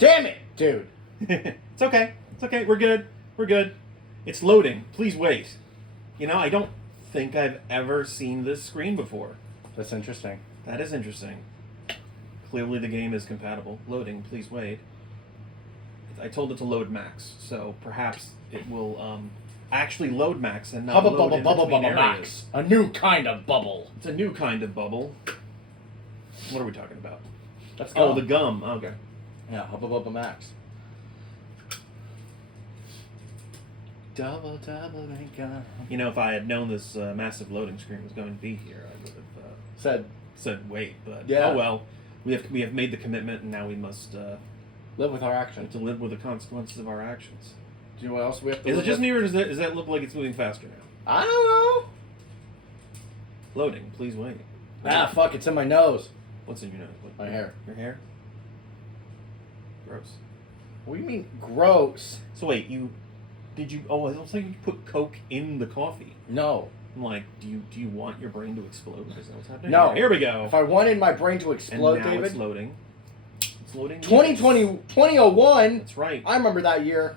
Damn it, dude. It's okay. It's okay. We're good. We're good. It's loading. Please wait. You know, I don't think I've ever seen this screen before. That's interesting. That is interesting. Clearly the game is compatible. Loading. Please wait. I told it to load max, so perhaps it will actually load max and not Hubba load bubble in bubble between bubble areas. max. A new kind of bubble. It's a new kind of bubble. What are we talking about? Let's go. Oh, the gum. Okay. Yeah, Hubba Bubba Max. Double thank God. You know, if I had known this massive loading screen was going to be here, I would have said wait. But Yeah. oh well, we have made the commitment, and now we must live with our have actions. to live with the consequences of our actions. Do you know what else we have to Is live it just with? me, or does that look like it's moving faster now? I don't know. Loading. Please wait. Ah, fuck, it's in my nose. What's in your nose? My hair. Your hair? Gross. What do you mean, gross? So wait, did you? Oh, it looks like you put Coke in the coffee. No. I'm like, do you want your brain to explode? Is that what's happening? No. Here we go. If I wanted my brain to And explode, now David. it's loading. It's loading. 2001. That's right. I remember that year.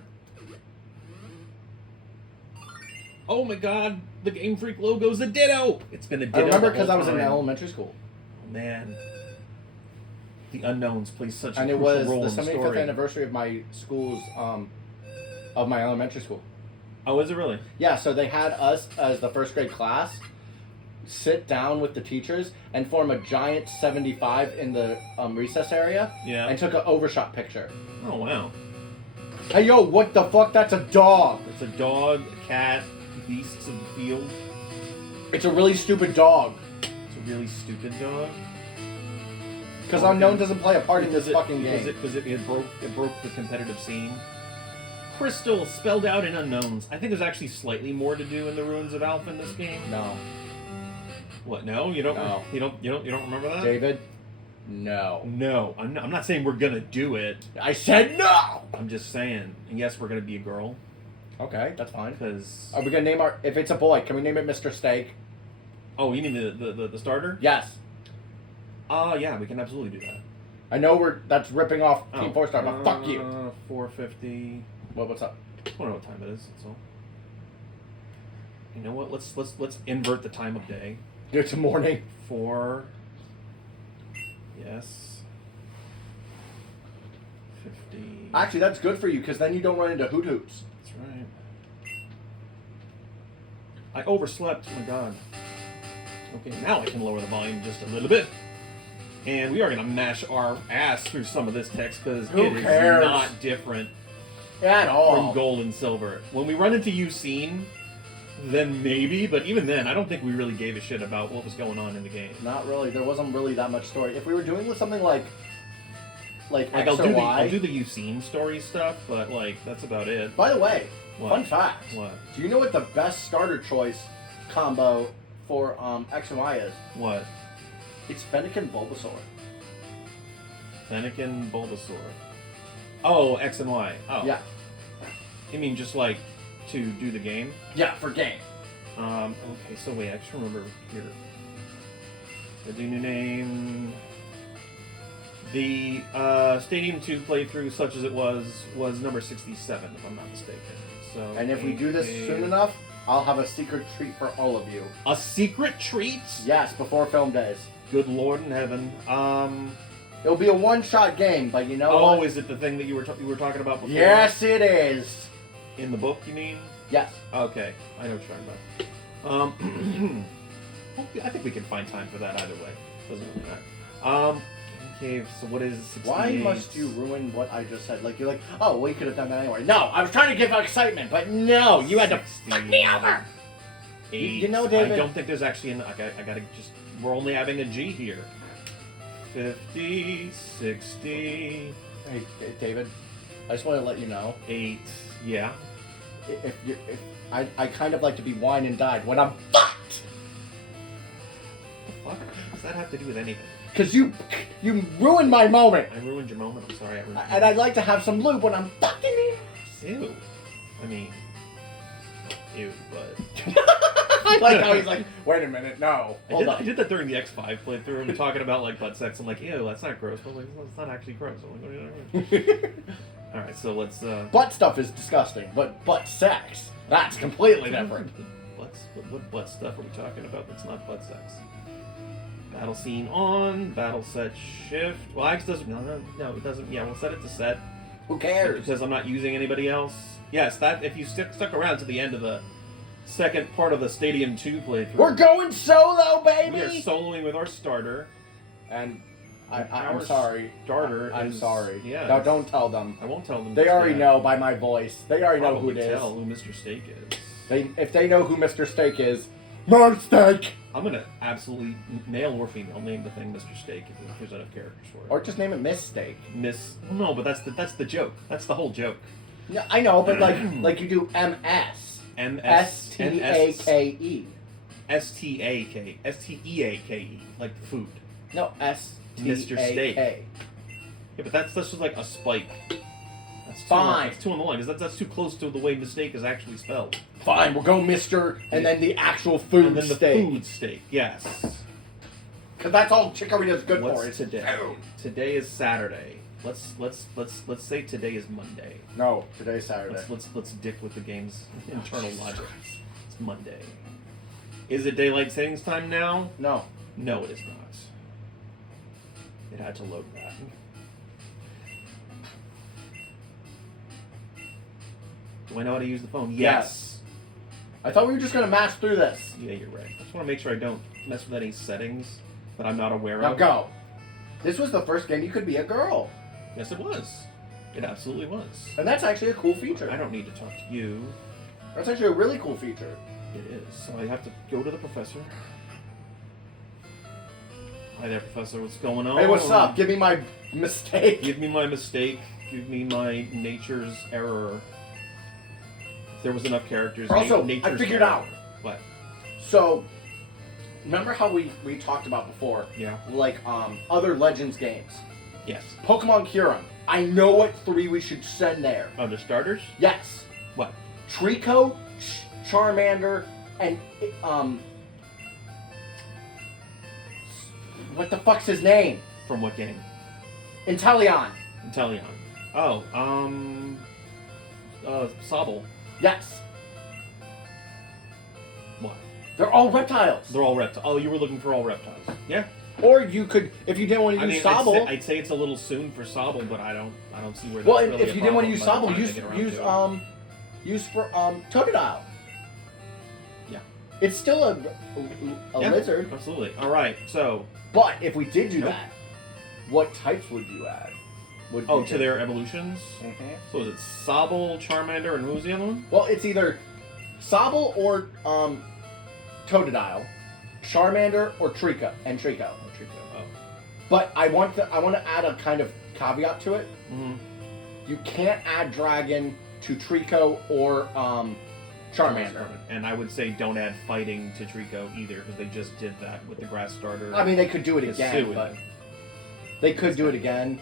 Oh my God, the Game Freak logo's a ditto. It's been a ditto. I remember because I was in elementary school. Oh, man. The unknowns play such a And it crucial was role the in the 75th story. anniversary of my school's, of my elementary school. Oh, is it really? Yeah, so they had us as the first grade class sit down with the teachers and form a giant 75 in the recess area. Yeah. And took an overshot picture. Oh wow. Hey yo, what the fuck? That's a dog. It's a dog, a cat, beasts of the field. It's a really stupid dog. It's a really stupid dog. Because Unknown doesn't play a part in this fucking game. Because it broke the competitive scene. Crystal spelled out in unknowns. I think there's actually slightly more to do in the Ruins of Alpha in this game. No. What? No, you don't. No. You don't remember that? David? No. No, I'm not saying we're gonna do it. I said no! I'm just saying. And yes, we're gonna be a girl. Okay, that's fine. Because Are we gonna name our... If it's a boy, can we name it Mr. Steak? oh, you mean the starter? Yes. Yeah, we can absolutely do that. I know that's ripping off Team 4-Star, but fuck you. 450. What's up? I don't know what time it is. That's all. You know what? Let's invert the time of day. It's morning. 4. Yes. 50. Actually, that's good for you, because then you don't run into hoot hoots. That's right. I overslept. Oh my God. Okay, now I can lower the volume just a little bit. And we are going to mash our ass through some of this text because Who it is cares? not different At all. from gold and silver. When we run into Ucene, then maybe, but even then, I don't think we really gave a shit about what was going on in the game. Not really. There wasn't really that much story. If we were doing something like X I'll or Y... I'll do the Ucene story stuff, but like that's about it. By the way, What? fun fact. What? Do you know what the best starter choice combo for X and Y is? What? It's Fennekin Bulbasaur. Fennekin Bulbasaur. Oh, X and Y. Oh. Yeah. You mean just like to do the game? Yeah, for game. Okay, so wait, I just remember here. The new name. The Stadium 2 playthrough, such as it was number 67, if I'm not mistaken. So. And if we do this soon enough, I'll have a secret treat for all of you. A secret treat? Yes, before film days. Good Lord in heaven. It'll be a one-shot game, but you know Oh, what? is it the thing that you were talking about before? Yes, it is. In the book, you mean? Yes. Okay, I know what you're talking about. I think we can find time for that either way. Doesn't really matter. Cave. So what is 68? Why must you ruin what I just said? Like you're like, oh, well, you could have done that anyway. No, I was trying to give excitement, but no, you had to fuck me over. You know, David. I don't think there's actually I gotta just. We're only having a G here. 50, 60. Hey, David, I just want to let you know. 8. Yeah. If I kind of like to be wine and dined when I'm fucked. What the fuck does that have to do with anything? Because you ruined my moment. I ruined your moment. I'm sorry. And I'd like to have some lube when I'm fucking in. Ew. I mean, ew, but I like how he's like, wait a minute, no. Hold I on. did that during the X5 playthrough. I'm talking about like butt sex. I'm like, ew, that's not gross. But I'm like, no, it's not actually gross. I'm like, what are you doing? All right, so let's. Butt stuff is disgusting, but butt sex, that's completely different. What butt stuff are we talking about that's not butt sex? Battle scene on, battle set shift. Well, X doesn't. No, it doesn't. Yeah, we'll set it to set. Who cares? Because I'm not using anybody else. Yes, that if you stuck around to the end of the second part of the Stadium 2 playthrough. We're going solo, baby! We are soloing with our starter. And I'm Our sorry. Starter I'm is, sorry. Yeah. No, don't tell them. I won't tell them. They already yet. know by my voice. They already know who it Probably is. tell who Mr. Steak is. If they know who Mr. Steak is, Steak! I'm gonna absolutely, male or female, name the thing Mr. Steak if there's enough characters for it. Or just name it Miss Steak. No, but that's the joke. That's the whole joke. Yeah, I know, but like you do MS. S-T-A-K-E. S-T-E-A-K-E, like the food. No, S-T-A-K. Mr. Steak. Yeah, but that's just like a spike. That's Fine. That's two on the line, because that's too close to the way mistake is actually spelled. Fine, we'll go Mr. and then the actual food And then the steak. food steak, yes. Because that's all Chikorita's good for. What's It's today? food. Today is Saturday. Let's say today is Monday. No, today's Saturday. Let's dick with the game's internal logic. It's Monday. Is it daylight savings time now? No. No, it is not. It had to load that. Do I know how to use the phone? Yes. I thought we were just going to mash through this. Yeah, you're right. I just want to make sure I don't mess with any settings that I'm not aware Now of. go. This was the first game you could be a girl. Yes, it was. It absolutely was. And that's actually a cool feature. I don't need to talk to you. That's actually a really cool feature. It is. So I have to go to the professor. Hi there, Professor. What's going on? Hey, what's up? Give me my mistake. Give me my mistake. Give me my nature's error. If there was enough characters. Also, nature's I figured error. out. What? So, remember how we talked about before? Yeah. Like, other Legends games. Yes. Pokemon Kyurem. I know what 3 we should send there. Under starters? Yes. What? Trico, Charmander, and, what the fuck's his name? From what game? Inteleon. Inteleon. Oh, Sobble. Yes. What? They're all reptiles. They're all reptiles. Oh, you were looking for all reptiles. Yeah. Or you could, if you didn't want to use Sobble. I'd say it's a little soon for Sobble, but I don't see where. Well, that's really if you didn't want to use problem by the Sobble, time they get around to it. use for Totodile. Yeah. It's still a Yeah, lizard. Absolutely. All right. So. But if we did do Nope. that, what types would you add? To their evolutions. Mm-hmm. So is it Sobble, Charmander, and who was the other one? Well, it's either Sobble or Totodile, Charmander or Trico. Oh, Trico. Oh. But I want to add a kind of caveat to it. Mm-hmm. You can't add Dragon to Trico or Charmander. And I would say don't add fighting to Trico either, because they just did that with the grass starter. I mean, they could do it It's again, suing. but they could do it again.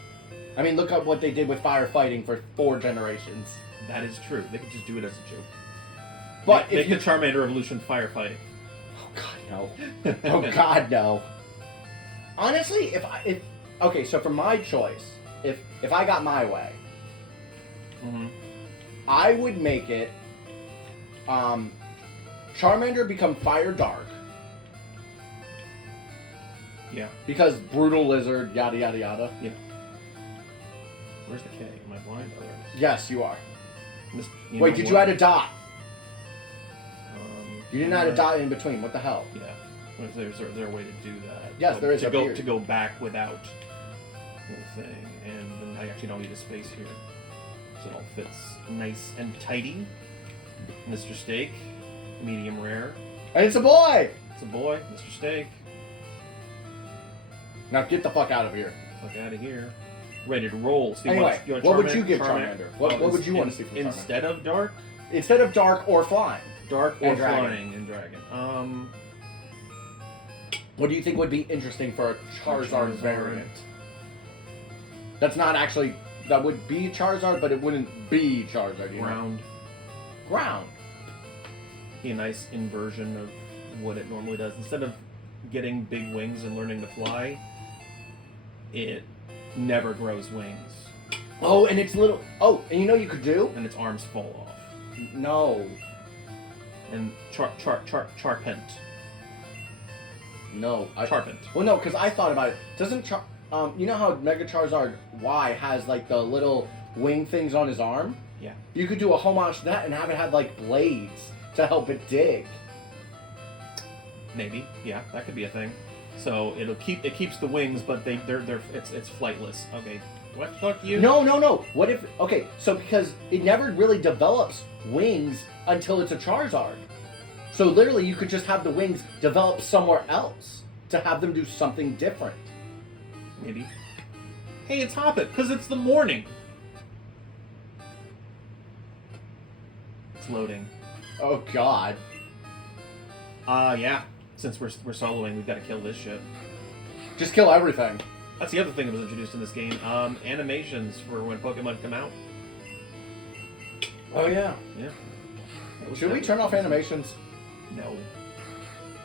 I mean, look at what they did with firefighting for 4 generations. That is true. They could just do it as a joke. But make if you... the Charmander evolution firefighting. Oh God, no! Oh God, no! Honestly, okay, so for my choice, if I got my way, Mm-hmm. I would make it Charmander become Fire Dark. Yeah. Because brutal lizard, yada yada yada. Yeah. Where's the K? Am I blind? Oh, there it is. Yes, you are. You Wait, know did what? you add a dot? You didn't add a yeah. dot in between. What the hell? Yeah. Is there a way to do that? Yes, there is to up go here. to go back without the thing, and then I actually don't need a space here, so it all fits nice and tidy. Mr. Steak, medium rare. And it's a boy. It's a boy, Mr. Steak. Now get the fuck out of here. Fuck out of here. Ready to roll. So Anyway, want what would you give Charmander? What would you want to see from Charmander? Instead of dark? Instead of dark or flying. Dark or And dragon. flying and dragon. What do you think would be interesting for a Charizard Charizard. variant? That's not actually... That would be Charizard, but it wouldn't be Charizard. You know? Ground. Ground. Be a nice inversion of what it normally does. Instead of getting big wings and learning to fly, it never grows wings. Oh, and it's little. Oh, and you know what you could do? And its arms fall off. No. And Charpent. No. Charpent. Well, no, because I thought about it. Doesn't you know how Mega Charizard Y has like the little wing things on his arm? Yeah. You could do a homage to that and have it have like blades to help it dig. Maybe. Yeah, that could be a thing. So it keeps the wings, but it's flightless. Okay. What fuck you? No. What if? Okay, so because it never really develops wings until it's a Charizard. So literally, you could just have the wings develop somewhere else to have them do something different. Maybe. Hey, it's Hoppit, because it's the morning. It's loading. Oh God. Yeah. Since we're soloing, we've got to kill this shit. Just kill everything. That's the other thing that was introduced in this game. Animations for when Pokemon come out. Oh yeah. Yeah. Should we turn off animations? No.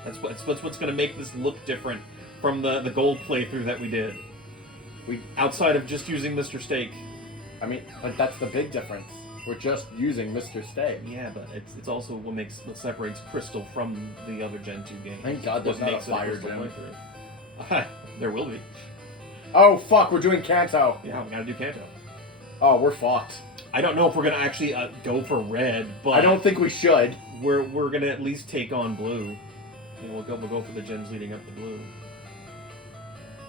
That's what's going to make this look different from the gold playthrough that we did. Outside of just using Mr. Steak. I mean, but that's the big difference. We're just using Mr. Steak. Yeah, but it's also what separates Crystal from the other Gen 2 games. Thank God there's not a fire gem. There will be. Oh fuck, we're doing Kanto. Yeah, we gotta do Kanto. Oh, we're fucked. I don't know if we're gonna actually go for red, but I don't think we should. We're gonna at least take on blue. And we'll go for the gens leading up to blue.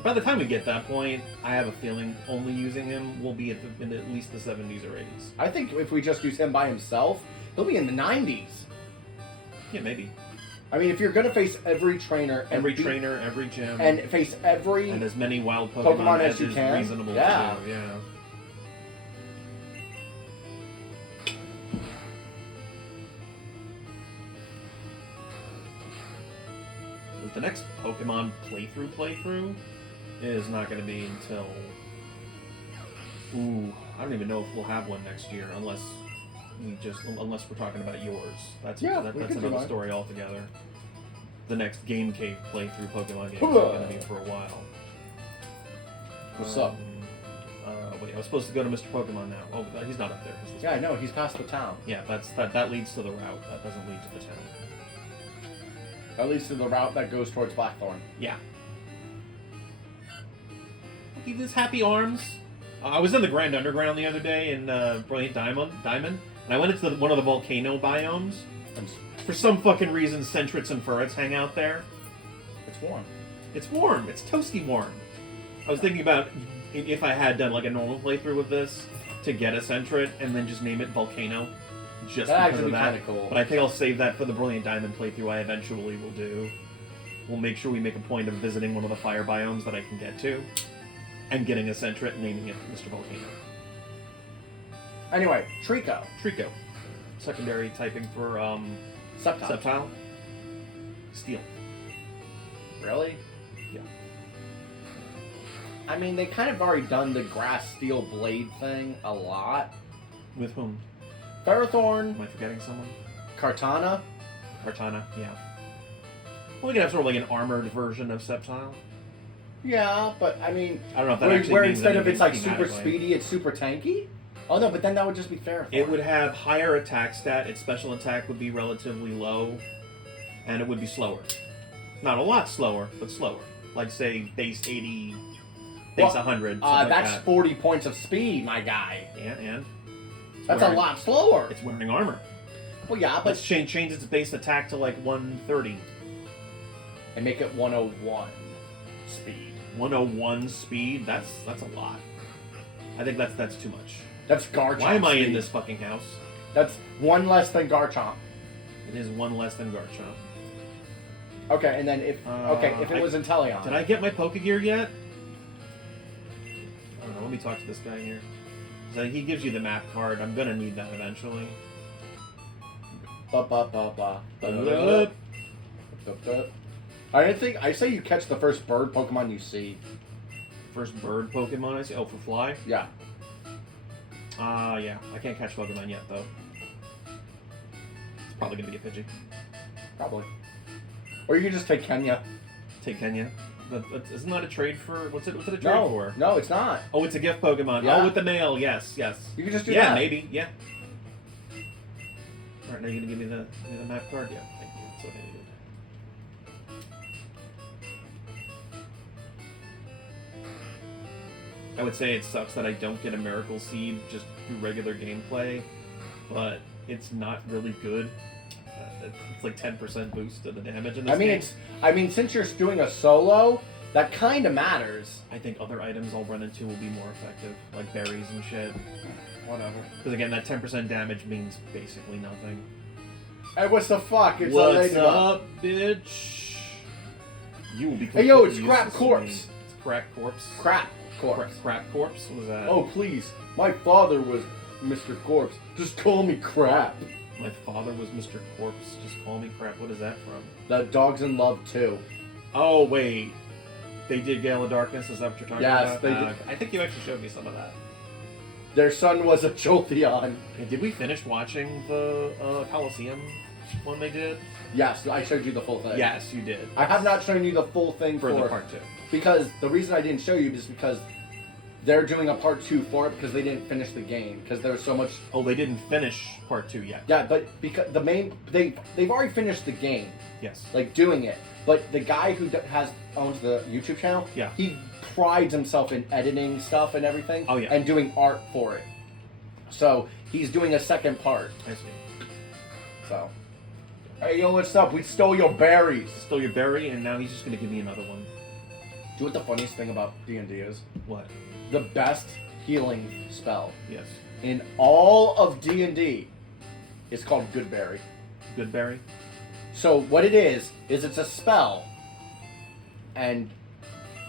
By the time we get that point, I have a feeling only using him will be in at least the 70s or 80s. I think if we just use him by himself, he'll be in the 90s. Yeah, maybe. I mean, if you're gonna face every trainer, every gym, and face every and as many wild Pokemon as you can, reasonable yeah. to do, yeah. The next Pokemon playthrough is not going to be until... Ooh, I don't even know if we'll have one next year, unless we're talking about yours. That's another story altogether. The next Game Cave playthrough Pokemon game is going to be for a while. What's up? Wait, I was supposed to go to Mr. Pokemon now. Oh, he's not up there. Yeah, I know. He's past the town. Yeah, that leads to the route. That doesn't lead to the town. That leads to the route that goes towards Blackthorn. Yeah. Look at his happy arms. I was in the Grand Underground the other day in Brilliant Diamond, and I went into one of the volcano biomes. For some fucking reason, Sentrets and Furrets hang out there. It's warm. It's warm. It's toasty warm. I was thinking about if I had done like a normal playthrough with this to get a Sentret and then just name it Volcano. Just because of that. Cool. But I think I'll save that for the Brilliant Diamond playthrough I eventually will do. We'll make sure we make a point of visiting one of the fire biomes that I can get to, and getting a Sentret and naming it Mr. Volcano. Anyway, Trico. Secondary typing for Sceptile. Steel. Really? Yeah. I mean, they kind of already done the grass steel blade thing a lot. With whom? Ferrothorn. Am I forgetting someone? Kartana, yeah. Well, we could have sort of like an armored version of Sceptile. Yeah, but I mean, I don't know if that actually where means instead of it's like anything super thematically. speedy, it's super tanky. Oh no, but then that would just be Ferrothorn. It would have higher attack stat. Its special attack would be relatively low, and it would be slower. Not a lot slower, but slower. Like say base 80, base 100. That's 40 points of speed, my guy. Yeah, and that's a lot slower. It's wearing armor. Well, yeah, but Let's change its base attack to like 130. And make it 101 speed. 101 speed. That's a lot. I think that's too much. That's Garchomp. Why am I speed. in this fucking house? That's one less than Garchomp. It is one less than Garchomp. Okay, and then if it was Inteleon. Did I get my Pokegear yet? I don't know. Let me talk to this guy here. So he gives you the map card. I'm gonna need that eventually. I say you catch the first bird Pokemon you see. First bird Pokemon I see. Oh, for fly? Yeah. Yeah. I can't catch Pokemon yet though. It's probably gonna be a Pidgey. Probably. Or you can just take Kenya. Take Kenya. Isn't that a trade for... What's it a trade No, for? no, it's not. Oh, it's a gift Pokemon. Yeah. Oh, with the mail. Yes, yes. You can just do yeah, that. maybe. Yeah. All right, now you're going to give me the map card? Yeah, thank you. That's what I needed. I would say it sucks that I don't get a Miracle Seed just through regular gameplay, but it's not really good. It's like 10% boost to the damage in this game. I mean, since you're doing a solo, that kind of matters. I think other items I'll run into will be more effective, like berries and shit. Whatever. Because again, that 10% damage means basically nothing. Hey, what's the fuck? It's What's up, bitch? You will be. Hey, yo, it's completely Crap useless to Corpse. me. It's Crack Corpse. Crap Corpse. Crap Corpse. What was that? Oh, please. My father was Mr. Corpse. Just call me Crap. My father was Mr. Corpse. Just call me Crap. What is that from? That Dog's in Love too. Oh wait, they did Gale of Darkness. Is that what you're talking about? Yes, they did. I think you actually showed me some of that. Their son was a Jolteon. Hey, did we finish watching the Coliseum one they did? Yes, I showed you the full thing. Yes, you did. I have not shown you the full thing for the part 2. Because the reason I didn't show you is because they're doing a part 2 for it because they didn't finish the game because there was so much. Oh, they didn't finish part 2 yet. Yeah, but because they've already finished the game. Yes. Like doing it, but the guy who owns the YouTube channel, yeah, he prides himself in editing stuff and everything. Oh yeah. And doing art for it. So he's doing a second part. I see. So. Hey, yo, what's up? We stole your berries. Stole your berry, and now he's just gonna give me another one. Do you know what the funniest thing about D&D is? What? The best healing spell. Yes. In all of D&D is called Goodberry. Goodberry? So what it is it's a spell, and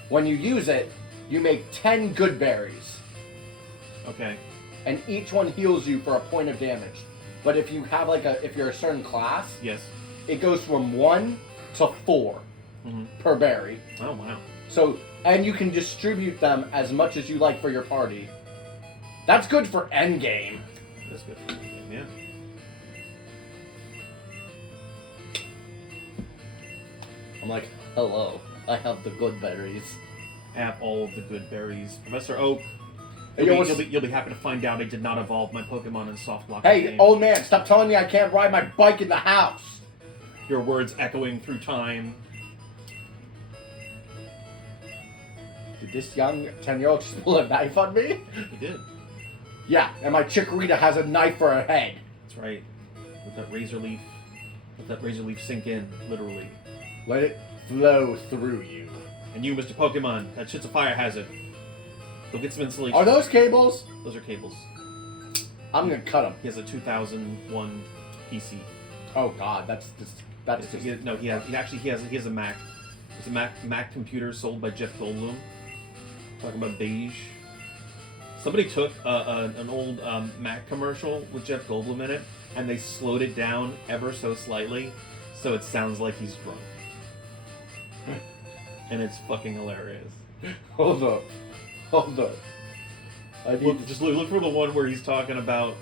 when you use it, you make 10 good berries. Okay. And each one heals you for a point of damage. But if you have if you're a certain class, yes, it goes from 1 to 4 per berry. Oh wow. So, and you can distribute them as much as you like for your party. That's good for endgame. That's good for endgame, yeah. I'm like, hello, I have the good berries. Have all of the good berries. Professor Oak, Hey, you'll be happy to find out I did not evolve my Pokemon in soft lock. Hey, game. old man, stop telling me I can't ride my bike in the house. Your words echoing through time. Did this young 10-year-old just pull a knife on me? He did. Yeah, and my Chikorita has a knife for a head. That's right. Let that razor leaf sink in, literally. Let it flow through you. And you, Mr. Pokemon, that shit's a fire hazard. Go get some insulation. Are those cables? Those are cables. I'm gonna cut them. He has a 2001 PC. Oh God, that's just. He has a Mac. It's a Mac computer sold by Jeff Goldblum. Talking about beige. Somebody took an old Mac commercial with Jeff Goldblum in it, and they slowed it down ever so slightly, so it sounds like he's drunk. And it's fucking hilarious. Hold up. Look for the one where he's talking about,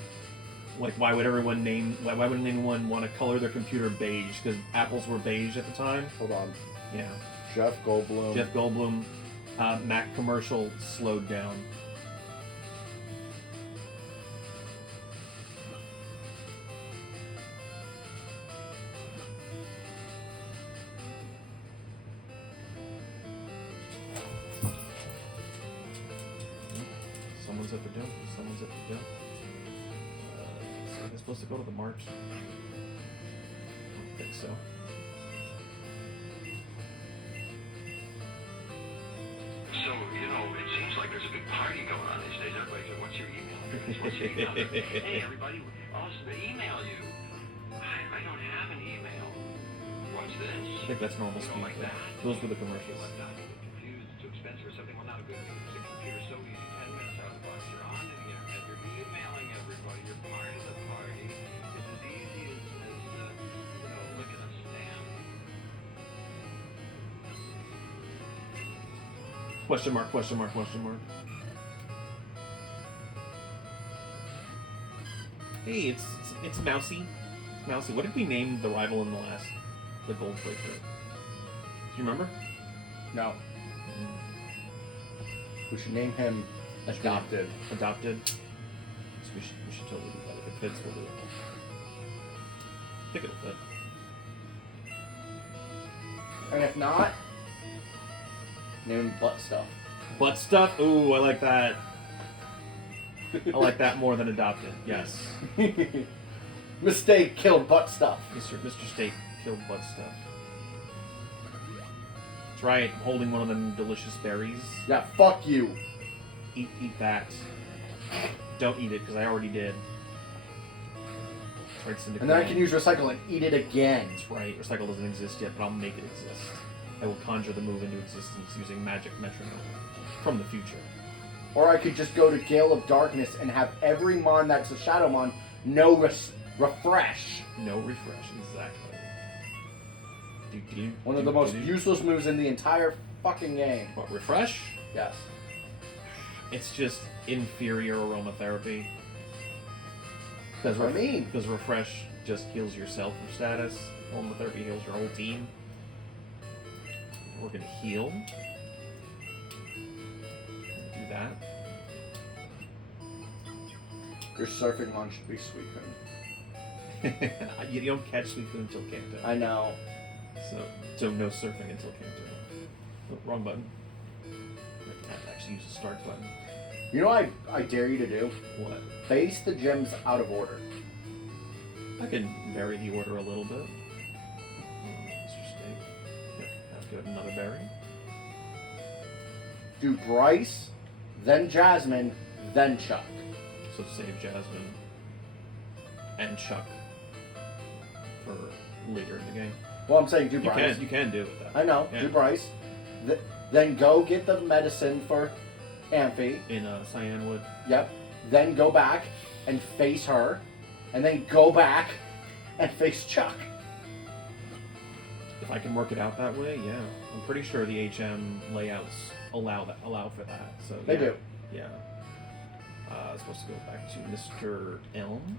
like, why would anyone want to color their computer beige? Because apples were beige at the time. Hold on. Yeah. Jeff Goldblum. Mac commercial slowed down. Someone's at the door. So they're supposed to go to the march. I don't think so. So, it seems like there's a big party going on these days. Everybody's like, what's your email address? What's your email address? Hey, everybody, also they email you. I don't have an email. What's this? I think that's normal speed. Like that? Those were the commercials. Like that? Confused, too expensive or something? Well, not a good news. The computer's so easy. 10 minutes out of the box. You're on the internet. You're emailing everybody. You're part of the party. It's as easy as licking a stamp. Question mark. Hey, it's Mousy. Mousy. What did we name the rival in the gold playthrough? you remember? No. We should name him Adopted. Adopted. So we should totally do that. If it fits, we'll do it. I think it'll fit. And if not, name him Butt Stuff. Butt stuff? Ooh, I like that. I like that more than adopted. Yes. Mistake killed Butt Stuff. Mr. Steak killed butt stuff. That's right. I'm holding one of them delicious berries. Yeah, fuck you. Eat that. Don't eat it because I already did. That's right, Cindy. And then I can use recycle and eat it again. That's right. Recycle doesn't exist yet, but I'll make it exist. I will conjure the move into existence using magic metronome from the future. Or I could just go to Gale of Darkness and have every mon that's a Shadow Mon refresh. No refresh, exactly. One of the most useless moves in the entire fucking game. What, refresh? Yes. It's just inferior aromatherapy. That's what I mean. Because refresh just heals yourself from status. Aromatherapy heals your whole team. We're gonna heal. Do that. Your surfing mon should be Suicune. You don't catch Suicune until Kanto. I know. So no surfing until Kanto. Oh, wrong button. I have to actually use the start button. You know what I dare you to do? What? Face the gems out of order. I can vary the order a little bit. Mr. Steak. Yep, have to have another berry. Do Bryce, then Jasmine, then Chuck. So save Jasmine and Chuck for later in the game. Well, I'm saying do Bryce. You can do it with that. I know. Yeah. Do Bryce. Then go get the medicine for Amphi. In Cyanwood. Yep. Then go back and face her. And then go back and face Chuck. If I can work it out that way, yeah. I'm pretty sure the HM layouts allow for that. So They yeah. do. Yeah. I'm supposed to go back to Mr. Elm.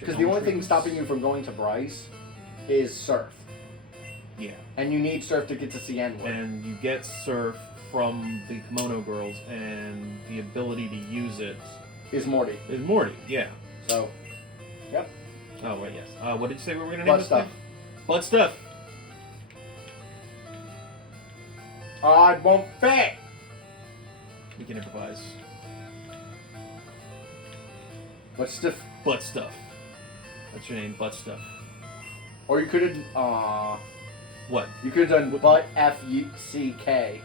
Because the only thing stopping you from going to Bryce is Surf. Yeah. And you need Surf to get to Cyanwood. And you get Surf from the Kimono Girls, and the ability to use it Is Morty. is Morty. Yeah. So, yep. Oh, wait, yes. What did you say we were going to name Butt this Stuff. thing? Butt Stuff. I won't fit. We can improvise. But stiff. Butt Stuff. That's your name, Butt Stuff. Or you could have, What? you could have done Butt F-U-C-K.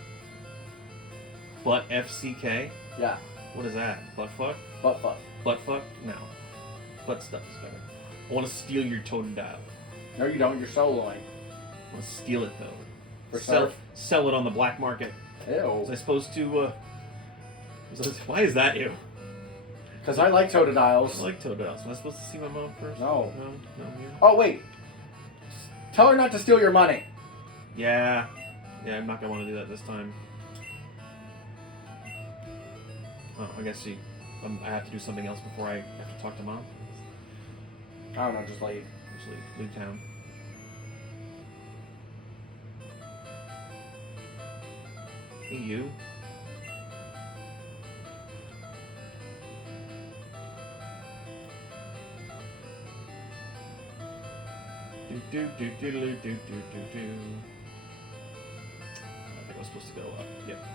Butt FCK? Yeah. What is that? Butt fuck? Butt fuck. Butt fuck? No. Butt Stuff is better. I want to steal your Totodile. No, you don't. You're soloing. I want to steal it, though. For Surf? Sell it on the black market. Ew. Was I supposed to, why is that you? Because I like Totodiles. I like Totodiles. Am I supposed to see my mom first? No. No, you? Oh, wait. Tell her not to steal your money. Yeah. Yeah, I'm not going to want to do that this time. Oh, I guess I have to do something else before I have to talk to Mom. I don't know, just leave. Just leave town. Hey, you. Do. I think I was supposed to go up. Yep.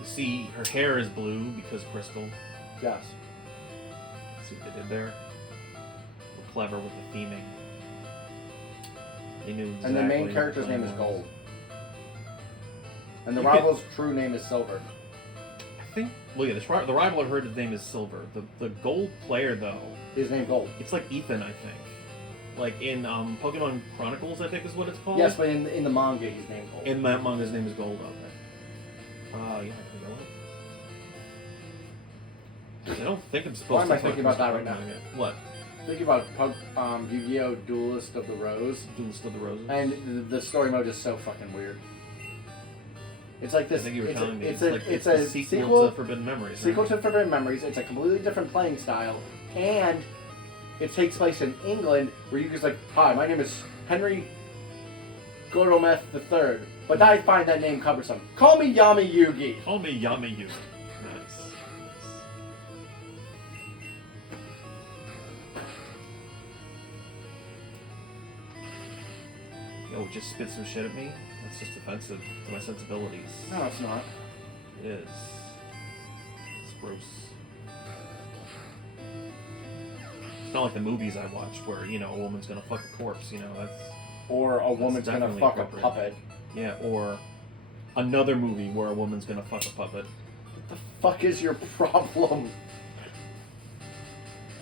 You see, her hair is blue because Crystal. Yes. See what they did there? We're clever with the theming. They knew exactly. And the main what character's the name plan is was. Gold. And the You rival's true name is Silver. I think. Well, yeah, the rival I heard his name is Silver. The gold player though, His name Gold. it's like Ethan, I think. Like in Pokemon Chronicles, I think is what it's called. Yes, but in the manga, he's named Gold. In that manga, his name is Gold. Okay. Yeah, can we go up? I don't think I'm supposed Why am to. I thinking about that right now? What? Think about Yu-Gi-Oh! Duelist of the Rose. Duelist of the Roses. And the story mode is so fucking weird. It's like this. I think you were telling me it's it's a the sequel to Forbidden Memories. Sequel right? to Forbidden Memories. It's a completely different playing style, and it takes place in England, where you just like, hi, my name is Henry Gordometh III, but I find that name cumbersome. Call me Yami Yugi. Call me Yami Yugi. Nice. Yo, just spit some shit at me? That's just offensive to my sensibilities. No, it's not. It is. It's gross. It's not like the movies I watched where, you know, a woman's gonna fuck a corpse, you know, that's... Or a woman's gonna definitely fuck a appropriate. puppet. Yeah, or another movie where a woman's gonna fuck a puppet. What the fuck is your problem?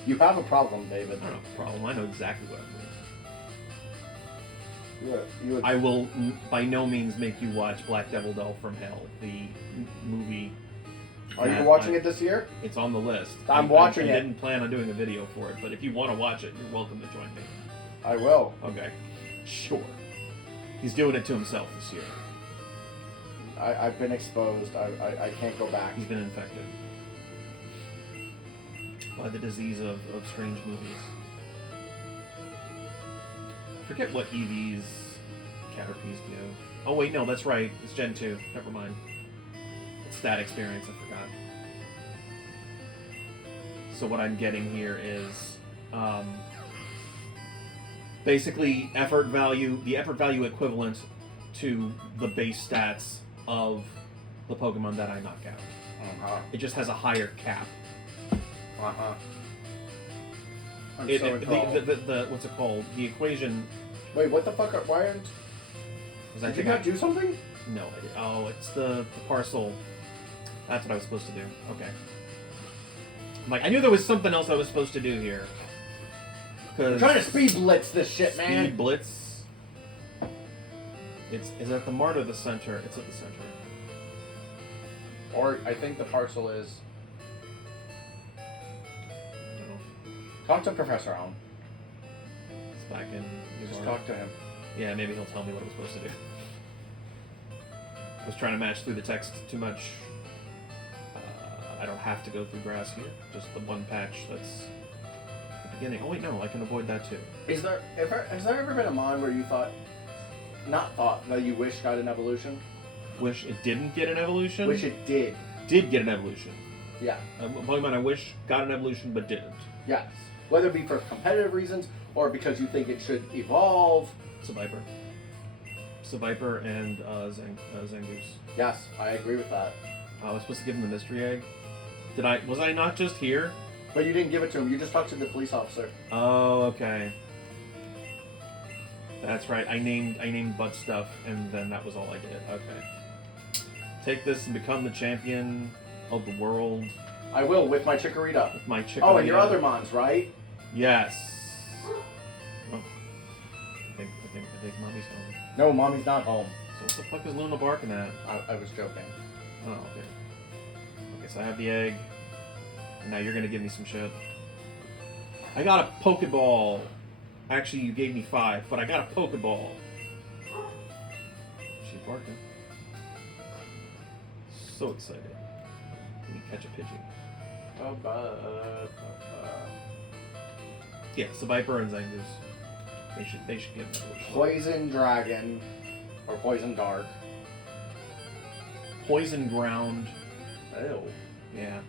You have a problem, David. I don't have a problem. I know exactly what I'm doing. You I will by no means make you watch Black Devil Doll from Hell, the movie. Are you that watching it this year? It's on the list. I'm watching I it. didn't plan on doing a video for it, but if you want to watch it, you're welcome to join me. I will. Okay. Sure. He's doing it to himself this year. I've been exposed. I can't go back. He's been infected by the disease of strange movies. Forget what EVs Caterpies do. Oh wait, no, that's right. It's Gen 2. Never mind. It's that experience, I forgot. So what I'm getting here is basically the effort value equivalent to the base stats of the Pokemon that I knock out. Uh-huh. It just has a higher cap. Uh-huh. I'm The what's it called? The equation. Wait, what the fuck? Why aren't... Did you not do something? No, I did. Oh, it's the parcel. That's what I was supposed to do. Okay. I'm like, I knew there was something else I was supposed to do here. I'm trying to speed blitz this shit, man. Speed blitz. Is at the mart or the center? It's at the center. Or I think the parcel is... I don't know. Talk to Professor Allen. It's back in. Just talk to him. Yeah, maybe he'll tell me what I was supposed to do. I was trying to match through the text too much. I don't have to go through grass here. Just the one patch that's at the beginning. Oh wait, no, I can avoid that too. Has there ever been a mon where you that you wish got an evolution? Wish it didn't get an evolution? Wish it did. Did get an evolution. Yeah. A Pokemon I wish got an evolution but didn't. Yes. Whether it be for competitive reasons or because you think it should evolve. Seviper. Seviper and Zangoose. Yes, I agree with that. I was supposed to give him the mystery egg. Was I not just here? But you didn't give it to him. You just talked to the police officer. Oh, okay. That's right. I named butt stuff, and then that was all I did. Okay. Take this and become the champion of the world. I will with my Chikorita. With my Chikorita. Oh, and your other mons, right? Yes. Oh. I think Mommy's home. No, Mommy's not home. So what the fuck is Luna barking at? I was joking. Oh, okay. Okay, so I have the egg. And now you're gonna give me some shit. I got a Pokeball. Actually, you gave me 5, but I got a Pokeball. She's barking. So excited. Let me catch a Pidgey. Yeah, Seviper and Zangoose. They should get an evolution. Poison Dragon. Or Poison Dark. Poison Ground. Ew. Yeah.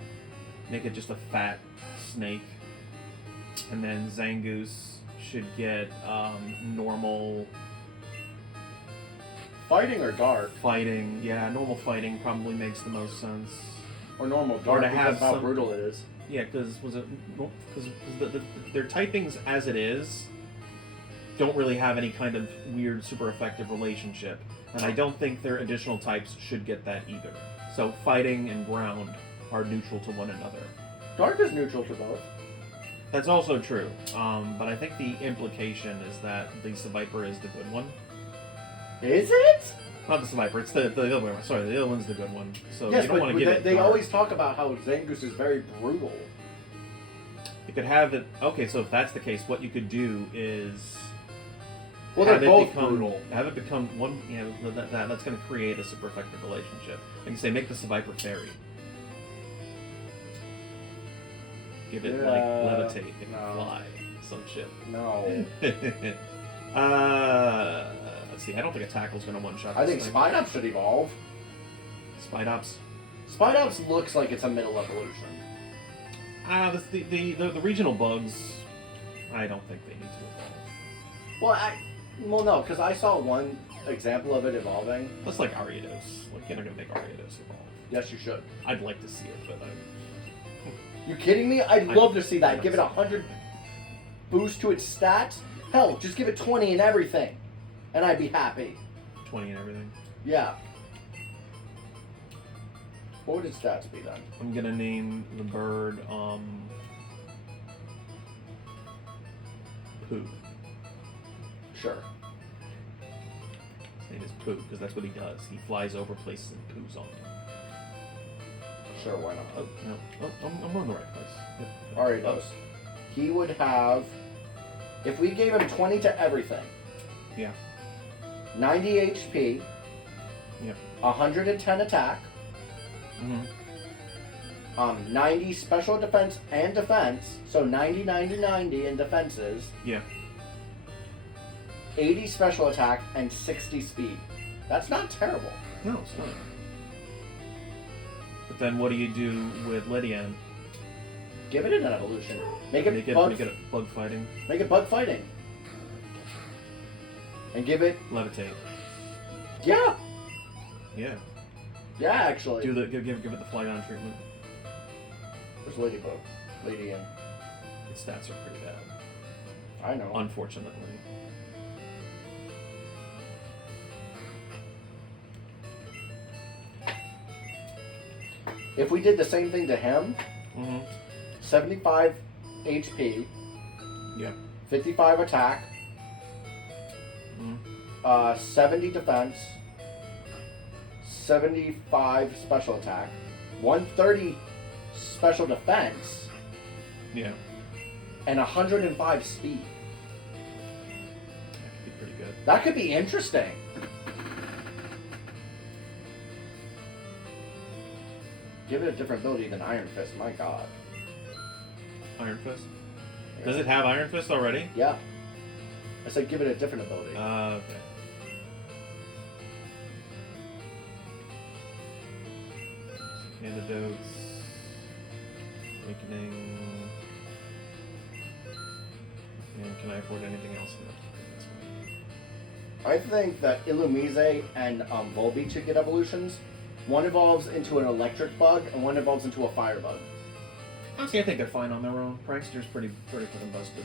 Make it just a fat snake. And then Zangoose should get normal Fighting or dark? fighting. Yeah, normal fighting probably makes the most sense. Or normal Or dark to because have of how some- brutal it is. Yeah, because their typings as it is don't really have any kind of weird, super effective relationship, and I don't think their additional types should get that either. So fighting and ground are neutral to one another. Dark is neutral to both. That's also true, but I think the implication is that the Seviper is the good one. Is it? Not the Seviper, it's the other one. Sorry, the other one's the good one. So Yes, you don't but want to give it they dark. always talk about how Zangoose is very brutal. You could have it. Okay, so if that's the case, what you could do is. Well, they're have it both become, brutal. Have it become one. You know, that's going to create a super effective relationship. And you say, make the Seviper fairy. Give it like levitate, it can no. fly, some shit. No. Let's see. I don't think a tackle's gonna one shot. I think Spidops should evolve. Spidops. Spidops looks like it's a middle evolution. The regional bugs. I don't think they need to evolve. Well, no, because I saw one example of it evolving. That's like Ariados. Like, you're not gonna make Ariados evolve. Yes, you should. I'd like to see it, but You kidding me? I'd love to see that. Give it 100 boost to its stats. Hell, just give it 20 and everything, and I'd be happy. 20 and everything. Yeah. What would its stats be then? I'm gonna name the bird Pooh. Sure. His name is Pooh because that's what he does. He flies over places and poos on them. Sure, why not? Oh no! Oh, I'm on the right place. Yep. Ariados. He would have, if we gave him 20 to everything. Yeah. 90 HP. Yep. 110 attack. Mm-hmm. 90 special defense and defense. So 90, 90, 90 in defenses. Yeah. 80 special attack and 60 speed. That's not terrible. No, it's not. But then what do you do with Lydian? Give it an evolution. Make it Make bug it bug fighting. Make it bug fighting. And give it Levitate. Yeah. Yeah. Yeah, actually. Give it the fly-on treatment. Where's Ladybug? Lady in. Its stats are pretty bad. I know. Unfortunately. If we did the same thing to him, Mm-hmm. 75 HP, Yeah. 55 attack, Mm-hmm. 70 defense, 75 special attack, 130 special defense, Yeah. and 105 speed. That could be pretty good. That could be interesting. Give it a different ability than Iron Fist, my god. Iron Fist? Does it have Iron Fist already? Yeah. I said give it a different ability. Okay. Antidotes. Awakening. And can I afford anything else? No. That's fine. I think that Illumise and Volbeat should get evolutions. One evolves into an electric bug, and one evolves into a fire bug. Honestly, I think they're fine on their own. Prankster's pretty fucking busted.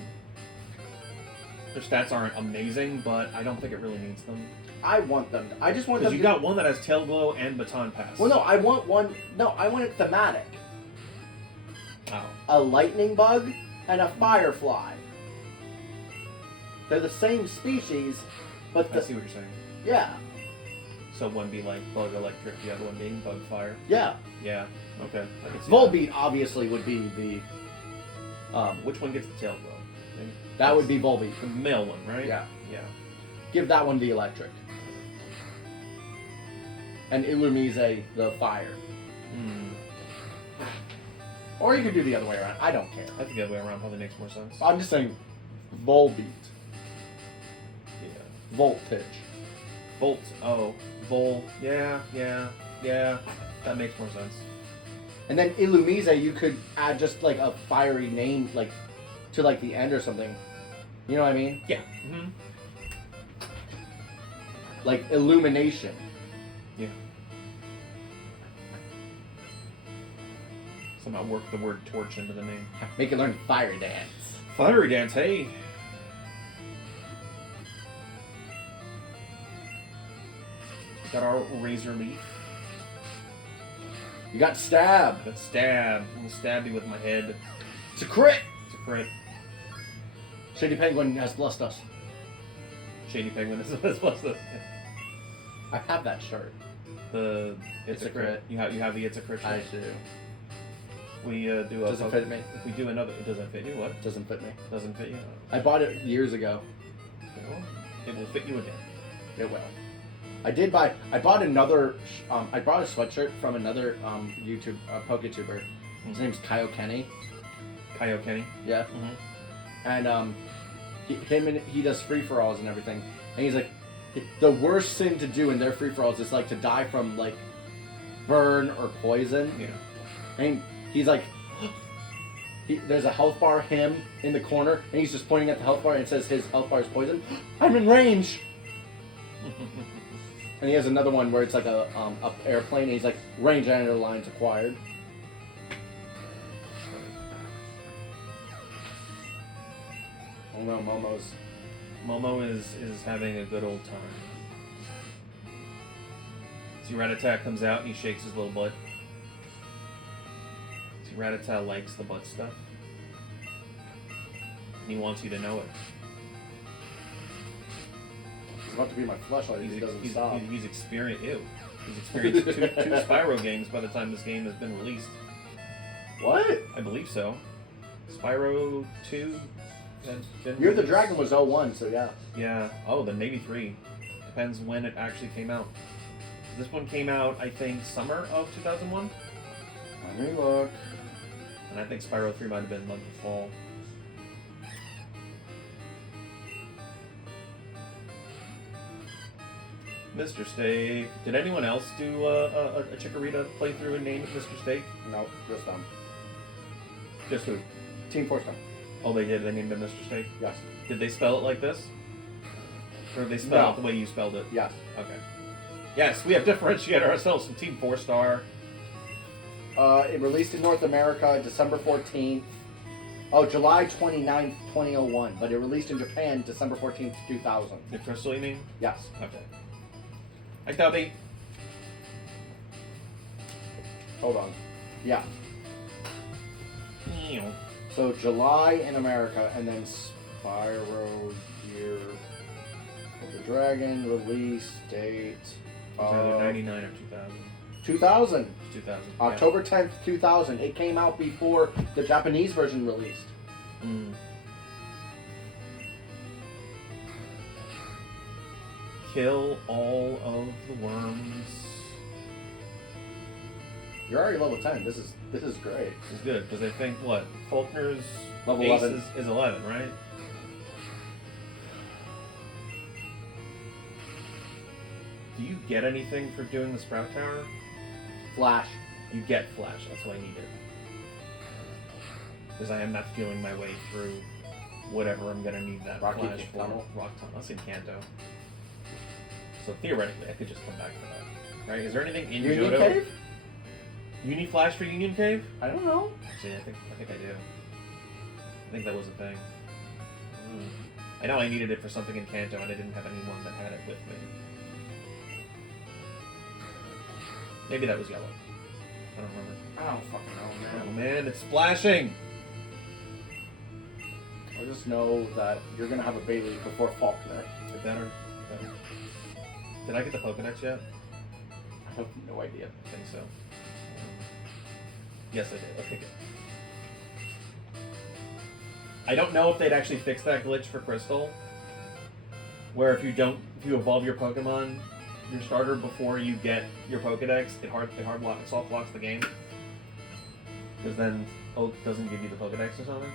Their stats aren't amazing, but I don't think it really needs them. I want them. I just want them Because you got one that has Tail Glow and Baton Pass. Well, no, I want one. No, I want it thematic. Oh. A lightning bug and a firefly. They're the same species, but I see what you're saying. yeah, So one be like Bug Electric, the other one being Bug Fire. yeah. Yeah. Okay. I can see Volbeat obviously would be the. Which one gets the Tail Glow? That would be Volbeat. The male one, right? Yeah. Yeah. Give that one the electric. And Illumise the fire. Hmm. Or you could do the other way around. I don't care. I think the other way around probably makes more sense. I'm just saying Volbeat. Yeah. Voltage. Volt. Oh. Vol. Yeah. That makes more sense. And then Illumise, you could add just like a fiery name, like to like the end or something. You know what I mean? Yeah. Mm-hmm. Like illumination. Yeah. Somehow work the word torch into the name. Make it learn fire dance. Fiery dance, hey. Got our razor leaf. You got stab. Got stab. I'm gonna stab you with my head. It's a crit. It's a crit. Shady Penguin has blessed us. Shady Penguin is what's this? I have that shirt. The it's a crit. You have the it's a crit shirt. do. We do a. Doesn't fit me. If we do another, it doesn't fit you. What? Doesn't fit me. Doesn't fit you. I bought it years ago. Well, it will fit you again. It will. I did buy. I bought another. I bought a sweatshirt from another YouTube PokeTuber. His name's Kyle Kenny. Kyo Kenny. Yeah. Mm-hmm. And he does free-for-alls and everything, and he's like, the worst thing to do in their free-for-alls is like to die from like burn or poison. Yeah. And he's like, there's a health bar him in the corner, and he's just pointing at the health bar, and it says his health bar is poison. I'm in range. And he has another one where it's like a airplane, and he's like, range and lines acquired. Oh no, Momo is having a good old time. See, Rattata comes out and he shakes his little butt. See, Rattata likes the butt stuff. And he wants you to know it. He's about to be my fleshlight if he doesn't stop. He's experienced two Spyro games by the time this game has been released. What? I believe so. Spyro 2. Year of the Dragon was 01, so yeah. Yeah. Oh, then maybe 3. Depends when it actually came out. This one came out, I think, summer of 2001. Let me look. And I think Spyro 3 might have been like the fall. Mr. Steak. Did anyone else do a Chikorita playthrough and name it Mr. Steak? No, just them. Just who? Team Force Gun. Oh, they did. They named it Mr. Steak? Yes. Did they spell it like this? Or did they spell it the way you spelled it? Yes. Okay. Yes, we have differentiated ourselves from Team 4-Star. It released in North America December 14th. Oh, July 29th, 2001. But it released in Japan December 14th, 2000. The Crystal, you mean? Yes. Okay. Hi, Tubby. Hold on. Yeah. Ew. So July in America, and then Spyro Year of the Dragon release date. It's either 99 or 2000. 2000. It's 2000. October 10th, 2000. It came out before the Japanese version released. Yeah. Mm. Kill all of the worms. You're already level 10. This is great. This is good, because I think, what? Faulkner's Level ace 11. is 11, right? Do you get anything for doing the Sprout Tower? Flash. You get Flash, that's what I needed. Because I am not feeling my way through whatever I'm going to need that Rocky Flash for. Tunnel? Rock Tunnel. That's in Kanto. So theoretically, I could just come back for that. Right? Is there anything in Union Johto? Cave? You need Flash for Union Cave? I don't know. Actually, I think I do. I think that was a thing. I know I needed it for something in Kanto, and I didn't have anyone that had it with me. Maybe that was yellow. I don't remember. I don't fucking know, Oh man. man, it's splashing! I just know that you're gonna have a Bailey before Faulkner. Is it better? Better. Did I get the Pokedex yet? I have no idea. I think so. Yes, I did. Okay, good. I don't know if they'd actually fix that glitch for Crystal, where if you evolve your Pokemon, your starter, before you get your Pokedex, it soft locks the game. Because then Oak doesn't give you the Pokedex or something.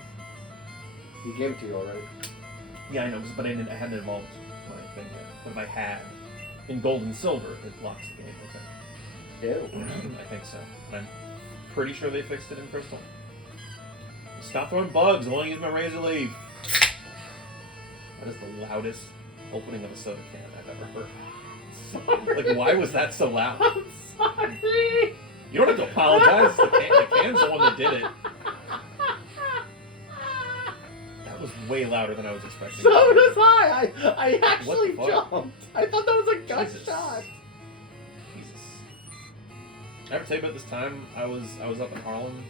He gave it to you already. Yeah, I know, but I hadn't evolved my thing yet. But if I had, in Gold and Silver, it locks the game. Okay. Ew. I think so. And I'm pretty sure they fixed it in Crystal. Stop throwing bugs. I want to use my Razor Leaf. That is the loudest opening of a soda can I've ever heard. Sorry. Like, why was that so loud? I'm sorry. You don't have to apologize. The can's the one that did it. That was way louder than I was expecting. So does I. I actually What the fuck? jumped. I thought that was a Jesus. gunshot. Jesus. I ever tell you about this time I was up in Harlem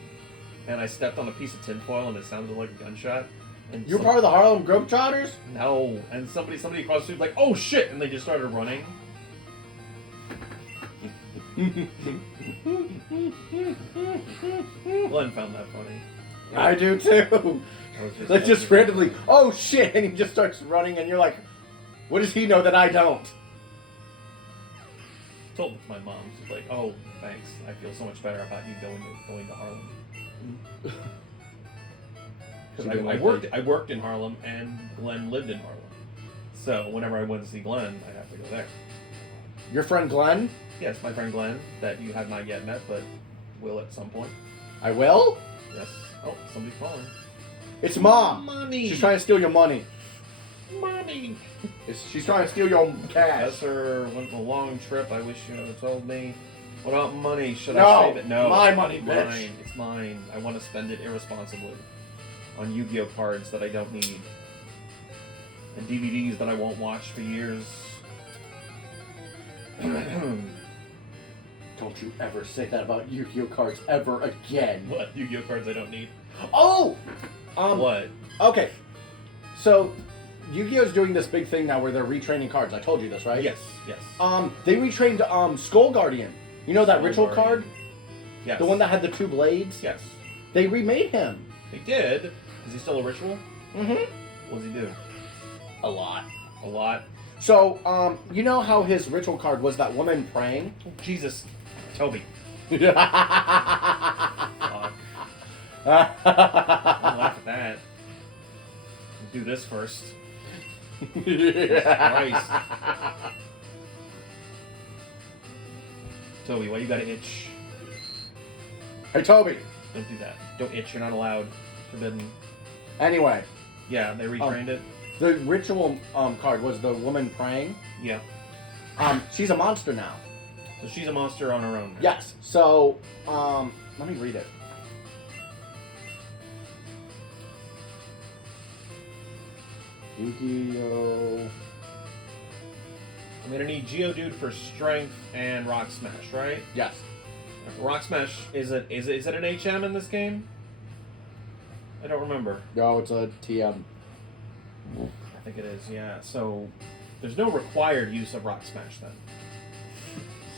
and I stepped on a piece of tinfoil and it sounded like a gunshot? And You're part of the Harlem Globetrotters? No. And somebody across the street was like, oh shit! And they just started running. Glenn found that funny. I do too. Like just randomly, oh shit, and he just starts running and you're like, what does he know that I don't? Told it to my mom. She's like, oh, thanks. I feel so much better about you going to Harlem. Because So you I like worked in Harlem, and Glenn lived in Harlem. So whenever I went to see Glenn, I'd have to go there. Your friend Glenn? Yes, my friend Glenn, that you have not yet met, but will at some point. I will? Yes. Oh, somebody's calling. It's Mom. Money. She's trying to steal your money. Money. She's trying to steal your cash. Yes, sir. Went on a long trip. I wish you would have told me. What about money? Should No, I save it? No. my money, bitch. Mine. It's mine. I want to spend it irresponsibly on Yu-Gi-Oh cards that I don't need. And DVDs that I won't watch for years. Don't you ever say that about Yu-Gi-Oh cards ever again. What? Yu-Gi-Oh cards I don't need? Oh! What? Okay. So, Yu-Gi-Oh's doing this big thing now where they're retraining cards. I told you this, right? Yes, yes. They retrained Skull Guardian. You know that Skull ritual Guardian. card? Yes. The one that had the 2 blades? Yes. They remade him. They did. Is he still a ritual? Mm-hmm. What does he do? A lot. A lot? So, you know how his ritual card was that woman praying? Oh, Jesus. Toby. Fuck. Don't laugh at that. Do this first. Christ. Toby, why you gotta itch? Hey, Toby. Don't do that. Don't itch. You're not allowed. Forbidden. Anyway, Yeah, they retrained it. the ritual card was the woman praying. Yeah. She's a monster now. So she's a monster on her own. now. Yes. So, let me read it. Yu-Gi-Oh. I'm gonna need Geodude for strength and Rock Smash, right? Yes. Rock Smash is it an HM in this game? I don't remember. No, it's a TM. I think it is, yeah. So there's no required use of Rock Smash then.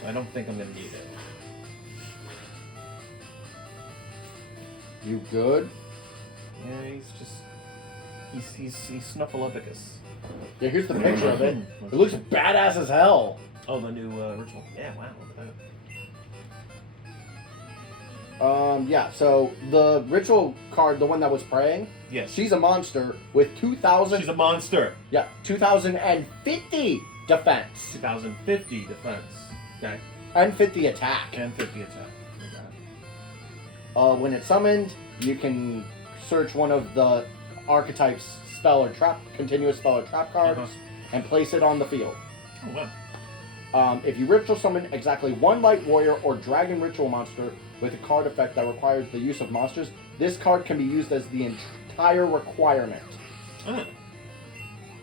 So I don't think I'm gonna need it. You good? Yeah, he's Snuffleupagus. Yeah, here's the picture of it. It looks badass as hell. Oh, the new ritual. Yeah, wow, look at that. Yeah, so the ritual card, the one that was praying, Yes. she's a monster with 2,000... She's a monster. Yeah, 2,050 defense. 2050 defense. Okay. And 50 attack. And 50 attack. Okay. When it's summoned, you can search one of the archetype's spell or trap, continuous spell or trap cards, and place it on the field. Oh, wow. If you ritual summon exactly one light warrior or dragon ritual monster with a card effect that requires the use of monsters, this card can be used as the entire requirement. Oh.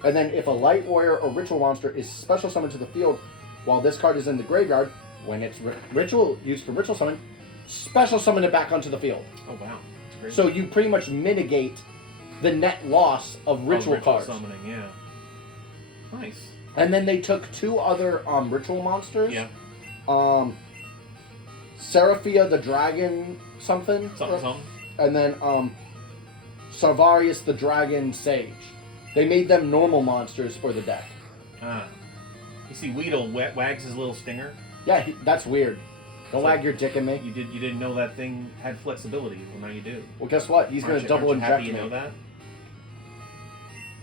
And then if a light warrior or ritual monster is special summoned to the field while this card is in the graveyard, when it's ritual used for ritual summon, special summon it back onto the field. Oh, wow. That's great. So you pretty much mitigate the net loss of ritual cards. Summoning, yeah. Nice. And then they took 2 other ritual monsters. Yeah. Seraphia the Dragon something. Something. And then Sarvarius the Dragon Sage. They made them normal monsters for the deck. Ah. You see Weedle wags his little stinger? Yeah, that's weird. Don't So- wag your dick at me. You didn't know that thing had flexibility. Well, now you do. Well, guess what? He's going to double aren't you happy inject you me. know that?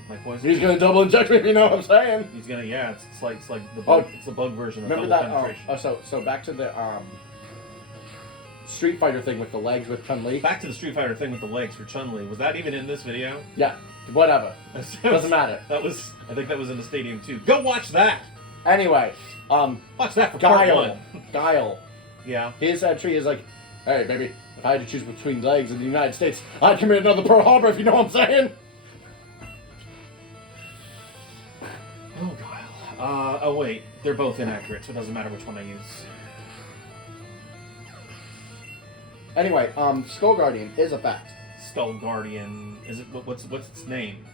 My poison. He's going to double inject me, if you know what I'm saying. He's gonna. Yeah, it's like the bug. It's the bug version of Remember double that? penetration. So back to the Street Fighter thing with the legs with Chun-Li. Back to the Street Fighter thing with the legs for Chun-Li. Was that even in this video? Yeah, whatever. Doesn't matter. That was. I think that was in the stadium too. Go watch that. Anyway, Watch that for part Guile. 1. Guile. Yeah. His entry is like, hey, baby, if I had to choose between legs in the United States, I'd commit another Pearl Harbor, if you know what I'm saying. Oh, Guile. Oh, wait. They're both inaccurate, so it doesn't matter which one I use. Anyway, Skull Guardian is effect. Skull Guardian. Is it? What's its name?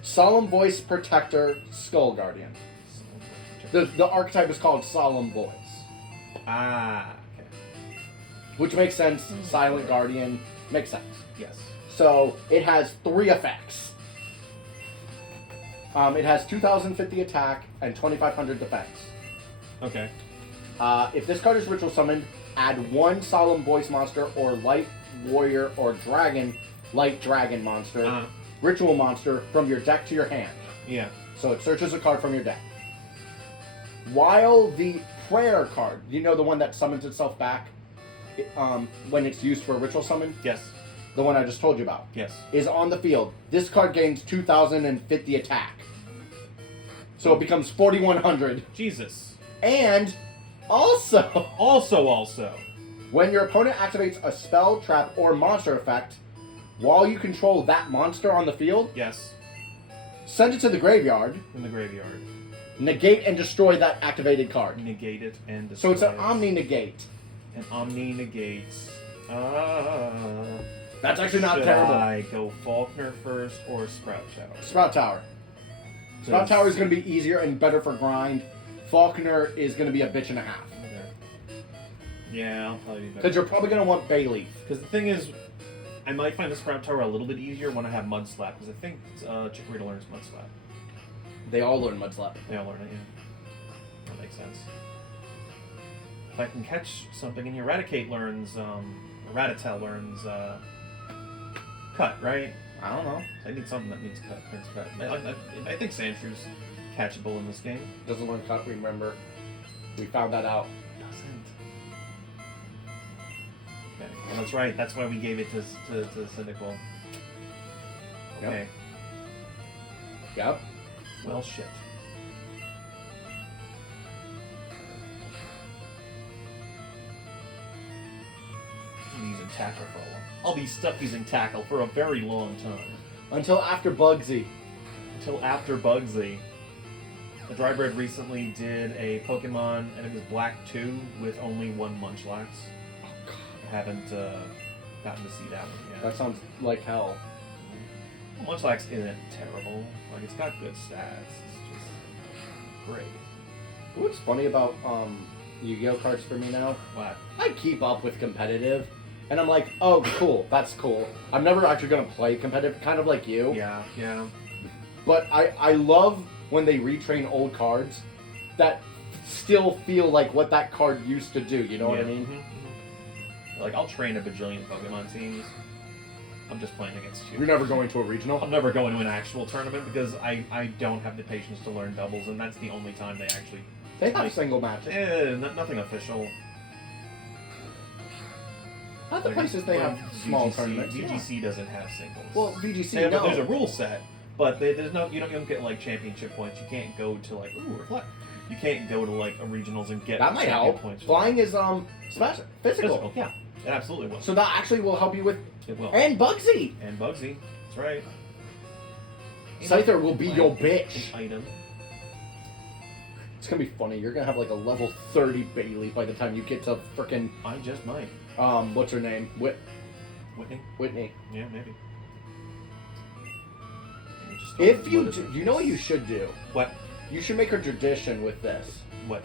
Solemn Voice Protector Skull Guardian. The archetype is called Solemn Voice. Ah. Okay. Which makes sense. Silent Guardian. Makes sense. Yes. So, it has 3 effects. It has 2,050 attack and 2,500 defense. Okay. If this card is ritual summoned, add 1 Solemn Voice monster or light warrior or dragon light dragon monster, Uh-huh. ritual monster from your deck to your hand. Yeah. So it searches a card from your deck. While the prayer card, you know the one that summons itself back when it's used for a ritual summon? Yes. The one I just told you about. Yes. Is on the field. This card gains 2,050 attack. So it becomes 4,100. Jesus. And also, Also. when your opponent activates a spell, trap, or monster effect, while you control that monster on the field, Yes. send it to the graveyard, In the graveyard. negate and destroy that activated card. Negate it and So destroy it's an it. Omni negate. An Omni negates. That's actually not Should terrible. I go Faulkner first or Sprout Tower? Sprout Tower. Sprout Tower is going to be easier and better for grind. Faulkner is going to be a bitch and a half. Okay. Yeah, I'll probably be better. Because you're probably going to want Bayleaf. Because the thing is, I might find the Sprout Tower a little bit easier when I have Mud Slap, because I think Chikorita learns Mud Slap. They all learn Mud Slap. They all learn it, yeah. That makes sense. If I can catch something, and Eradicate learns, Rattata learns, Cut, right? I don't know. I need something that needs Cut, turns Cut. I think Sandshrews catchable in this game. Doesn't learn cut, remember. We found that out. Doesn't. Okay. Well, that's right. That's why we gave it to Cyndaquil. Yep. Okay. Yep. Well, shit. I'm using Tackle for a while. I'll be stuck using Tackle for a very long time. Until after Bugsy. Until after Bugsy. The Drybread recently did a Pokemon, and it was Black 2 with only one Munchlax. Oh, God. I haven't gotten to see that one yet. That sounds like hell. Munchlax isn't terrible. Like, it's got good stats. It's just great. What's funny about Yu-Gi-Oh cards for me now? What? I keep up with competitive, and I'm like, oh, cool, that's cool. I'm never actually going to play competitive, kind of like you. Yeah, yeah. But I love when they retrain old cards that still feel like what that card used to do, you know what I mean? Mm-hmm. Like, I'll train a bajillion Pokemon teams. I'm just playing against you. You're never going to a regional? I'm never going to an actual tournament because I don't have the patience to learn doubles, and that's the only time they actually... They have single matches. Nothing official. At the Like, places they have small tournaments. VGC doesn't have singles. Well, VGC, They have no. there's a rule set, but there's no you don't get like championship points. You can't go to like reflect. You can't go to like a regionals and get That might champion help. points. Flying is special, physical. Yeah, it absolutely will. So that actually will help you with. It will. And Bugsy. And Bugsy, that's right. Scyther will be your bitch. An item. It's gonna be funny. You're gonna have like a level 30 Bailey by the time you get to frickin' I just might. what's her name? Whitney. Whitney. Yeah, maybe. If you do, you know what you should do? What? You should make a tradition with this. What?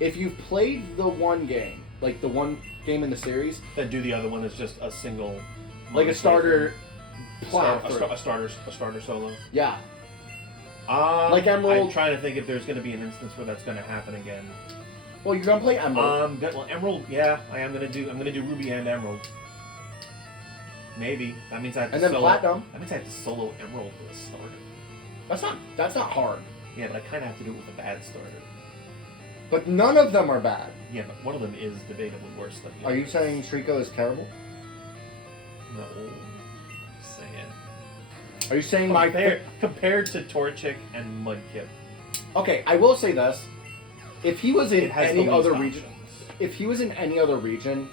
If you've played the one game, like the one game in the series, Then do the other one as just a single. like a starter A playthrough. starter solo. Yeah. Like I'm Emerald. trying to think if there's going to be an instance where that's going to happen again. Well, you're gonna play Emerald. Good. Well, Emerald. Yeah, I'm going to do Ruby and Emerald. Maybe that means I have to And then solo. Platinum. That means I have to solo Emerald with a starter. That's not hard. Yeah, but I kind of have to do it with a bad starter. But none of them are bad. Yeah, but one of them is debatably worse than the Are you others. saying Trico is terrible? No. Just saying. Are you saying Compared to Torchic and Mudkip, Okay, I will say this. If he was in it has any the other least region, options. if he was in any other region,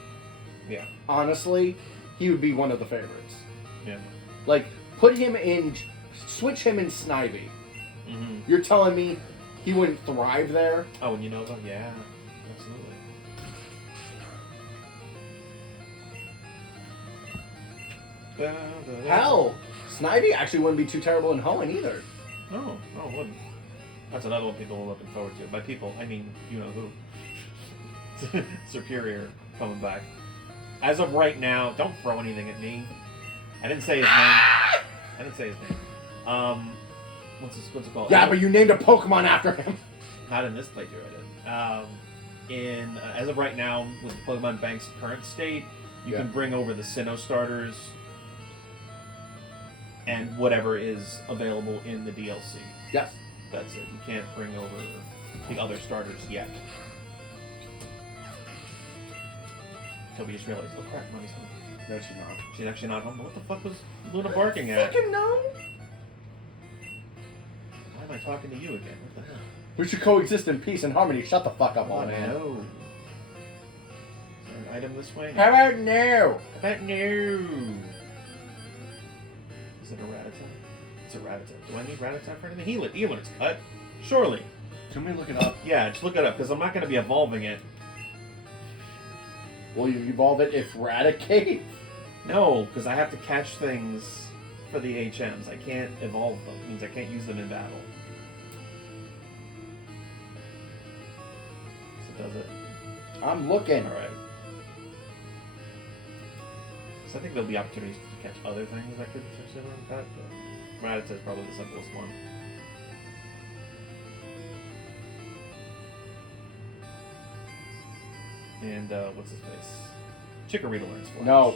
Yeah. honestly, he would be one of the favorites. Yeah. Like, switch him in Snivy. Mm-hmm. You're telling me he wouldn't thrive there? Oh, and Unova? Yeah, absolutely. Hell, Snivy actually wouldn't be too terrible in Hoenn either. No, it wouldn't. That's another one people are looking forward to. By people, I mean, you know who. Superior coming back. As of right now, don't throw anything at me. I didn't say his name. What's it called? Yeah, but you named a Pokemon after him. Not in this playthrough, I did. As of right now, with the Pokemon Bank's current state, you can bring over the Sinnoh starters and whatever is available in the DLC. Yes. That's it. You can't bring over the other starters yet. Toby just realized, oh crap, Mommy's home. No, she's not. She's actually not home. What the fuck was Luna barking at? Fucking no. Why am I talking to you again? What the hell? We should coexist in peace and harmony. Shut the fuck up, Oh, old man. no. Is there an item this way? How about no? How about no? Is it a Rattata? It's a Rattata. Do I need Rattata for anything? Healer's cut. Surely. Can we look it up? Yeah, just look it up, because I'm not going to be evolving it. Will you evolve it if Raticate? No, because I have to catch things for the HMs. I can't evolve them. It means I can't use them in battle. So does it? I'm looking. Alright. So I think there'll be opportunities to catch other things that could potentially learn that, but Rattata is probably the simplest one. And, what's his face? Chikorita learns Flash. No.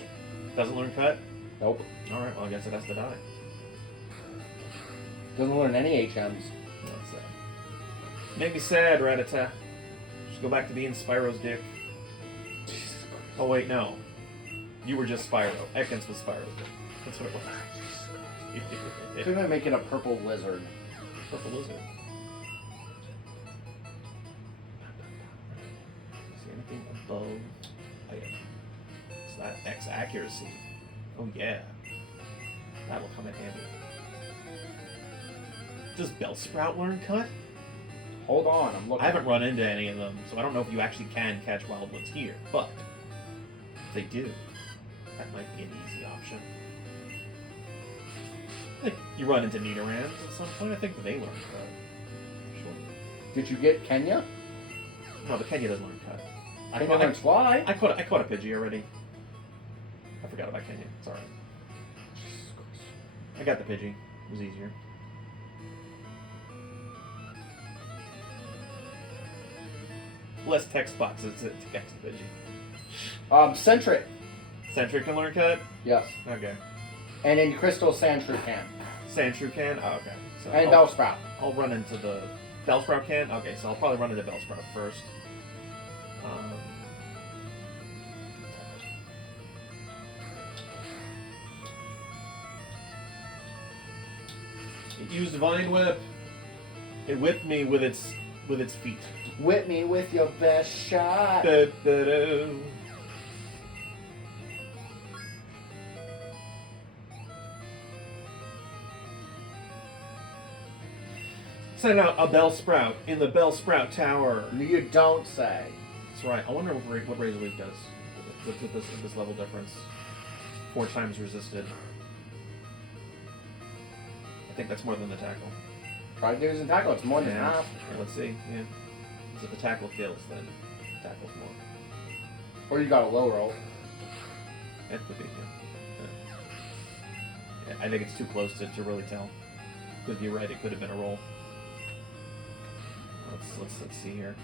Doesn't learn Cut? Nope. Alright, well I guess it has to die. Doesn't learn any HMs. That's sad. Make me sad, Rattata. Just go back to being Spyro's dick. Oh wait, no. You were just Spyro. Ekans was Spyro's dick. That's what it was. Couldn't I make it a purple lizard? Purple lizard. See anything above item? It's that X accuracy. Oh yeah. That'll come in handy. Does Bellsprout learn Cut? Hold on, I'm looking. I haven't run into any of them, so I don't know if you actually can catch wild ones here, but if they do, that might be an easy option. I think you run into Nidorans at some point. I think they learn Cut. Sure. Did you get Kenya? No, but Kenya doesn't learn Cut. Kenya learns Fly. I caught a Pidgey already. I forgot about Kenya. It's alright. I got the Pidgey. It was easier. Less text boxes to text Pidgey. Centric. Sentry can learn Cut? Yes. Okay. And in Crystal, Sandshrew can. Sandshrew can? Oh, okay. So And I'll, Bellsprout. I'll run into the Bellsprout can? Okay, so I'll probably run into Bellsprout first. It used Vine Whip. It whipped me with its feet. Whip me with your best shot. Da-da-da. Send out a Bellsprout in the Bellsprout Tower. You don't say. That's right. I wonder what Razor Leaf does with this level difference. 4 times resisted. I think that's more than the tackle. Try to use and tackle. It's more than Yeah. half. Yeah, let's see. Yeah. So if the tackle kills, then tackle's more. Or you got a low roll. That could be. Yeah, I think it's too close to really tell. Because you're right, it could have been a roll. Let's see here.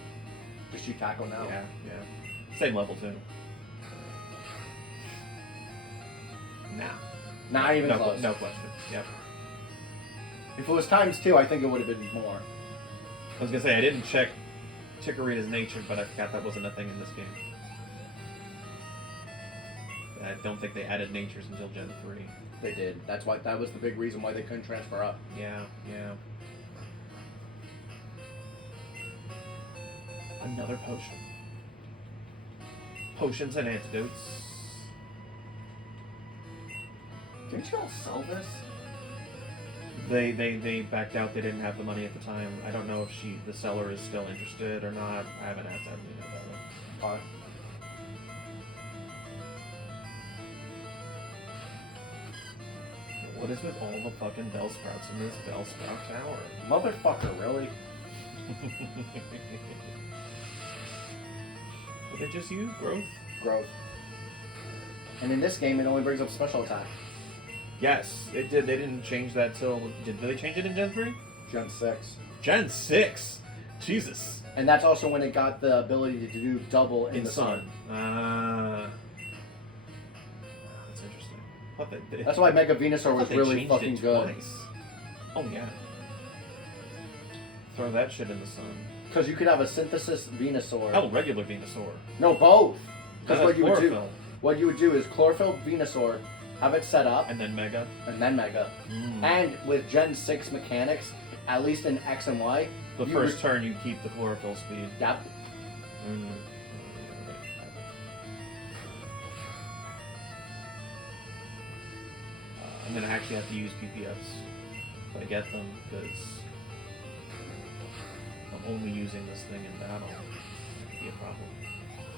Just you tackle now. Yeah, yeah. Same level too. Nah. Not even close. No question. Yep. If it was times 2, I think it would have been more. I was gonna say I didn't check Chikorita's nature, but I forgot that wasn't a thing in this game. I don't think they added natures until Gen 3. They did. That was the big reason why they couldn't transfer up. Yeah, yeah. Another potion. Potions and antidotes. Didn't you all sell this? They backed out. They didn't have the money at the time. I don't know if the seller is still interested or not. I haven't asked anything about it. Fine. What is with all the fucking Bellsprouts in this Bellsprout Tower? Motherfucker, really? Did it just use growth? Growth. And in this game, it only brings up special attack. Yes, it did. They didn't change that till... Did they change it in Gen 3? Gen 6. Gen 6? Jesus. And that's also when it got the ability to do double in the sun. That's interesting. thought they, That's why Mega Venusaur I was thought they really changed fucking it good. twice. Oh yeah. Throw that shit in the sun. Because you could have a synthesis Venusaur. Oh, regular Venusaur. No, both. Because That's what you would do is chlorophyll Venusaur, have it set up, and then Mega. and then Mega. And with Gen 6 mechanics, at least in X and Y, The first turn you keep the chlorophyll speed. Yep. I'm gonna actually have to use PPFs if I get them, because I'm only using this thing in battle. That could be a problem.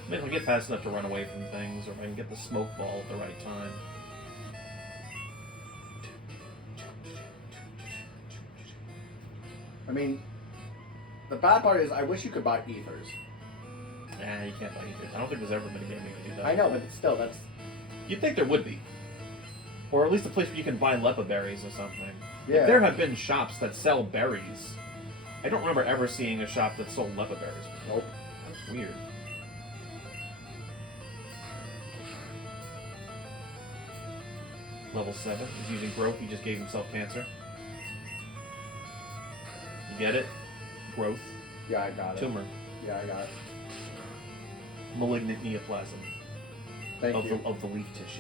I mean, if I get fast enough to run away from things, or if I can get the smoke ball at the right time. I mean, the bad part is I wish you could buy ethers. Nah, you can't buy either. I don't think there's ever been a game you can do that. I know, but still, that's... You'd think there would be. Or at least a place where you can buy lepa berries or something. Yeah. Like, there have been shops that sell berries. I don't remember ever seeing a shop that sold lepa berries. Nope. That's weird. Level 7. He's using growth. He just gave himself cancer. You get it? Growth. Yeah, I got it. Tumor. Yeah, I got it. Malignant neoplasm. Thank you. Of the leaf tissue.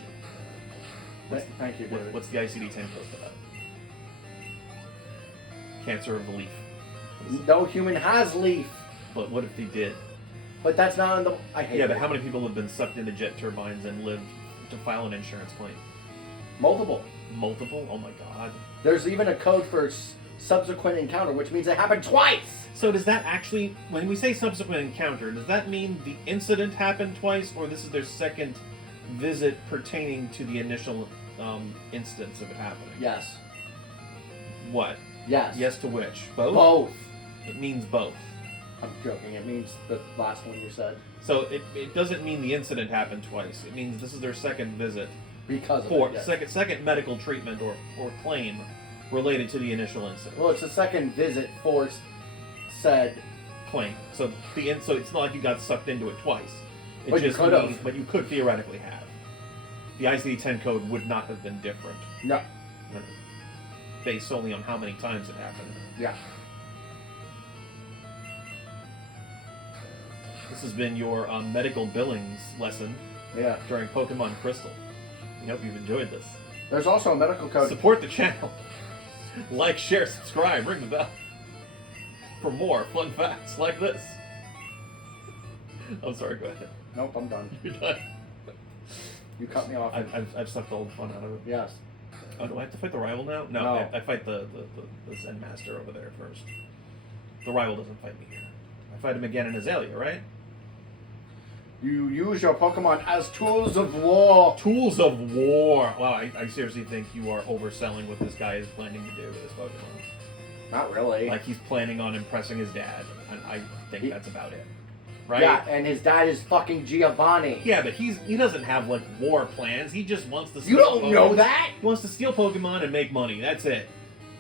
Thank you, David. What's the ICD-10 code for that? Cancer of the leaf. No human has leaf. But what if they did? But that's not on the... I hate Yeah, it. but how many people have been sucked into jet turbines and lived to file an insurance claim? Multiple. Multiple? Oh my god. There's even a code for subsequent encounter, which means it happened twice. So does that actually, when we say subsequent encounter, does that mean the incident happened twice, or this is their second visit pertaining to the initial instance of it happening? Yes. What? Yes. Yes to which? Both? Both. It means both. I'm joking. It means the last one you said. So it doesn't mean the incident happened twice. It means this is their second visit Because of for it, yes. second medical treatment or claim related to the initial incident. Well, it's the second visit for said... Claim. So so it's not like you got sucked into it twice. It But you just could have. means, but you could theoretically have. The ICD-10 code would not have been different, No. based solely on how many times it happened. Yeah. This has been your medical billings lesson Yeah. during Pokemon Crystal. We hope you've enjoyed this. There's also a medical code. Support the channel. Like, share, subscribe, ring the bell for more fun facts like this. I'm sorry, go ahead. Nope, I'm done. You're done. You cut me off. I've sucked all the fun out of it. Yes. Oh, do I have to fight the rival now? No, No. I fight the Zen Master over there first. The rival doesn't fight me here. I fight him again in Azalea, right? You use your Pokemon as tools of war. Tools of war! Wow, I seriously think you are overselling what this guy is planning to do with his Pokemon. Not really. Like, he's planning on impressing his dad, and I think that's about it. Right? Yeah, and his dad is fucking Giovanni. Yeah, but he doesn't have, like, war plans. He just wants to You steal don't Pokemon. know that? He wants to steal Pokemon and make money. That's it.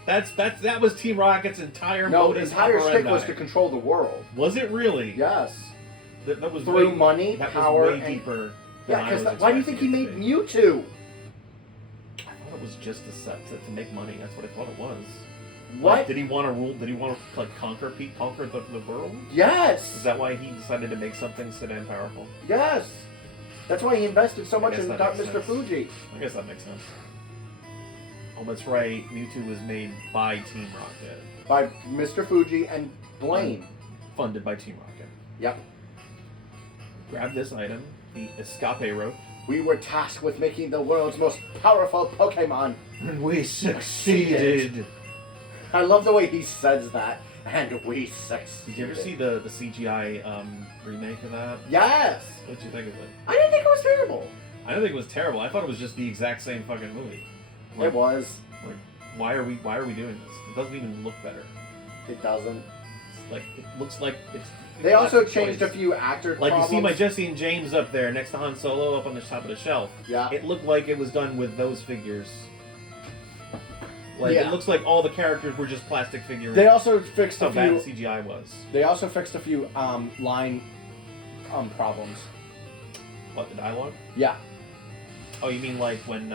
That was Team Rocket's entire No, the modus entire stick was operandi. to control the world. Was it really? Yes. That was Through way, money, that power, was way and... deeper. Yeah, than I was because why do you think he expecting made it to be. Mewtwo? I thought it was just to make money. That's what I thought it was. What? Like, did he want to rule? Did he want to like conquer the world? Yes. Is that why he decided to make something sedan powerful? Yes. That's why he invested so I much guess in that Got makes Mr. sense. Fuji. I guess that makes sense. Oh, that's right. Mewtwo was made by Team Rocket. By Mr. Fuji and Blaine. Funded by Team Rocket. Yep. Grab this item, the Escape Rope. We were tasked with making the world's most powerful Pokemon. And we succeeded. I love the way he says that. And we succeeded. Did you ever see the CGI remake of that? Yes. What did you think of it? I didn't think it was terrible. I don't think it was terrible. I thought it was just the exact same fucking movie. Like, It was. Like, why are we doing this? It doesn't even look better. It doesn't. It's like it looks like it's. They also classic changed a choice. few actor Like problems. you see my Jesse and James up there next to Han Solo up on the top of the shelf. Yeah. It looked like it was done with those figures. Like Yeah. it looks like all the characters were just plastic figures. They also fixed How a bad few. the CGI was. They also fixed a few line problems. What, the dialogue? Yeah. Oh, you mean like when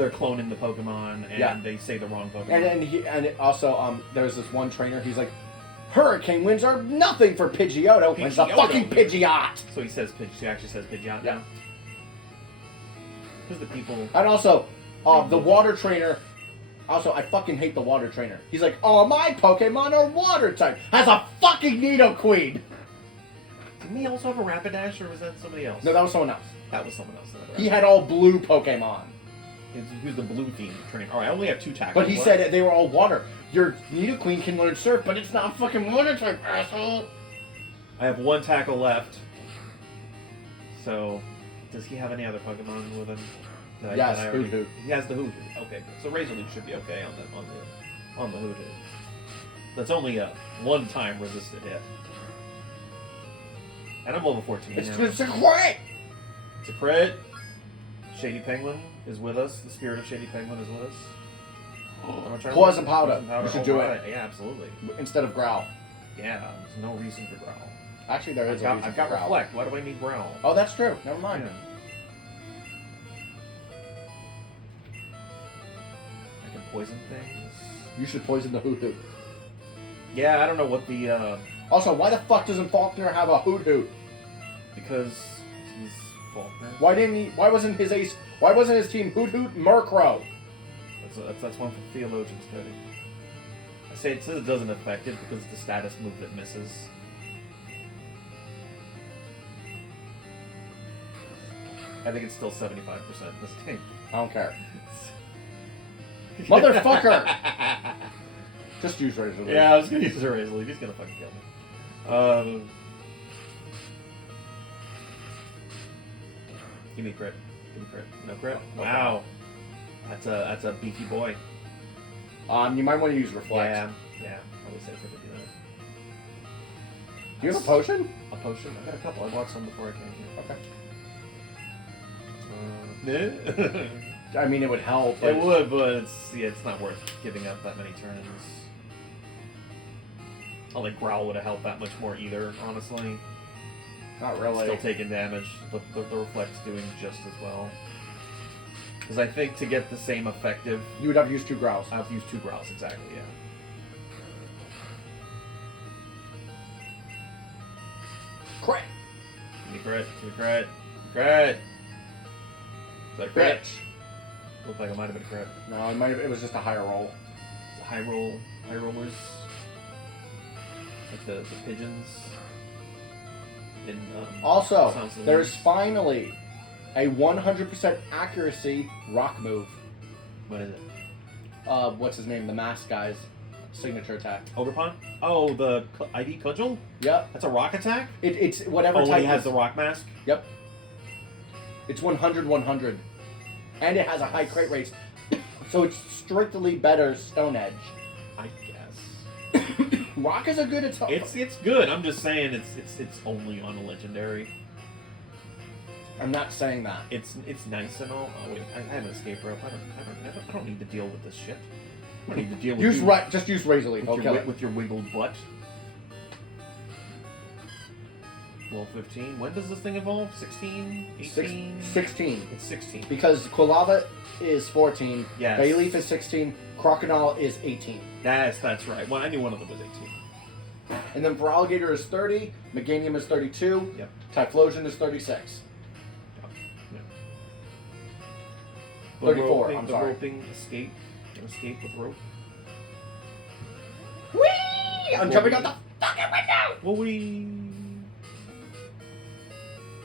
they're cloning the Pokemon and Yeah. they say the wrong Pokemon. And also there's this one trainer. He's like, hurricane winds are nothing for Pidgeotto. It's a Pidgeotto. fucking Pidgeot. So he actually says Pidgeot Yeah. now. Because the people. And also, the water trainer. Also, I fucking hate the water trainer. He's like, all my Pokemon are water type. Has a fucking Nidoqueen. Didn't he also have a Rapidash, or was that somebody else? No, that was someone else. That was someone else. He had all blue Pokemon. Who's the blue themed trainer? All right, I only have 2 tackles. But he said they were all water. Your Nidoqueen can learn Surf, but it's not fucking water type, asshole. I have 1 tackle left. So, does he have any other Pokemon with him? Yes, already... Hoot-Hoot. He has the Hoot-Hoot. Okay, good. So Razor Leaf should be okay on the Hoot-Hoot. That's only a 1-time resisted hit. And I'm level 14 now. It's a crit! It's a crit. Shady Penguin is with us. The spirit of Shady Penguin is with us. I'm gonna try Poison Powder. Poison You should do it. Yeah, absolutely. Instead of Growl. Yeah, there's no reason for Growl. Actually, there is a reason I've for got Growl. Reflect. Why do I need Growl? Oh, that's true. Never mind. Yeah. I can poison things. You should poison the Hoot-Hoot. Yeah, I don't know what the Also, why the fuck doesn't Faulkner have a Hoot-Hoot? because he's Faulkner. Why wasn't his ace? Why wasn't his team Hoot-Hoot Murkrow? That's one for theologians, Cody. I say it says it doesn't affect it because it's the status move that misses. I think it's still 75% this game. I don't care. Motherfucker! Just use Razor Leaf. Yeah, I was gonna use the Razor Leaf. He's gonna fucking kill me. Give me crit. Give me crit. No crit. Wow. That's a beefy boy. You might want to use Reflect. Yeah. Always safer to do that. Do you have a potion? A potion? I got a couple. I bought some before I came Okay. here. I mean, it would help. But It would, but it's not worth giving up that many turns. I don't think Growl would have helped that much more either, honestly. Not really. Still taking damage. The Reflect's doing just as well. Because I think to get the same effective, You would have used 2 Growls. I've used 2 Growls, exactly, yeah. Crit! Give me crit, give me crit, crit! Is that a crit? Bitch. Looked like it might have been a crit. No, it was just a higher roll. It's a high rollers. Like the pigeons. In, Also, Sounds like there's leaves. finally a 100% accuracy rock move. What is it? What's his name? The mask guy's signature attack. Ogerpon? Oh, the ID Cudgel? Yep. That's a rock attack? It's whatever Oh, when type. he has the rock mask? Yep. It's 100-100. And it has a high crate rate. So it's strictly better Stone Edge. I guess. Rock is a good attack. It's good. I'm just saying it's only on a legendary. I'm not saying that. It's nice and all. Oh wait, I have an escape rope. I don't need to deal with this shit. I don't need to deal with you, Just use Razor Leaf. Okay. with your wiggled butt. Level 15. When does this thing evolve? 16? 18? 16. It's 16. Because Quilava is 14. Yes. Bayleaf is 16. Crocodile is 18. That's right. Well, I knew one of them was 18. And then for Alligator is 30. Meganium is 32. Yep. Typhlosion is 36. Yeah. 34, Roping, I'm sorry. Roping escape with rope. Whee! I'm jumping out the fucking window! Well, we.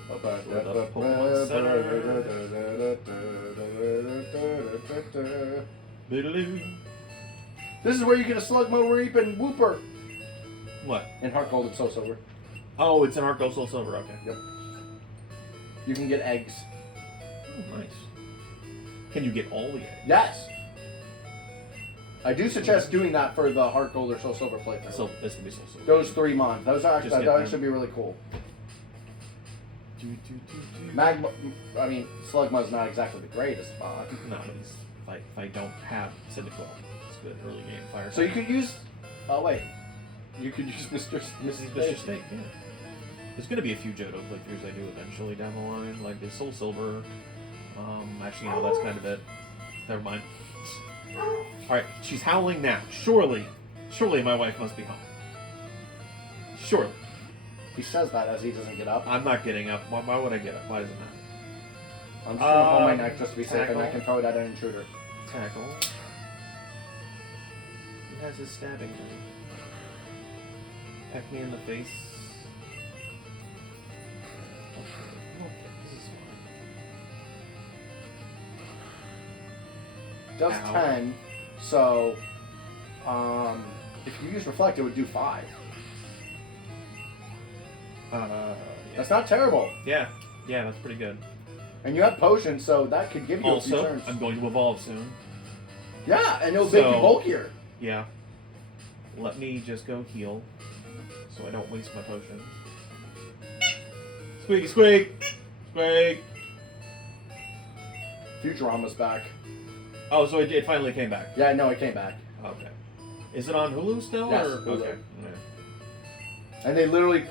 The Pokemon Center. Biddaloo. This is where you get a Slugmo, Reap, and Wooper. What? And Heart Gold and Soul Silver. Oh, it's an Arc Gold Soul Silver. Okay. Yep. You can get eggs. Oh, nice. Can you get all the eggs? Yes. I do suggest doing that for the Heart Gold or Soul Silver playthrough. So this can be Soul Silver. Those 3 mons. Those are Just actually, get that them. should be really cool. Magma, I mean, Slugma's not exactly the greatest mod. No, it's if I don't have Cyndaquil, it's good early game fire. So you could use. Oh wait, you could use Mr. Mr. Snake, yeah. There's gonna be a few Johto playthroughs I do eventually down the line, like the Soul Silver. Actually, no, that's kind of it. Never mind. Alright, she's howling now. Surely my wife must be home. Surely. He says that as he doesn't get up. I'm not getting up. Why would I get up? Why does it matter? I'm just gonna hold my neck just to be safe, and I tackle. can throw it at an intruder. Tackle. He has his stabbing knife. Peck me in the face. Okay, this is fine. Does Ow. 10, so if you use reflect, it would do 5. Yeah. That's not terrible. Yeah, that's pretty good. And you have potion, so that could give you a few Also, turns. I'm going to evolve soon. Yeah, and it'll make you So- bulkier. Yeah. Let me just go heal, so I don't waste my potion. Squeaky squeak! Squeak! Futurama's back. Oh, so it finally came back. Yeah, no, it came back. Okay. Is it on Hulu still? Yes, or? Hulu. Okay. And they literally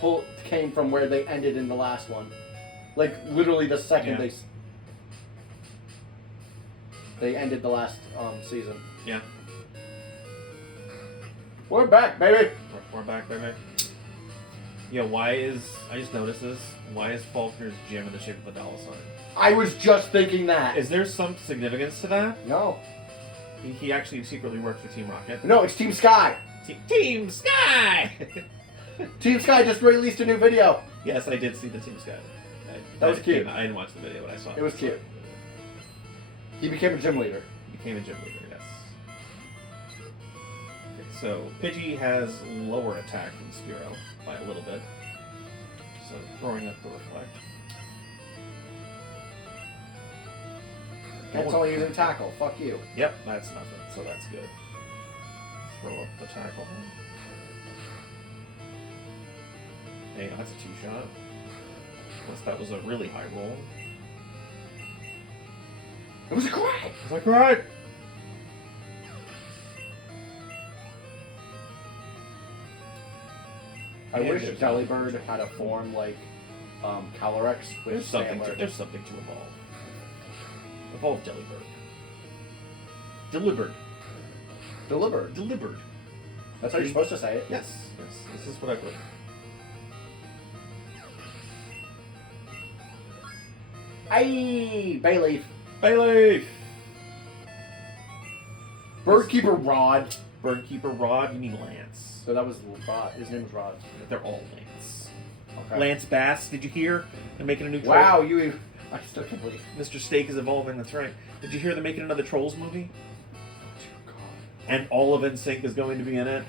came from where they ended in the last one. Like, literally the second Yeah. they ended the last season. Yeah. We're back, baby! We're back, baby. Yeah, I just noticed this, why is Faulkner's gym in the shape of a dollar sign? I was just thinking that. Is there some significance to that? No. He actually secretly works for Team Rocket. No, it's Team Sky! Team Sky! Team Sky just released a new video. Yes, I did see the Team Sky. That was cute. I didn't watch the video, but I saw it. It was cute. He became a gym leader. Became a gym leader, yes. Okay, so Pidgey has lower attack than Spearow by a little bit. So throwing up the reflect. That's only using tackle. Fuck you. Yep, that's nothing, so that's good. Throw up the tackle. Hey, that's a 2-shot. Unless that was a really high roll. It was a crit! It's like, right! I Yeah, wish there's Delibird had a form like Calyrex with There's something Sandler. there's something to evolve. Evolve Delibird. Delivered. Delibird. Delivered. That's how you're supposed to say it. Yes. This is what I put. Aye! Bayleaf. Bayleaf! Birdkeeper Rod. Birdkeeper Rod, you mean Lance. So that was Rod. His name was Rod. They're all Lance. Okay. Lance Bass, did you hear? They're making a new troll. Wow, I still can't believe. Mr. Steak is evolving, that's right. Did you hear they're making another Trolls movie? And all of NSYNC is going to be in it?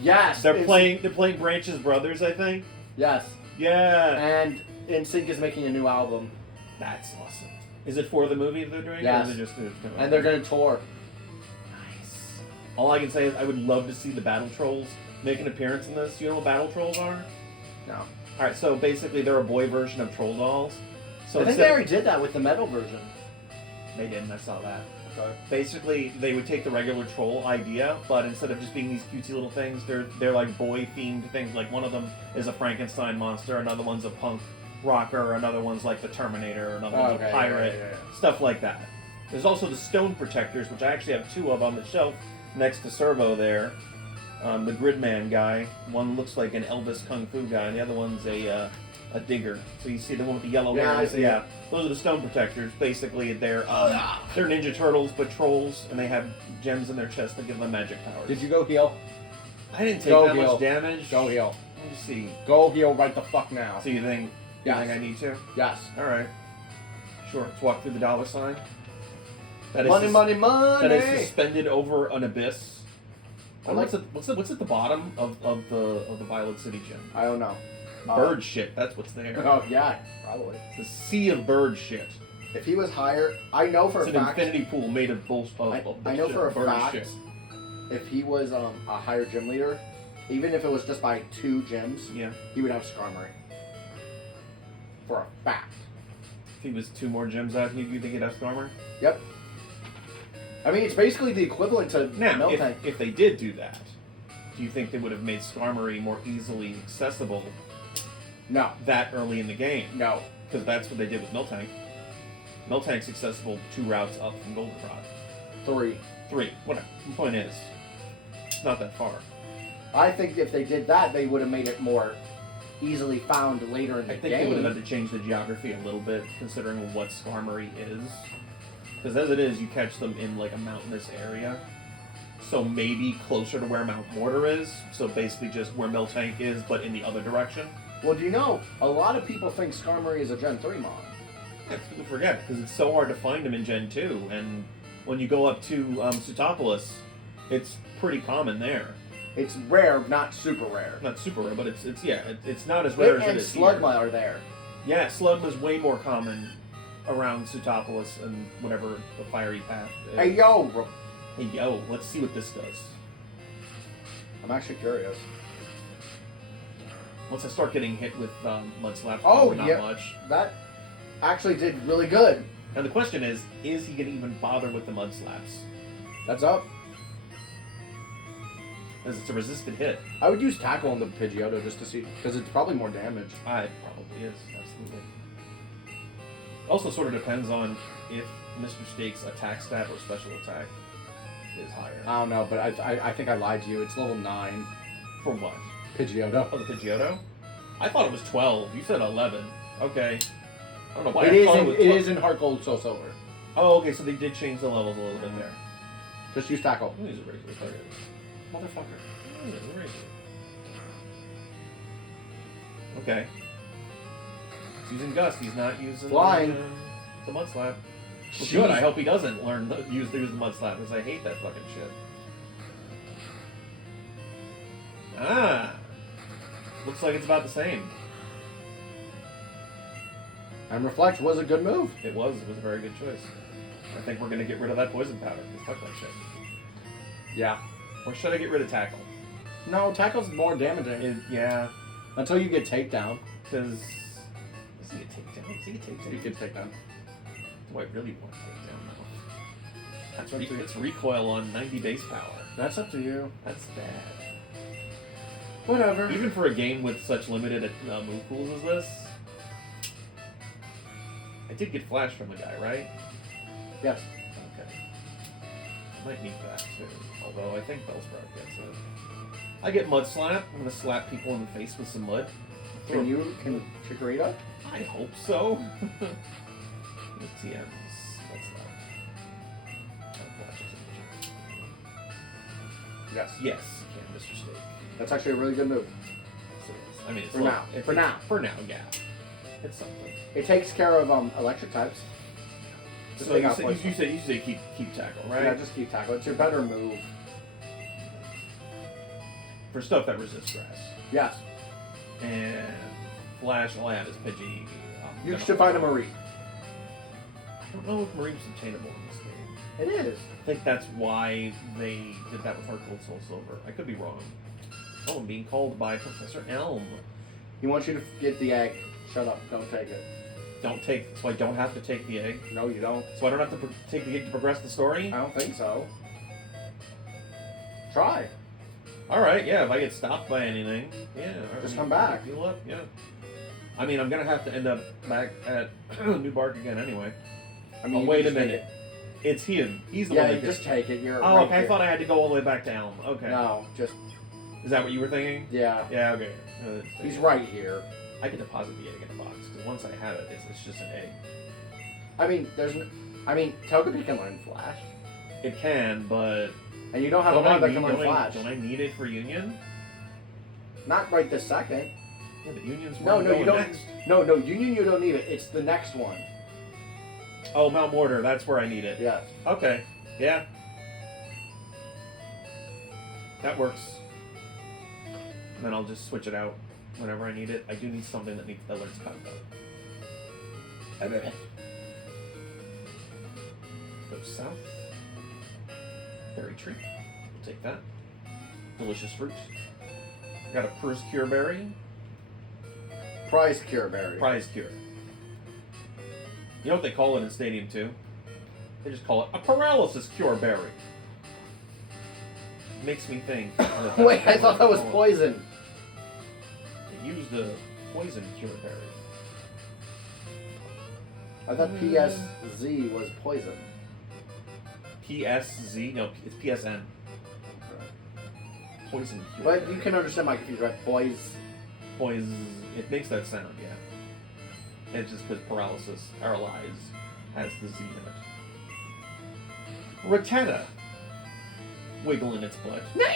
Yes. They're playing Branch's brothers, I think. Yes. Yeah. And NSYNC is making a new album. That's awesome. Is it for the movie they're doing? Yes. Or is it just And they're going to tour. Nice. All I can say is I would love to see the Battle Trolls make an appearance in this. Do you know what Battle Trolls are? No. Alright, so basically they're a boy version of Troll Dolls. So I think instead- they already did that with the metal version. They didn't, I saw that. Okay. Basically, they would take the regular troll idea, but instead of just being these cutesy little things, they're like boy-themed things. Like one of them is a Frankenstein monster, another one's a punk rocker, another one's like the Terminator, another one's a pirate, stuff like that. There's also the Stone Protectors, which I actually have 2 of on the shelf next to Servo there. The Gridman guy. One looks like an Elvis Kung Fu guy, and the other one's a digger. So you see the one with the yellow Yeah, hair? I see. Yeah. Those are the Stone Protectors. Basically, they're Ninja Turtles, but trolls, and they have gems in their chest that give them magic powers. Did you go heal? I didn't take Go that heal. much damage. Go heal. Let me see. Go heal right the fuck now. So you think? Yes. You think I need to? Yes. All right. Sure. Let's walk through the dollar sign. That Money, money, That money! is suspended over an abyss. I like- What's at the bottom of the Violet City gym? I don't know. Bird shit. That's what's there. Oh, yeah, probably. It's a sea of bird shit. If he was higher, I know for It's a an fact. infinity pool made of bullshit. I know for a bird fact, shit. if he was a higher gym leader, even if it was just by 2 gyms, Yeah. he would have Skarmory. For a fact. If he was 2 more gyms out, you think he'd have Skarmory? Yep. I mean, it's basically the equivalent to Now, Miltank. if they did do that, do you think they would have made Skarmory more easily accessible No. that early in the game? No. Because that's what they did with Miltank. Miltank's accessible 2 routes up from Goldenrod. 3. 3. Whatever. The point is, it's not that far. I think if they did that, they would have made it more easily found later in the I think game. they would have had to change the geography a little bit, considering what Skarmory is. Because as it is, you catch them in like a mountainous area. So maybe closer to where Mount Mortar is. So basically just where Miltank is, but in the other direction. Well, do you know, a lot of people think Skarmory is a Gen 3 mon. That's people forget, because it's so hard to find them in Gen 2. And when you go up to Sutopolis, it's pretty common there. It's rare, not super rare. Not super rare, but it's not as rare as it And is Slugma here. are there. Yeah, Slugma's way more common around Sutopolis and whatever the fiery path is. Hey, yo! Hey, yo, let's see what this does. I'm actually curious. Once I start getting hit with Mudslaps, Oh, not yeah. much. That actually did really good. And the question is he going to even bother with the Mudslaps? That's up. Because it's a resisted hit. I would use Tackle on the Pidgeotto just to see, because it's probably more damage. It probably is, absolutely. Also sort of depends on if Mr. Steak's attack stat or special attack is higher. I don't know, but I think I lied to you. It's level 9. For what? Pidgeotto. Oh, the Pidgeotto? I thought it was 12. You said 11. Okay. I don't know why It I is thought in, was it 12. is in Heart Gold Soul Silver. Oh, okay, so they did change the levels a little bit there. Just use Tackle. He's a regular target. Motherfucker. He's a regular. Okay. He's using Gust. He's not using Flying. The Mud Slap. Well, Jeez. good. I hope he doesn't learn to use the Mud Slap, because I hate that fucking shit. Ah. Looks like it's about the same. And Reflect was a good move. It was a very good choice. I think we're going to get rid of that poison powder. Just fuck that shit. Yeah. Or should I get rid of Tackle? No, Tackle's more damaging. Yeah, Until you get Takedown. because... Does he get takedown? Does he get takedown? You get Takedown. Do I really want takedown now? That's up to you. It's recoil on 90 base power. That's up to you. That's bad. Whatever. Even for a game with such limited move pools as this, I did get flash from the guy, right? Yes. Okay. Might need that too. Although I think Bellsprout gets it. I get Mud Slap. I'm gonna slap people in the face with some mud. Can Chikorita? I hope so. The TMs. What's that? Yes. Yes, you can, Mr. Steak. That's actually a really good move. So it's, I mean, it's For now. For now. For now, yeah. It's something. It takes care of electric types. Just So take you out say, poison. you say keep Tackle, right? Yeah, just keep Tackle. It's your better move. For stuff that resists grass. Yes. And Flash, all I have is Pidgey. You should find a Marie. I don't know if Marie's obtainable in this game. It is. I think that's why they did that with Heart Gold Soul Silver. I could be wrong. Oh, I'm being called by Professor Elm. He wants you to get the egg. Shut up. Don't take it. Don't take, so I don't have to take the egg. No, you don't. So I don't have to take the egg to progress the story. I don't think so. Try. All right, yeah. If I get stopped by anything, yeah. Just come back. Heal up, yeah. I mean, I'm gonna have to end up back at New Bark again anyway. I mean, Oh, you wait a just take minute. it. It's him. He's the Yeah, one you that just take it. You're Oh, right okay. I there. thought I had to go all the way back to Elm. Okay. No, just Is that what you were thinking? yeah. Yeah. Okay. He's right here. I can deposit the egg in a box because once I have it, it's just an egg. I mean, Togepi can learn Flash, It can, but and you don't have a one that can learn Flash. don't I need it for Union? Not right this second. Yeah, but Union's No, where I'm no, you going don't. next. No, Union, you don't need it. It's the next one. Oh, Mount Mortar. That's where I need it. Yes. Okay. Yeah. That works. And then I'll just switch it out whenever I need it. I do need something that learns Pound though. Go south. Berry tree. We'll take that. Delicious fruit. I got a Purse Cure Berry. Prize Cure Berry. Prize Cure. You know what they call it in Stadium 2? They just call it a Paralysis Cure Berry. Makes me think. that Wait, I that's thought that what was they call it. poison. They used a Poison Cure Berry. I thought PSZ was poison. PSZ? No, it's PSN. Poison cure. But you can understand my confusion, right? Poison. It makes that sound, yeah. It's just because paralysis has the Z in it. Rattata. Wiggling its butt. These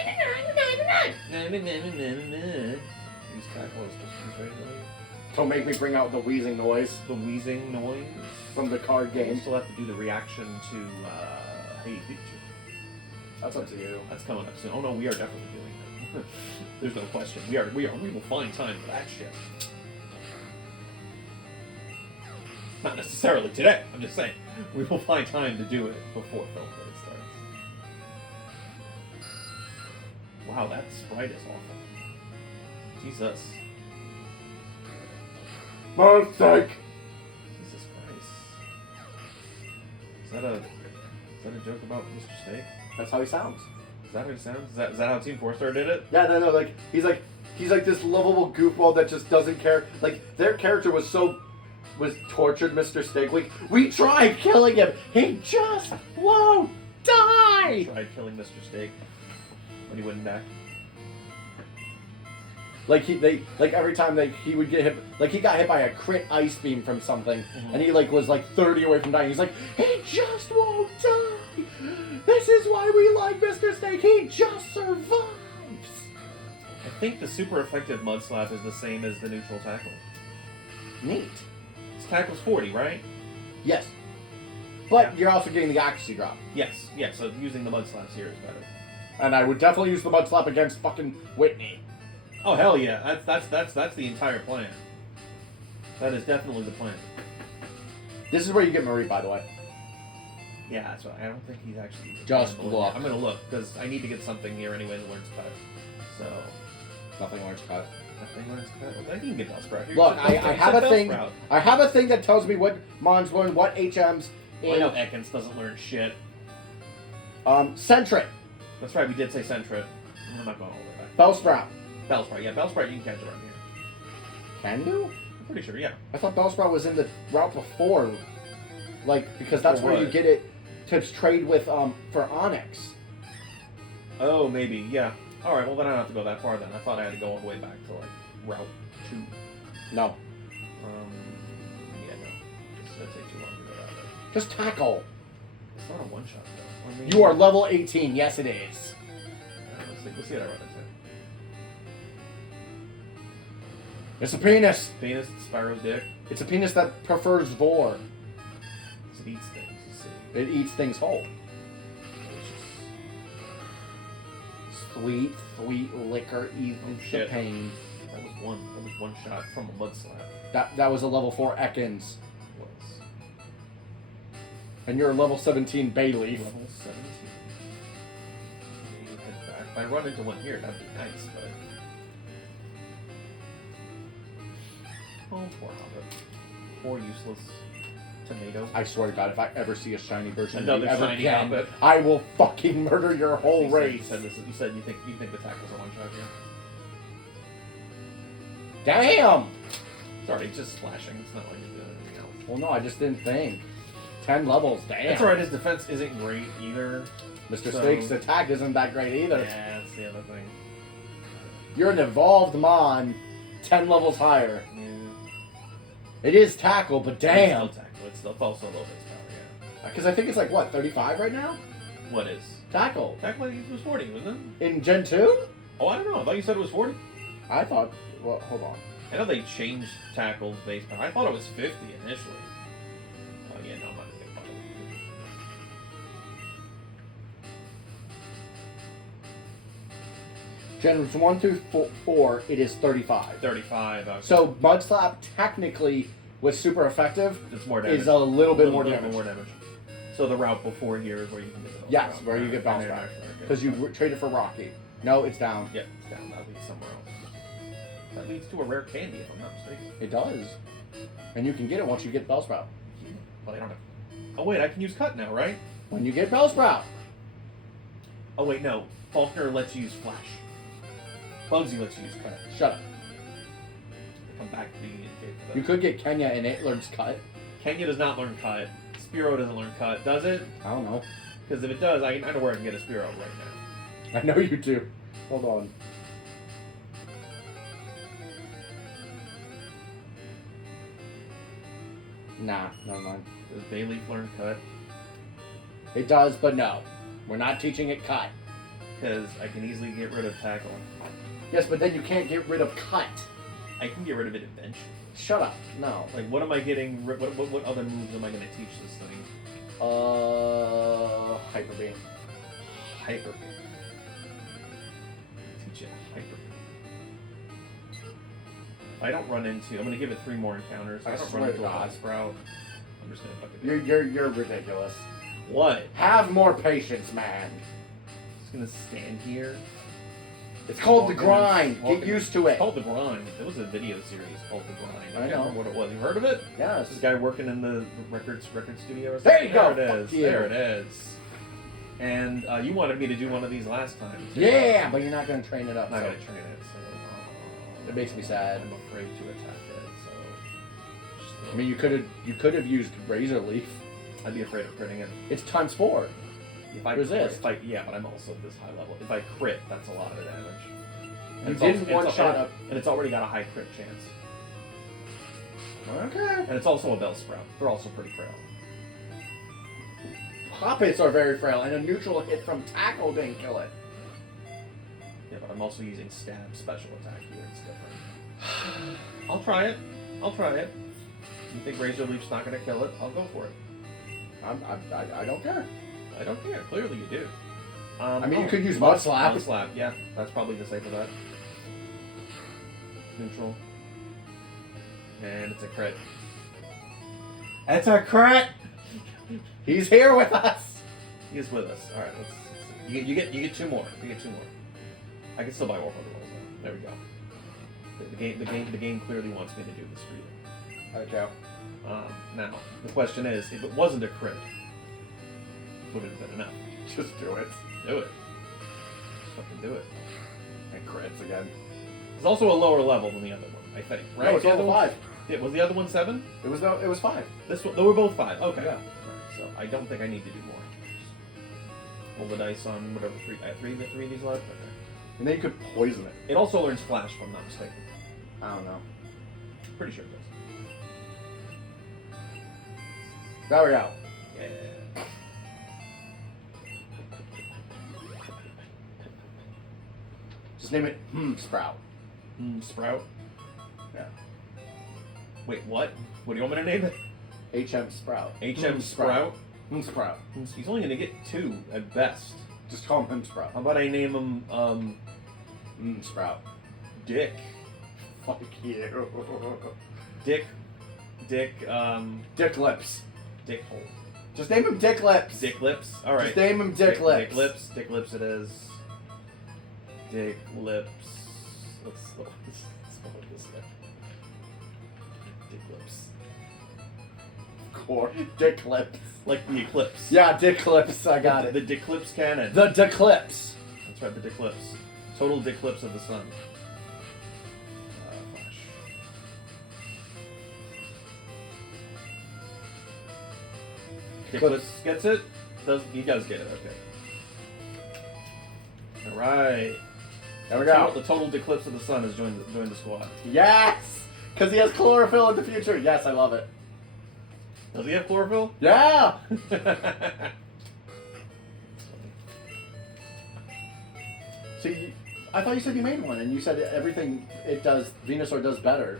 cackles. Don't make me bring out the wheezing noise The wheezing noise. from the card You game. still have to do the reaction to Hey Pikachu. That's up to you. That's coming up soon. Oh no, we are definitely doing that. There's no question. We will find time for that shit. Not necessarily today. I'm just saying we will find time to do it before film play starts. Wow, that sprite is awful. Jesus. Mistake! Jesus Christ. Is that a joke about Mr. Snake? That's how he sounds. Is that how he sounds? Is that how Team 4-Star did it? Yeah, no, like he's like this lovable goofball that just doesn't care. Like their character was tortured, Mr. Steak. We tried killing him. He just won't die. Tried killing Mr. Steak, but he wouldn't die. Like every time he would get hit, like he got hit by a crit ice beam from something, and he was 30 away from dying. He's like, he just won't die. This is why we like Mr. Snake. He just survives. I think the super effective Mud Slap is the same as the neutral tackle. Neat. His tackle's 40, right? Yes. But Yeah. you're also getting the accuracy drop. Yes. Yeah. So using the Mud Slaps here is better. And I would definitely use the mud slap against fucking Whitney. Oh hell yeah! That's the entire plan. That is definitely the plan. This is where you get Marie, by the way. Yeah, that's right. I don't think he's actually. Just playable. look. I'm gonna look because I need to get something here anyway that learns cut. So Nothing orange cut. nothing learns cut. Well, I can get Bellsprout. Here, Look, you I said have a thing. Bellsprout. I have a thing that tells me what Mons learn, what HMs Well, I know in Ekans doesn't learn shit. Sentret, That's right. We did say Sentret. I'm not going all the way back. Bellsprout. Bellsprout. Yeah, Bellsprout you can catch around here. Can do? I'm pretty sure. Yeah. I thought Bellsprout was in the route before, because that's For where you what? get it to trade with for Onyx. Oh, maybe. Yeah. All right. Well, then I don't have to go that far. Then I thought I had to go all the way back to Route 2. No, Yeah, no. It's gonna take too long to go that way. just tackle. It's not a one shot though. I mean, You are level 18. Yes, it is. Let's see what I run into. It's a penis. Penis, Spyro's dick. It's a penis that prefers vor. It eats things. You see. It eats things whole. Delicious. Sweet liquor eats Oh, the shit. pain. That was one shot from a mud slap. That was a level 4 Ekans. Was And you're a level 17 Bayleaf. level 17. Maybe head back. If I run into one here, that'd be nice, but. Oh, poor Hobbit. Poor useless tomato. I swear to God, if I ever see a shiny version Another of you ever shiny again, Hobbit. I will fucking murder your whole You said- race. You said you think the tackles are one shot here. Damn! Sorry, it's just splashing. It's not like you're doing anything else. Well, no, I just didn't think. 10 levels, damn. That's alright. His defense isn't great either. Mr. So- Snake's attack isn't that great either. Yeah, that's the other thing. You're an evolved Mon, 10 levels higher. Yeah. It is tackle, but damn. It's still tackle. It's also low base power. Yeah. Because I think it's like, what, 35 right now? What is Tackle. tackle? Was 40, wasn't it? In Gen 2? Oh, I don't know. I thought you said it was 40. I thought, well, hold on. I know they changed tackle's base power. I thought it was 50 initially. Oh yeah, no, I'm not gonna make fun of it. Gens 1 through 4, it is 35. 35. Okay. So Mud Slap technically was super effective. it's more damage. Is a little bit more Little damage. more damage. So the route before here is where you can get the bounce Yes, route. where you get bounce Okay, back. okay. Because you traded for Rocky. No, it's down. Yeah, it's down. That leads somewhere else. That leads to a rare candy, if I'm not mistaken. It does. And you can get it once you get Bellsprout. Well, I don't have. Oh wait, I can use cut now, right? When you get Bellsprout. Oh wait, no. Faulkner lets you use flash. Bugsy lets you use cut. Shut up. Come back to the indicate for that. You could get Kenya and it learns cut. Kenya does not learn cut. Spearow doesn't learn cut, does it? I don't know. Because if it does, I know where I can get a Spearow right now. I know you do. Hold on. Nah, never mind. Does Bayleaf learn Cut? It does, but no. We're not teaching it cut. Because I can easily get rid of Tackle. Yes, but then you can't get rid of cut. I can get rid of it eventually. Shut up. No. Like, what am I getting? What other moves am I going to teach this thing? Hyper Beam. Hyper Beam. Teach it Hyper Beam. If I don't run into, I'm going to give it 3 more encounters. If I don't swear run to into a God. Buzzsprout, I'm just going to fucking. You're ridiculous. What? Have more patience, man. Just going to stand here. It's called the Walking- grind. walking- Get used to it. It's called the grind. There was a video series called the grind. I can't know. remember what it was. You heard of it? Yes. This guy working in the record studio or something. There you go. There it Fuck is. you. There it is. And you wanted me to do one of these last time. Too. Yeah, but you're not going to train it up. I'm not so- gonna train it. So It makes me sad. I'm afraid to attack it. So I mean, you could have used Razor Leaf. I'd be afraid of critting it. It's times 4. If I Resist. Crit, yeah, but I'm also at this high level. If I crit, that's a lot of damage. And You it's didn't also- one it's- shot and- up. and it's already got a high crit chance. Okay. And it's also a Bellsprout. They're also pretty frail. Pop hits are very frail, and a neutral hit from tackle didn't kill it. Yeah, but I'm also using stab special attack here. It's different. I'll try it. I'll try it. You think Razor Leaf's not going to kill it? I'll go for it. I don't care. I don't care. Clearly you do. I mean, you could use Mud Slap. Mud Slap, yeah. That's probably the safer bet. Neutral. And it's a crit. It's a crit! He's here with us. He is with us. Alright, let's see. You get 2 more. You get 2 more. I can still buy Warp Other rolls though. There we go. The game clearly wants me to do this for you. Okay. Now, the question is, if it wasn't a crit, would it have been enough? Just do it. Do it. Just fucking do it. And crits again. It's also a lower level than the other one, I think. Right? No, it's The other level one- 5. Yeah, was the other one 7? It was 5. This one, they were both 5. Okay. Yeah. Alright, so I don't think I need to do more. Roll the dice on whatever 3. I have 3 of these left. Okay. And then you could poison it. It also learns Flash, if I'm not mistaken. I don't know. Pretty sure it does. There we go. Yeah. Just name it Sprout. Sprout. Yeah. Wait, what? What do you want me to name it? HM Sprout. HM Sprout. Sprout. He's only gonna get 2 at best. Just call him Sprout. How about I name him Sprout. Dick? Fuck you. Dick, Dick Lips. Dick Hole. Just name him Dick Lips. Dick Lips? Alright. Just name him Dick Lips. Dick Lips. Dick Lips it is. Dick Lips. Let's go with this guy. Dick Lips. Core. Dick Lips. Like the Eclipse. Yeah, Dick Lips. I got The it. Dick Lips cannon. The Dick Lips. That's right, the Dick Lips. Total Dick Lips of the sun. Flash. Dick Clips. Lips gets it? He does get it, okay. Alright. There we go. The total Eclipse of the sun has joined the squad. Yes! Because he has chlorophyll in the future. Yes, I love it. Does he have chlorophyll? Yeah! See, I thought you said you made one, and you said everything it does, Venusaur does better.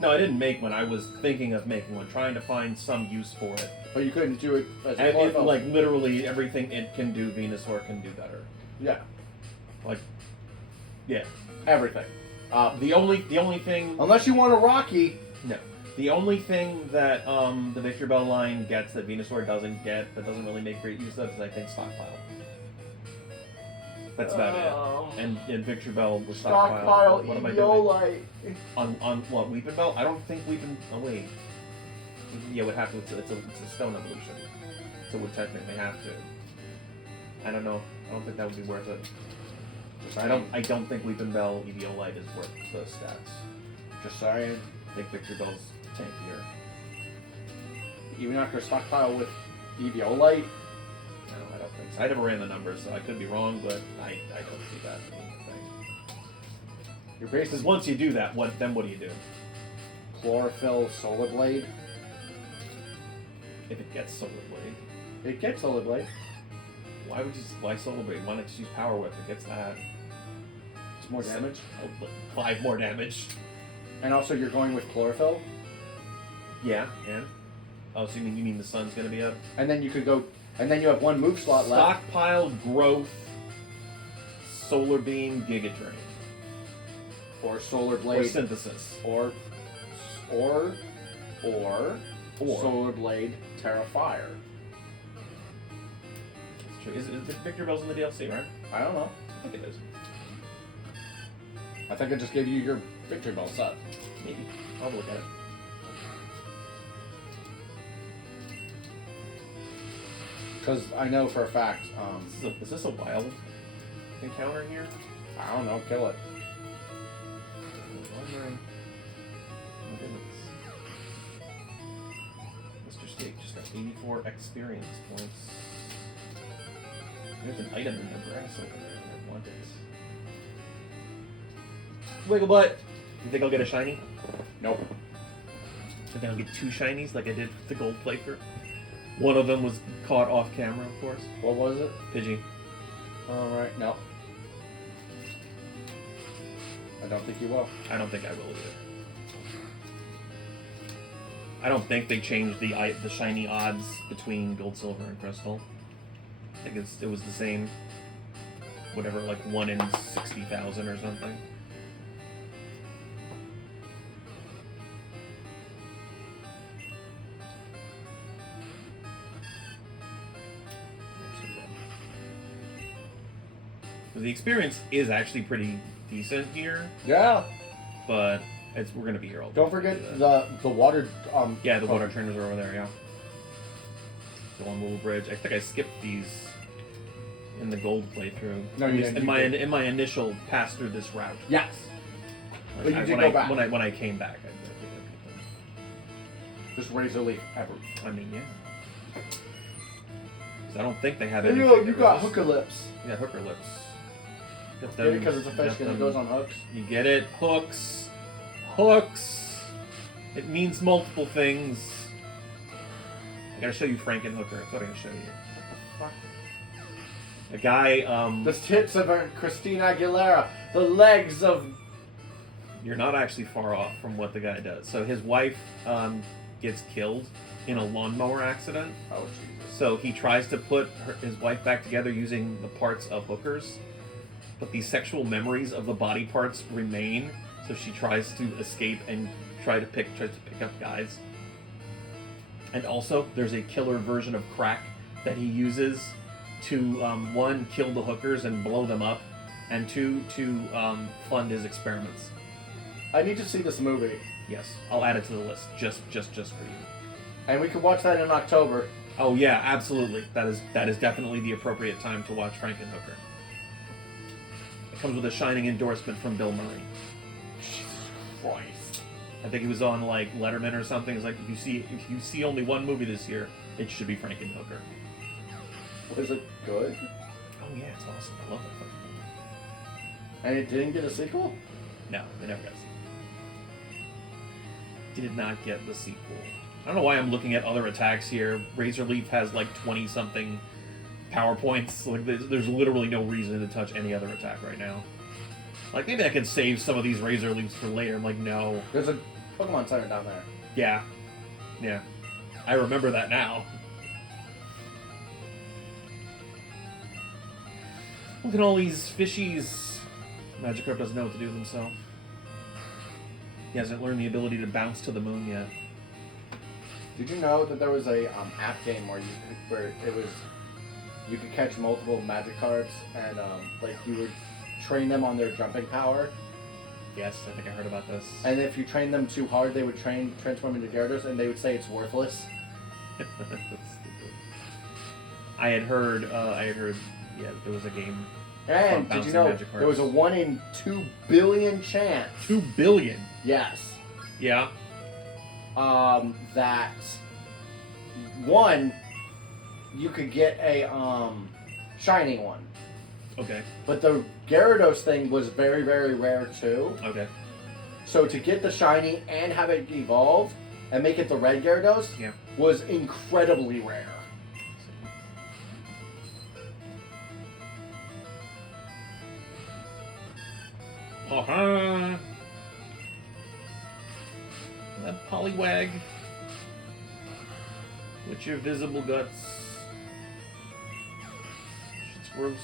No, I didn't make one. I was thinking of making one, trying to find some use for it. But you couldn't do it as a And chlorophyll. like literally everything it can do, Venusaur can do better. Yeah, Like, yeah. everything. The only thing, Unless you want a Rocky. no, the only thing that the Victory Bell line gets that Venusaur doesn't get, that doesn't really make great use of, is I think Stockpile. That's about it. And Victory Bell with Stockpile, What am I doing? Eviolite. On what, Weeping Bell? I don't think Weeping. Oh wait. Yeah, it would have to. It's a stone evolution, so it would technically have to. I don't know. I don't think that would be worth it. I don't think Weeping Bell Eviolite is worth the stats. Just saying. I think Victory Bell's tankier. Even after Stockpile with Eviolite, I never ran the numbers, so I could be wrong, but I don't see that being a thing. Your Because base is once you do that, what do you do? chlorophyll solar blade. If it gets Solar Blade, It gets solar blade. why Solar Blade? Why not just use Power Whip? It gets that. It's more damage. 5 more damage. And also, you're going with chlorophyll. Yeah, and oh, so you mean the sun's gonna be up? And then you could go. And then you have one move slot left. Stockpile growth, Solar Beam, Giga Drain, Or solar or blade. Synthesis. Or solar blade, Terra Fire. That's true. Is Victor Bell's in the DLC, right? I don't know. I think it is. I think I just gave you your Victory Bell set. Maybe. I'll look at it. Because I know for a fact, Is this a wild encounter here? I don't know, kill it. Oh, goodness. Mr. Steak just got 84 experience points. There's an item in the grass over there. I want it. Wiggle butt. You think I'll get a shiny? Nope. I think I'll get 2 shinies like I did with the gold playthrough. One of them was caught off camera, of course. What was it? Pidgey. Alright, no. I don't think you will. I don't think I will either. I don't think they changed the shiny odds between gold, silver, and crystal. I think it was the same. Whatever, like 1 in 60,000 or something. The experience is actually pretty decent here, Yeah. but we're gonna be here all day. Don't forget the water. Yeah, the water trainers are over there. Yeah. The one little bridge. I think I skipped these in the gold playthrough. No, you didn't. In my initial pass through this route. Yes. Like, But you did go back. When I came back, I did. Just Razor Leaf ever. I mean, yeah. 'Cause I don't think they have You anything. know, you that got resists- hooker lips. Yeah, hooker lips. Got Yeah, them- because it's a fish got and it them- goes on hooks. You get it? Hooks. Hooks. It means multiple things. I gotta show you Frankenhooker. That's what I gotta show you. What the fuck? A guy, The tits of Christina Aguilera. The legs of. you're not actually far off from what the guy does. So his wife, gets killed in a lawnmower accident. Oh, Jesus. So he tries to put his wife back together using the parts of hookers, but the sexual memories of the body parts remain. So she tries to escape and tries to pick up guys. And also, there's a killer version of crack that he uses to 1, kill the hookers and blow them up, and 2, to fund his experiments. I need to see this movie. Yes, I'll add it to the list just for you. And we can watch that in October. Oh yeah, absolutely. That is definitely the appropriate time to watch Frankenhooker. It comes with a shining endorsement from Bill Murray. Jesus Christ. I think he was on like Letterman or something. It's like if you see only one movie this year, it should be Frankenhooker. Was it good? Oh yeah, it's awesome. I love that fucking movie. And it didn't get a sequel? No, they never got a sequel. Did not get the sequel. I don't know why I'm looking at other attacks here. Razor Leaf has like 20 something PowerPoints. Like there's literally no reason to touch any other attack right now. Like maybe I could save some of these Razor Leafs for later. I'm like, no. There's a Pokemon Center down there. Yeah. I remember that now. Look at all these fishies. Magikarp doesn't know what to do with himself. He hasn't learned the ability to bounce to the moon yet. Did you know that there was a app game where you could catch multiple Magikarps and like you would train them on their jumping power, Yes, I think I heard about this. and if you train them too hard, they would transform into Gyarados, and they would say it's worthless. That's stupid. I had heard, yeah, there was a game. And did you know Magikarps. there was a 1 in 2 billion chance? 2 billion. Yes. Yeah. That one, you could get a shiny one. Okay. But the Gyarados thing was very, very rare too. Okay. So to get the shiny and have it evolve and make it the red Gyarados Yeah. was incredibly rare. Uh-huh. That Poliwag. With your visible guts. Shit's gross.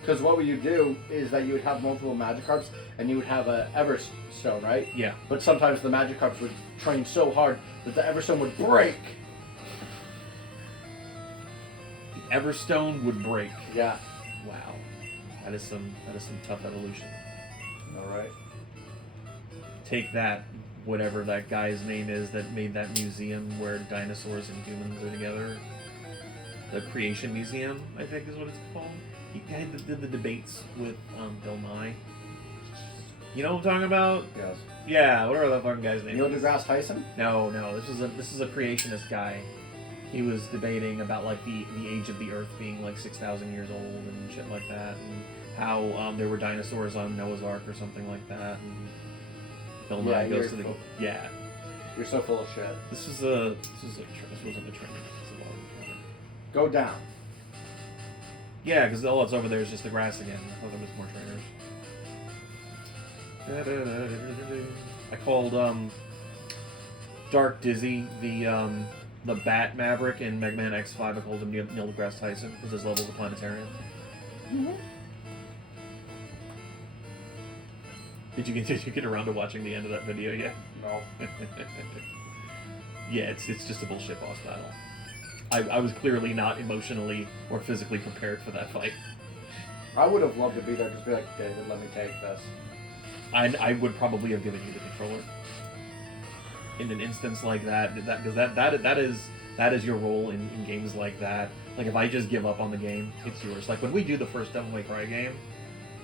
Because what would you do is that you would have multiple Magikarps and you would have a Everstone, right? Yeah. But sometimes the Magikarps would train so hard that the Everstone would break. The Everstone would break. Yeah. Wow. That is some tough evolution. All right. Take that, whatever that guy's name is that made that museum where dinosaurs and humans are together. The Creation Museum, I think is what it's called. He did the debates with Bill Nye. You know what I'm talking about? Yes. Yeah, whatever that fucking guy's name Neil is. deGrasse Tyson? No, this is a creationist guy. He was debating about like the age of the Earth being like 6,000 years old and shit like that, and how there were dinosaurs on Noah's Ark or something like that. And Bill Nye goes to the yeah. You're so full of shit. This wasn't a train. This is a long. Go down. Yeah, because all that's over there is just the grass again. I thought there was more trainers. I called Dark Dizzy the Bat Maverick in Mega Man X5. I called him Neil deGrasse Tyson because his level's a planetarium. Mm-hmm. Did you get around to watching the end of that video yet? No. Yeah, it's just a bullshit boss battle. I was clearly not emotionally or physically prepared for that fight. I would have loved to be there, just be like, David, let me take this. I would probably have given you the controller in an instance like that, because that is your role in games like that. Like if I just give up on the game, it's yours. Like when we do the first Devil May Cry game,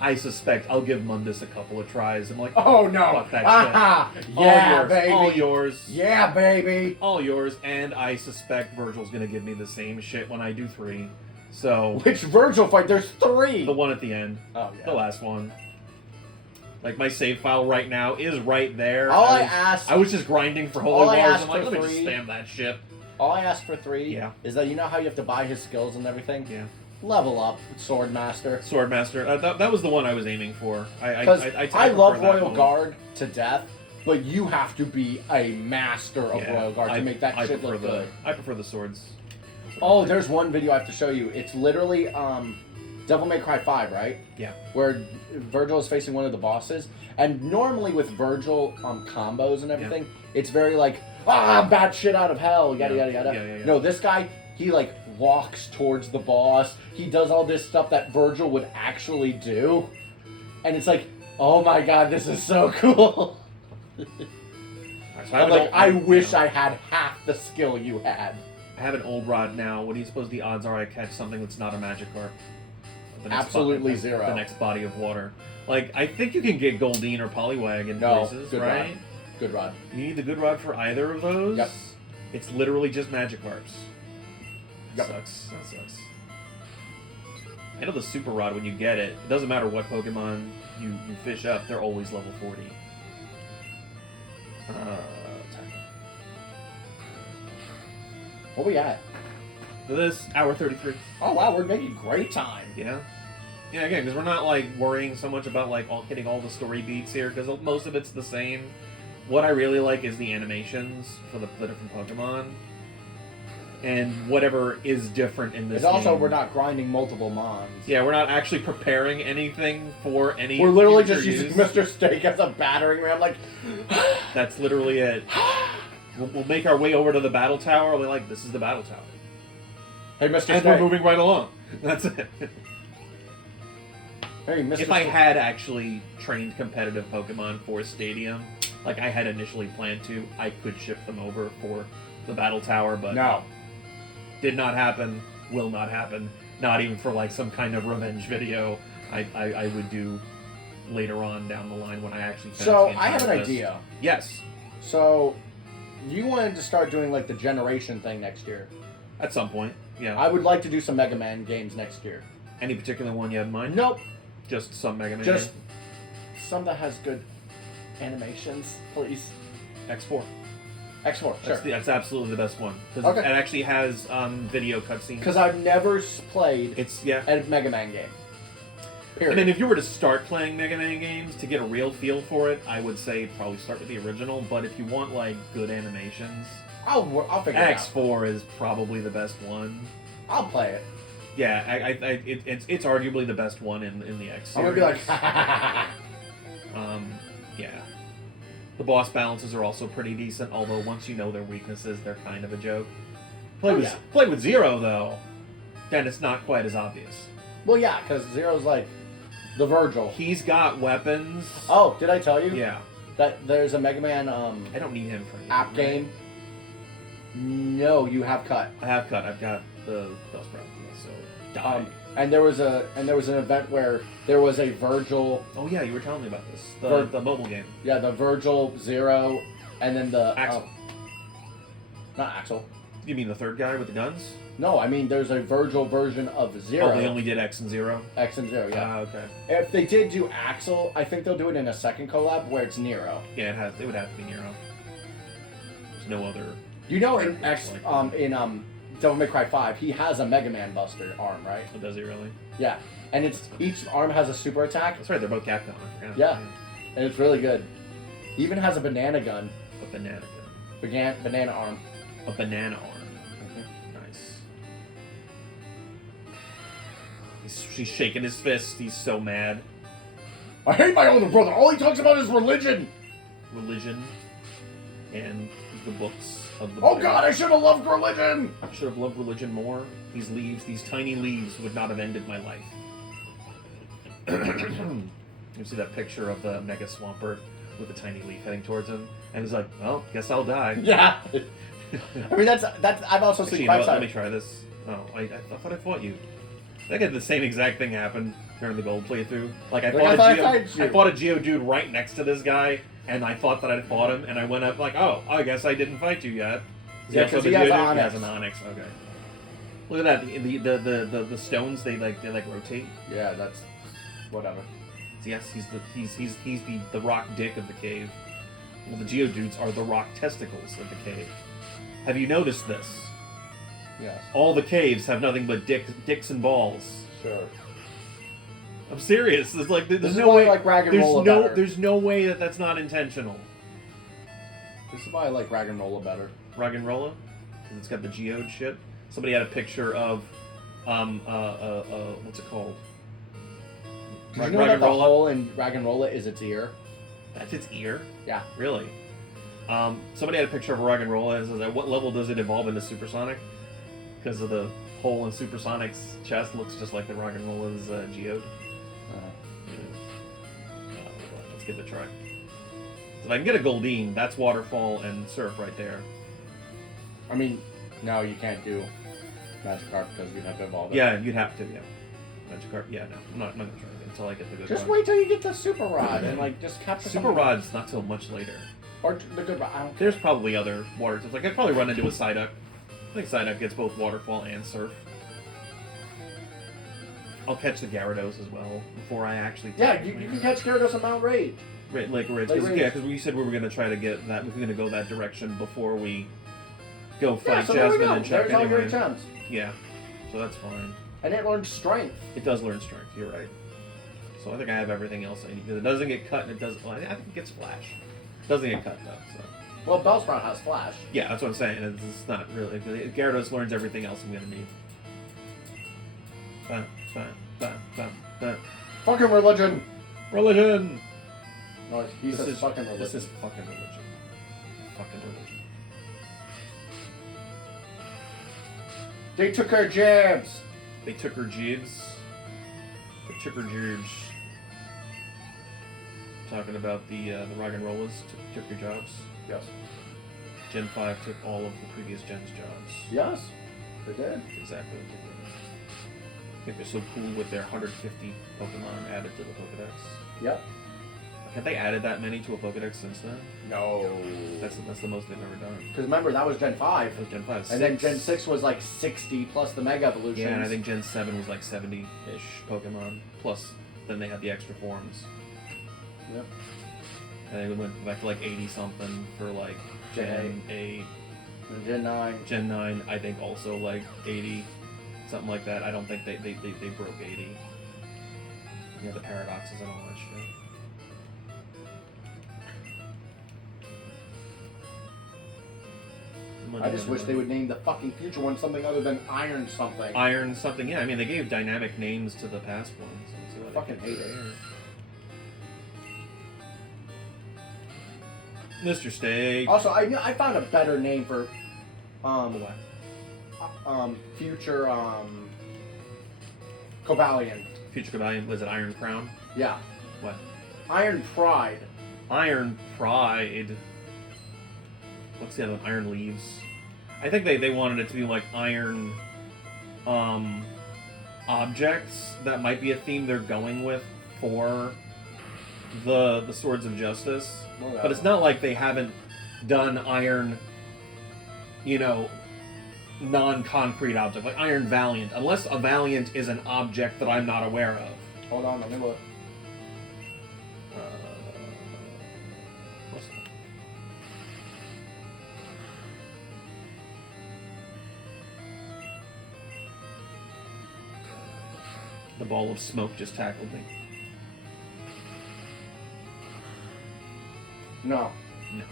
I suspect I'll give Mundus a couple of tries. I'm like, oh no, fuck that shit. Yeah, all yours, baby, all yours, yeah, baby, all yours. And I suspect Virgil's gonna give me the same shit when I do 3. So which Virgil fight? There's 3. the one at the end, Oh yeah, the last one. Like my save file right now is right there. I was just grinding for holy all I wars. asked I'm like, for let me just 3 spam that shit. All I asked for 3 Yeah. is that you know how you have to buy his skills and everything? Yeah. Level up, Swordmaster. Swordmaster. That was the one I was aiming for. Because I love prefer that Royal one. Guard to death, but you have to be a master of Yeah, Royal Guard to make that shit look good. I prefer the swords. Oh, there's one video I have to show you. It's literally Devil May Cry 5, right? Yeah. Where Virgil is facing one of the bosses, and normally with Virgil combos and everything, it's very like bad shit out of hell, yada yada yada. Yeah. No, this guy, he like walks towards the boss. He does all this stuff that Virgil would actually do, and it's like, oh my god, this is so cool. I'm like, I wish I had half the skill you had. I have an old rod now. What do you suppose the odds are I catch something that's not a Magikarp? Absolutely zero. The next body of water. Like, I think you can get Goldeen or Poliwag in places, good right? rod. Good rod. You need the good rod for either of those? Yep. It's literally just Magikarps. Yep. Sucks. That sucks. I know the super rod, when you get it, it doesn't matter what Pokemon you fish up, they're always level 40. What we at? So this, hour 33. Oh wow, we're making great time. Yeah. Yeah, again, because we're not like worrying so much about like hitting all the story beats here, because most of it's the same. What I really like is the animations for the different Pokemon, and whatever is different in this. It's also game. we're not grinding multiple mons. Yeah, we're not actually preparing anything for any. We're literally future just using use. Mr. Steak as a battering ram. Like, That's literally it. We'll make our way over to the battle tower. We're like, this is the battle tower. hey, Mr. And Steak. we're moving right along. That's it. Hey, Mr. If I Steak. had actually trained competitive Pokemon for Stadium, like I had initially planned to, I could ship them over for the battle tower, but No. did not happen, will not happen, not even for like some kind of revenge video I would do later on down the line when I actually finish So, the I have an entire list. idea. Yes. So, you wanted to start doing, like, the generation thing next year. At some point, yeah. I would like to do some Mega Man games next year. Any particular one you have in mind? Nope. Just some Mega Man. Just some that has good animations, please. X4. X4, sure. That's absolutely the best one because Okay. it actually has video cutscenes. Because I've never played It's a Mega Man game. Period. And then if you were to start playing Mega Man games to get a real feel for it, I would say probably start with the original. But if you want like good animations, I'll figure it out. X4 is probably the best one. I'll play it. Yeah, it's arguably the best one in the X I'm series. gonna be like, Yeah. The boss balances are also pretty decent, although once you know their weaknesses, they're kind of a joke. Play with Zero, though, then it's not quite as obvious. well, yeah, because Zero's like the Virgil. He's got weapons. Oh, did I tell you? Yeah. That there's a Mega Man I don't need him for anything. app game. No, you have cut. I have cut. I've got the Bellsprout, so die. And there was an event where there was a Virgil. Oh yeah, you were telling me about this. The mobile game. Yeah, the Virgil Zero, and then the Axel. not Axel. You mean the third guy with the guns? No, I mean there's a Virgil version of Zero. Oh, they only did X and Zero. X and Zero, yeah. Ah, okay. If they did do Axel, I think they'll do it in a second collab where it's Nero. Yeah, it would have to be Nero. There's no other. You know, in Devil May Cry 5, he has a Mega Man Buster arm, right? Oh, does he really? Yeah, and it's each arm has a super attack. That's right. They're both Capcom. I forgot. Yeah, and it's really good. He even has a banana gun. A banana gun. Banana arm. A banana arm. Nice. He's shaking his fist. He's so mad. I hate my older brother. All he talks about is religion. Religion and the books of the. Oh God, I should have loved religion. I should have loved religion more. These leaves, these tiny leaves, would not have ended my life. You see that picture of the Mega Swampert with the tiny leaf heading towards him, and he's like, "Well, guess I'll die." Yeah. I mean that's I've also Actually, seen you know five what? Let sides. me try this. Oh, I thought I fought you. I think the same exact thing happened during the gold playthrough. Like I fought a Geodude right next to this guy, and I thought that I'd fought him, and I went up like, "Oh, I guess I didn't fight you yet." Yeah, because he has Geodude? Onyx. He has an Onyx. Okay. Look at that. The stones they rotate. Yeah, that's whatever. Yes, he's the rock dick of the cave. Well, the Geodudes are the rock testicles of the cave. Have you noticed this? Yes. All the caves have nothing but dicks and balls. Sure. I'm serious. It's like there's This is no why way. I like Rag'n'Rolla better. There's no way that that's not intentional. This is why I like Rag'n'Rolla better. Rag'n'Rolla, because it's got the geode shit. Somebody had a picture of what's it called? Did you know that the hole in Rag'n'Rolla is its ear? That's its ear. Yeah. Really? Somebody had a picture of Rag'n'Rolla and says, at what level does it evolve into Supersonic? Because of the hole in Supersonic's chest looks just like the Rag'n'Rolla's geode. Let's give it a try. So if I can get a Goldeen, that's Waterfall and Surf right there. I mean, no, you can't do Magikarp because you have to evolve it. Yeah, you'd have to, yeah. Magikarp, yeah, no. I'm not gonna try it until I get the good Just one. wait till you get the Super Rod and like just capture Super Rod's not till much later. Or the good rod. I don't There's probably other water types. Like I'd probably run into a Psyduck. I think Psyduck gets both Waterfall and Surf. I'll catch the Gyarados as well before I actually. Yeah, you can catch Gyarados on Mount Rage. Right, like Ridge. Like Ridge. Yeah, because we said we were going to try to get that. We were going to go that direction before we go fight so there we Jasmine go. and check There's all your anyway. attempts. Yeah, so that's fine. And it learns strength. It does learn strength. You're right. So I think I have everything else I need. Because it doesn't get cut and it does. Well, I think it gets Flash. It doesn't get cut though. So. Well, Bellsprout has Flash. Yeah, that's what I'm saying. It's not really. Gyarados learns everything else I'm gonna need. Fucking religion. Religion. No, he says fucking religion. This is fucking religion. Fucking religion. They took our jabs. They took her jibs. They took her jibs. Talking about the Rag'n'Rollas took your jobs. Yes. Gen 5 took all of the previous gen's jobs. Yes, they did. That's exactly what they did. I think they're so cool with their 150 Pokemon added to the Pokedex. Yep. Have they added that many to a Pokedex since then? No. That's the most they've ever done. Because remember, that was Gen 5. That was Gen 5. And then Gen 6 was like 60 plus the Mega Evolutions. Yeah, and I think Gen 7 was like 70-ish Pokemon. Plus, then they had the extra forms. Yep. And they went back to like 80-something for like Gen 8. And Gen 9. Gen 9, I think also like 80. Something like that. I don't think they broke 80. Yeah, the paradoxes and all that shit. I just wish they would name the fucking future one something other than Iron something. Iron something, yeah. I mean, they gave dynamic names to the past ones. Let's see what I fucking hate it. Mr. Steak. Also, I found a better name for What? future Cobalion. Future Cobalion, was it Iron Crown? Yeah. What? Iron Pride. Iron Pride. What's the other one? Iron Leaves. I think they wanted it to be like iron objects. That might be a theme they're going with for the Swords of Justice. Well, But it's not like they haven't done iron, non-concrete object, like Iron Valiant. Unless a Valiant is an object that I'm not aware of. Hold on, let me look. What's that? The ball of smoke just tackled me. No. No.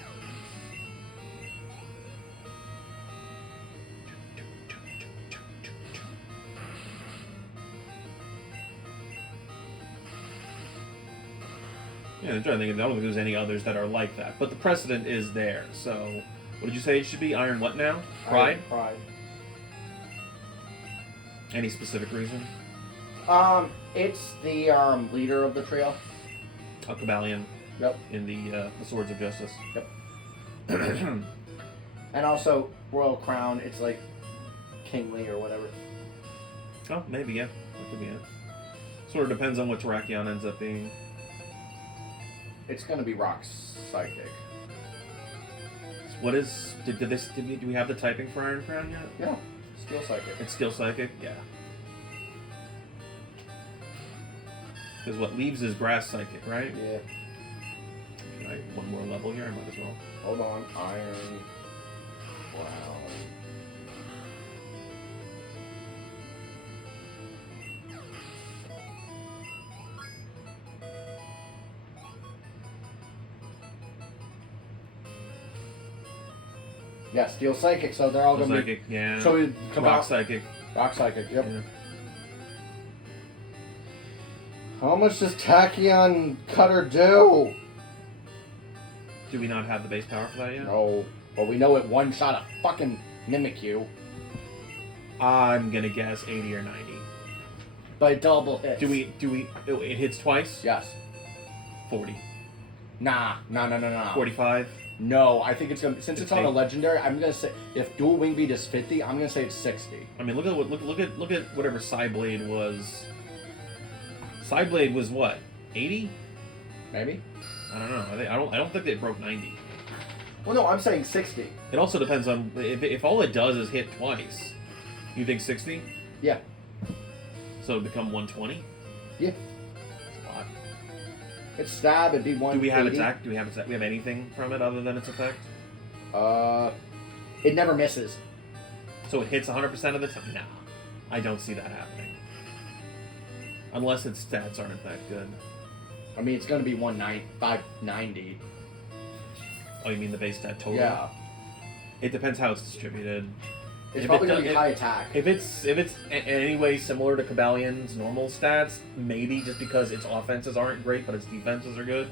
Yeah, I'm trying to think. I don't think there's any others that are like that. But the precedent is there. So, what did you say it should be? Iron what now? Pride? Iron Pride. Any specific reason? It's the leader of the trio. A Cobalion Yep. in the Swords of Justice. Yep. And also Royal Crown. It's like kingly or whatever. Oh, maybe, yeah. That could be it. Sort of depends on what Terrakion ends up being. It's gonna be Rock Psychic. What is... do we have the typing for Iron Crown yet? Yeah. Steel Psychic. It's Steel Psychic? Yeah. Because what leaves is Grass Psychic, right? Yeah. Right, one more level here, I might as well. Hold on. Iron Crown. Yeah, Steel Psychic, so they're all Steel gonna Psychic, yeah. be. So we come Rock out. Psychic. Rock Psychic, yep. Yeah. How much does Tachyon Cutter do? Do we not have the base power for that yet? No, but we know it one shot a fucking Mimikyu. I'm gonna guess 80 or 90. By double hits. Do we, it hits twice? Yes. 40. Nah. 45? No, I think it's gonna. Since it's on a 60. legendary, I'm gonna say if dual wing beat is 50, I'm gonna say it's 60. I mean, look at whatever Psyblade was. Psyblade was what? 80? Maybe. I don't know. I don't think they broke 90. Well, no, I'm saying 60. It also depends on if all it does is hit twice. You think 60? Yeah. So it'd become 120? Yeah. That's a lot. It's stab. It'd be 180. Do we have attack? Do we have anything from it other than its effect? It never misses. So it hits 100% of the time? Nah. I don't see that happening. Unless its stats aren't that good. I mean, it's gonna be 590. Oh, you mean the base stat total? Yeah. It depends how it's distributed. It's If probably it gonna does- be high attack. If it's in any way similar to Cabalion's normal stats, maybe just because its offenses aren't great, but its defenses are good.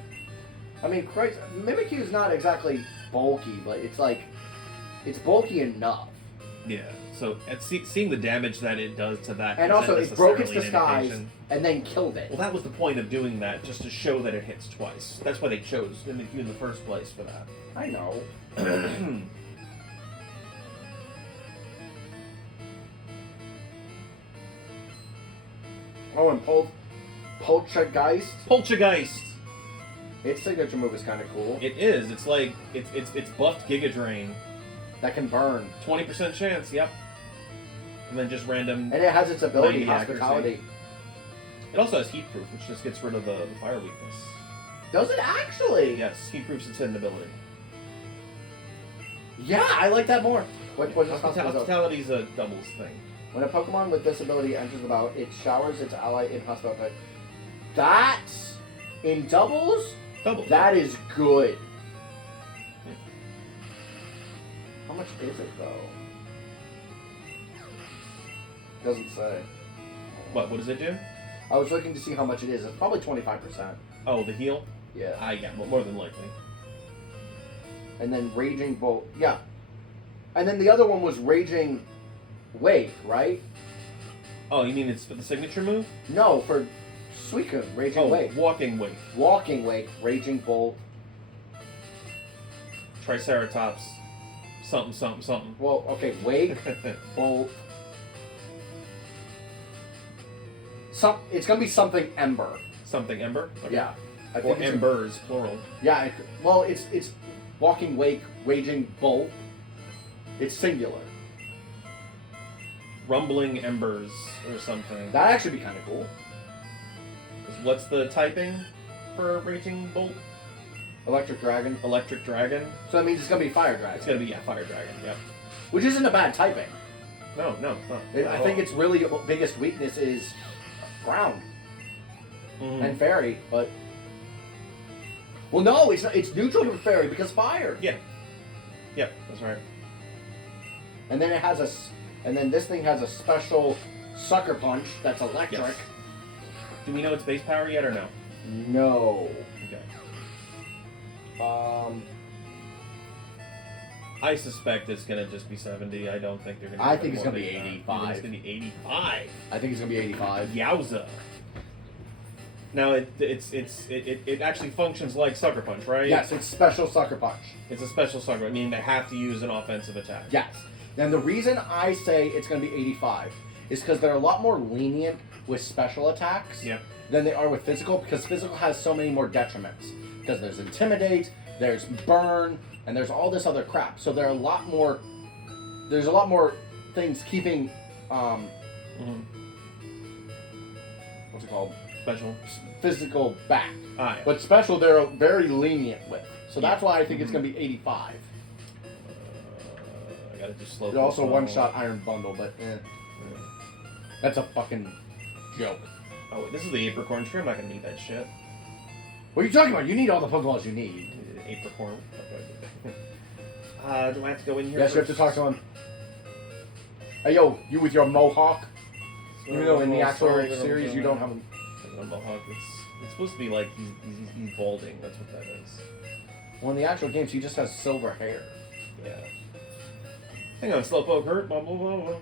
I mean, Christ, Mimikyu's not exactly bulky, but it's like, it's bulky enough. Yeah. So seeing the damage that it does to that, And isn't also, it broke its necessarily an disguise indication. and then killed it. Well, that was the point of doing that, just to show that it hits twice. That's why they chose Mimikyu in the first place for that. I know. Oh, and Poltergeist. Poltergeist. Its signature move is kind of cool. It is. It's like it's buffed Giga Drain. That can burn. 20% chance. Yep. And then just random. And it has its ability, 90 Hospitality. accuracy. It also has Heat Proof, which just gets rid of the fire weakness. Does it actually? Yes, Heat Proof's its hidden ability. Yeah, I like that more. What is Hospitality's a doubles thing. When a Pokemon with this ability enters the battle, it showers its ally in hospitality. That's in doubles. Doubles. That is good. How much is it though? Doesn't say. What does it do? I was looking to see how much it is. It's probably 25%. Oh, the heal? Yeah. Yeah, more than likely. And then Raging Bolt. Yeah. And then the other one was Raging Wake, right? Oh, you mean it's for the signature move? No, for Suicune, Raging Wake. Walking Wake. Walking Wake, Raging Bolt. Triceratops. Something. Well, okay, Wake, Bolt. It's gonna be something Ember. Something Ember? Okay. Yeah. I Or think it's Embers, plural. Yeah, well, it's Walking Wake, Raging Bolt. It's singular. Rumbling Embers or something. That'd actually be kind of cool. What's the typing for Raging Bolt? Electric Dragon. Electric Dragon. So that means it's gonna be Fire Dragon. It's gonna be, Fire Dragon, yep. Which isn't a bad typing. No. I think its really biggest weakness is ground and fairy, but well, no, it's not, it's neutral to fairy because fire. Yeah. Yep, that's right. And then and then this thing has a special sucker punch that's electric. Yes. Do we know its base power yet or no? No. Okay. I suspect it's gonna just be 70. I don't think they're gonna. I think it's gonna be 85. It's gonna be 85. I think it's gonna be 85. Yowza. Now it actually functions like Sucker Punch, right? Yes, it's special sucker punch. It's a special sucker, meaning they have to use an offensive attack. Yes. And the reason I say it's going to be 85 is because they're a lot more lenient with special attacks than they are with physical, because physical has so many more detriments. Because there's Intimidate, there's Burn, and there's all this other crap. So there's a lot more things keeping, what's it called? Special. Physical back. Ah, yeah. But special they're very lenient with. So that's why I think it's going to be 85. I gotta just slow. There's also one-shot Iron Bundle, but that's a fucking joke. Oh, wait, this is the Apricorn tree. I'm not gonna need that shit. What are you talking about? You need all the Pokeballs you need. Apricorn. Okay. Do I have to go in here? Yes, you have to talk to him. Hey, yo, you with your mohawk? Even though in the actual series you don't have a mohawk. It's supposed to be like he's balding. That's what that is. Well, in the actual games, he just has silver hair. Yeah. Hang on, Slowpoke hurt. Blah blah blah blah.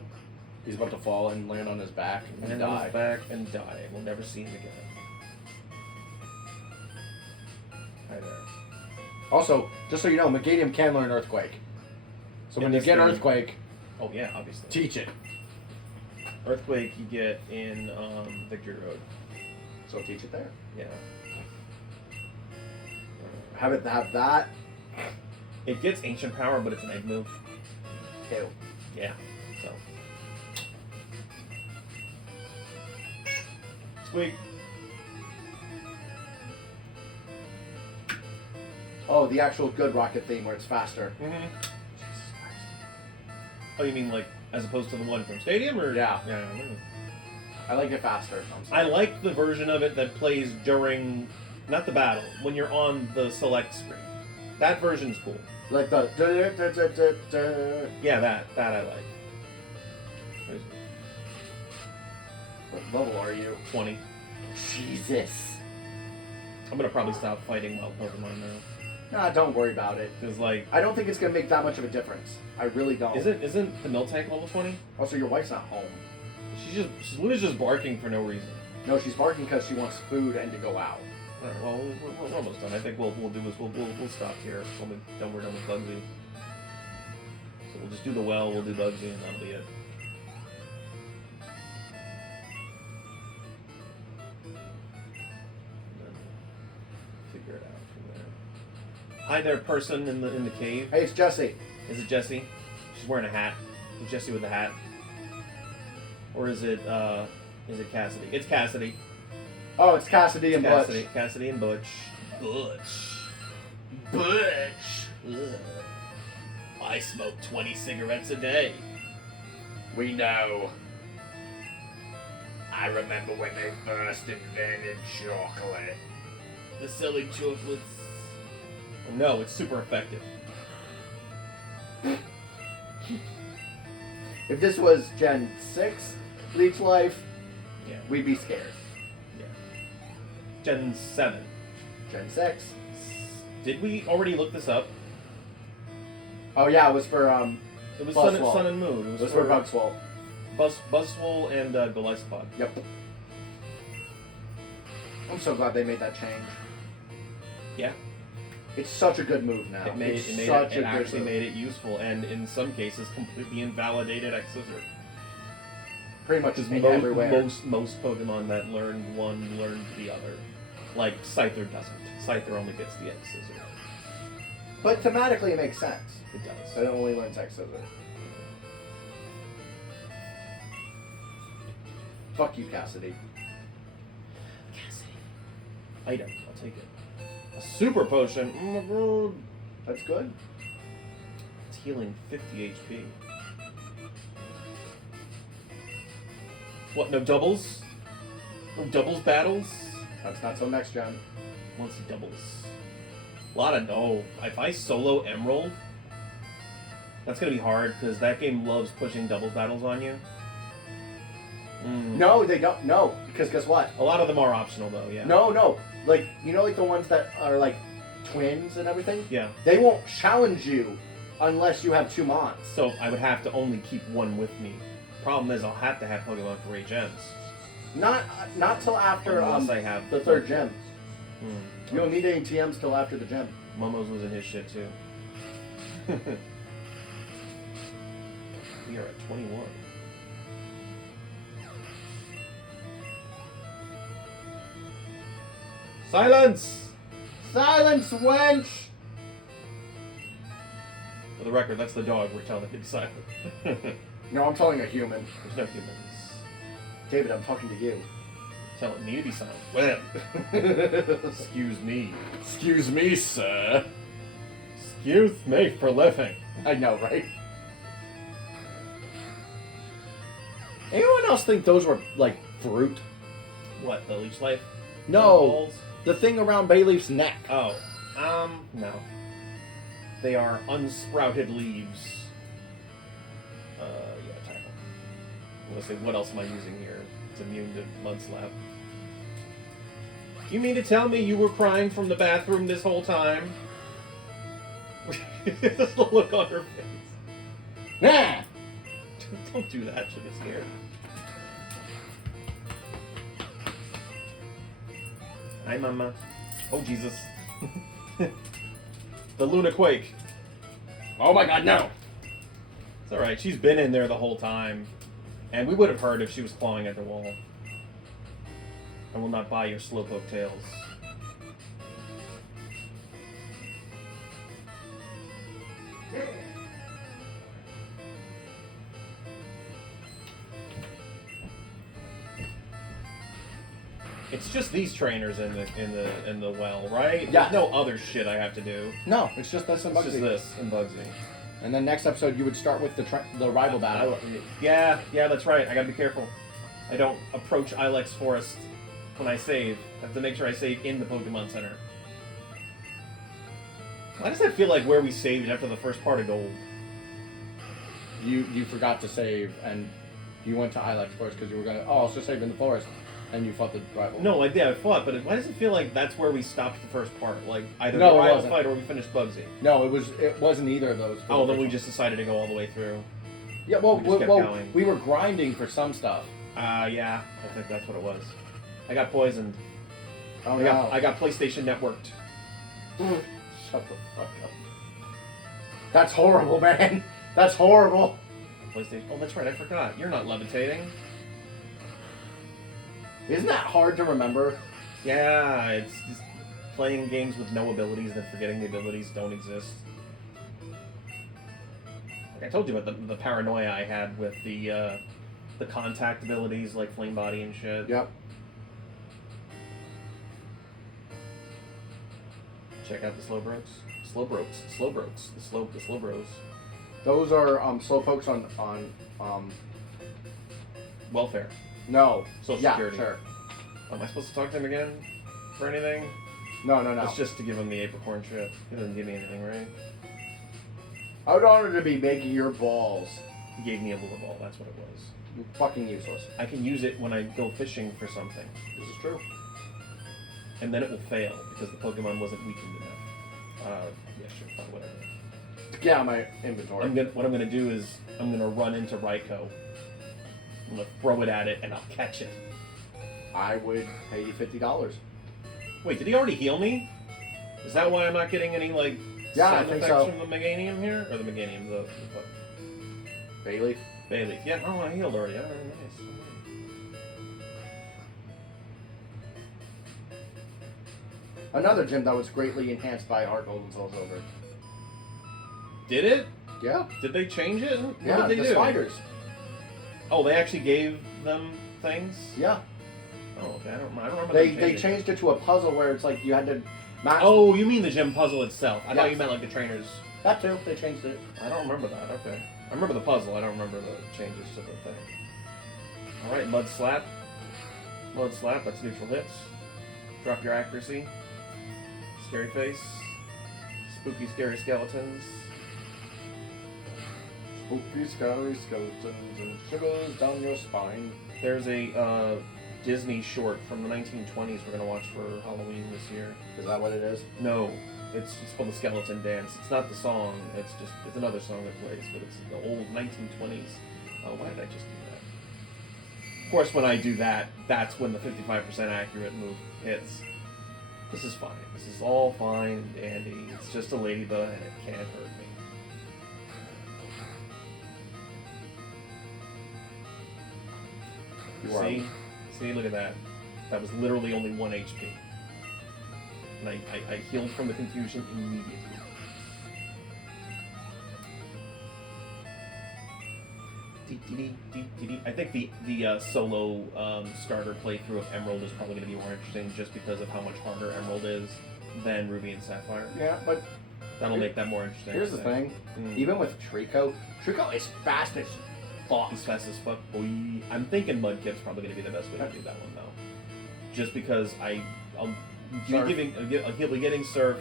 He's about to fall and land on his back and die. On his back and die. We'll never see him again. Hi there. Also, just so you know, Megadium can learn Earthquake. So when you get Earthquake, oh yeah, obviously. teach it. Earthquake you get in Victory Road. So teach it there. Yeah. Have it have that. It gets Ancient Power, but it's an egg move. Ew. Yeah. So. Squeak. Oh, the actual good Rocket theme where it's faster. Mm-hmm. Oh, you mean like as opposed to the one from Stadium, or Yeah. Yeah. I like it faster. I like the version of it that plays during, not the battle, when you're on the select screen. That version's cool. Like the Yeah, that I like. What level are you? 20. Jesus. I'm gonna probably stop fighting wild Pokemon now. Nah, don't worry about it. Cause like, I don't think it's gonna make that much of a difference. I really don't. isn't the Miltank level 20? Also, your wife's not home. Luna's just barking for no reason. No, she's barking because she wants food and to go out. All right, well, we're almost done. I think we'll do is we'll stop here when we're done with Bugsy. So we'll just do the well, we'll do Bugsy, and that'll be it. And then figure it out from Hi there, person in the cave. Hey, it's Jesse. Is it Jessie? She's wearing a hat. Is Jessie with the hat? Or is it Cassidy? It's Cassidy. Oh, it's Cassidy and Cassidy. Butch. Cassidy and Butch. Butch. Ugh. I smoke 20 cigarettes a day. We know. I remember when they first invented chocolate. The selling chocolates. No, it's super effective. If this was Gen 6 Leech Life, Yeah. we'd be scared. Yeah. Gen 7. Gen 6. Did we already look this up? Oh yeah, it was for It was Buzzwole. Sun and Moon. it was for Bugswole. Buzzwole and Goliathpod. Yep. I'm so glad they made that change. Yeah. It's such a good move now. It actually made it useful, and in some cases completely invalidated X-Scissor. pretty much Because everywhere. most Pokemon that learned one learned the other. Like Scyther doesn't. Scyther only gets the X-Scissor. But thematically, it makes sense. It does. It only learns X-Scissor. Fuck you, Cassidy. Item. I'll take it. A super potion. Oh my god. That's good. It's healing 50 HP. What, no doubles? No doubles battles? That's not till next gen. Once he doubles. A lot of no. If I solo Emerald, that's gonna be hard because that game loves pushing doubles battles on you. No, they don't. No, because guess what? A lot of them are optional though, yeah. No. Like, you know, like the ones that are like twins and everything? Yeah. They won't challenge you unless you have 2 Mons. So I would have to only keep one with me. Problem is, I'll have to have Pokemon for 8 gens. Not till after Unless I have the 3rd gym. Hmm. You don't need any TMs till after the gym. Momo's losing his shit too. We are at 21. Silence! Silence, wench! For the record, that's the dog we're telling to be silent. No, I'm telling a human. There's no humans. David, I'm talking to you. Telling me to be silent. Well, excuse me. Excuse me, sir. Excuse me for living. I know, right? Anyone else think those were, like, fruit? What, the leech life? No. Balls? The thing around Bayleaf's neck. Oh, no. They are unsprouted leaves. Yeah, type. I'm gonna say, what else am I using here? It's immune to Mudslap. You mean to tell me you were crying from the bathroom this whole time? Just the look on her face. Nah! Don't do that, she'll get scared. Hi, Mama. Oh, Jesus. The Luna Quake. Oh my god, no! It's alright, she's been in there the whole time. And we would have heard if she was clawing at the wall. I will not buy your slowpoke tails. It's just these trainers in the well, right? Yeah. There's no other shit I have to do. No, it's just this and It's just Bugsy. this and Bugsy. And then next episode, you would start with the rival battle. Yeah, that's right. I gotta be careful. I don't approach Ilex Forest when I save. I have to make sure I save in the Pokemon Center. Why does that feel like where we saved after the first part of Gold? You forgot to save, and you went to Ilex first because you were gonna. Oh, I'll just save in the forest, and you fought the rival. No, I did. I fought, but why does it feel like that's where we stopped the first part? Like either No, the it rival wasn't. fight or we finished Bugsy. No, it wasn't either of those. Oh, then we just decided to go all the way through. Yeah, well, we just kept going. we were grinding for some stuff. Yeah, I think that's what it was. I got poisoned. Oh I got PlayStation networked. Shut the fuck up. That's horrible, man. That's horrible. PlayStation. Oh, that's right. I forgot. You're not levitating. Isn't that hard to remember? Yeah, it's just playing games with no abilities and then forgetting the abilities don't exist. Like I told you about the paranoia I had with the contact abilities like Flame Body and shit. Yep. Check out the Slowbrokes. The slow bros. Those are slowpokes on Welfare. no. Social Yeah, Security. sure. Am I supposed to talk to him again for anything? No. It's just to give him the apricorn shit. He doesn't give me anything, right? I would honor to be making your balls. He gave me a lure ball, that's what it was. You're fucking useless. I can use it when I go fishing for something. This is true. And then it will fail because the Pokemon wasn't weakened enough. Yeah, sure, fine, whatever. Get out my inventory. What I'm gonna do is I'm gonna run into Raikou. I'm gonna throw it at it and I'll catch it. I would pay you $50. Wait, did he already heal me? Is that why I'm not getting any like Yeah, I sound think effects so. from the Meganium here? Or the Meganium, the what? Bailey. Bailey. Yeah, oh, I healed already. Alright, nice. Another gym that was greatly enhanced by our Golden Soul Silver. Did it? Yeah. Did they change it? What Yeah, did they the do? spiders. Oh, they actually gave them things? Yeah. Oh, okay. I don't remember. They them they changing. changed it to a puzzle where it's like you had to match. Oh, you mean the gym puzzle itself? I thought Yes. you meant like the trainers. That too. They changed it. I don't remember that. Okay. I remember the puzzle. I don't remember the changes to the thing. All right, Mud Slap. Mud Slap. That's neutral hits. Drop your accuracy. Scary face. Spooky, scary skeletons. Spooky, scary skeletons and shivers down your spine. There's a Disney short from the 1920s we're gonna watch for Halloween this year. Is that what it is? No, it's called the Skeleton Dance. It's not the song. It's another song that plays, but it's the old 1920s. Why did I just do that? Of course, when I do that, that's when the 55% accurate move hits. This is fine. This is all fine and dandy. It's just a ladybug and it can't hurt me. See, look at that. That was literally only 1 HP. And I healed from the confusion immediately. I think the solo starter playthrough of Emerald is probably going to be more interesting just because of how much harder Emerald is than Ruby and Sapphire. Yeah, but That'll make that more interesting. here's the thing. Even with Trico is fast as fuck. He's fast as fuck. Boy. I'm thinking Mudkip's probably going to be the best way to do that one, though. Just because he'll be getting Surf.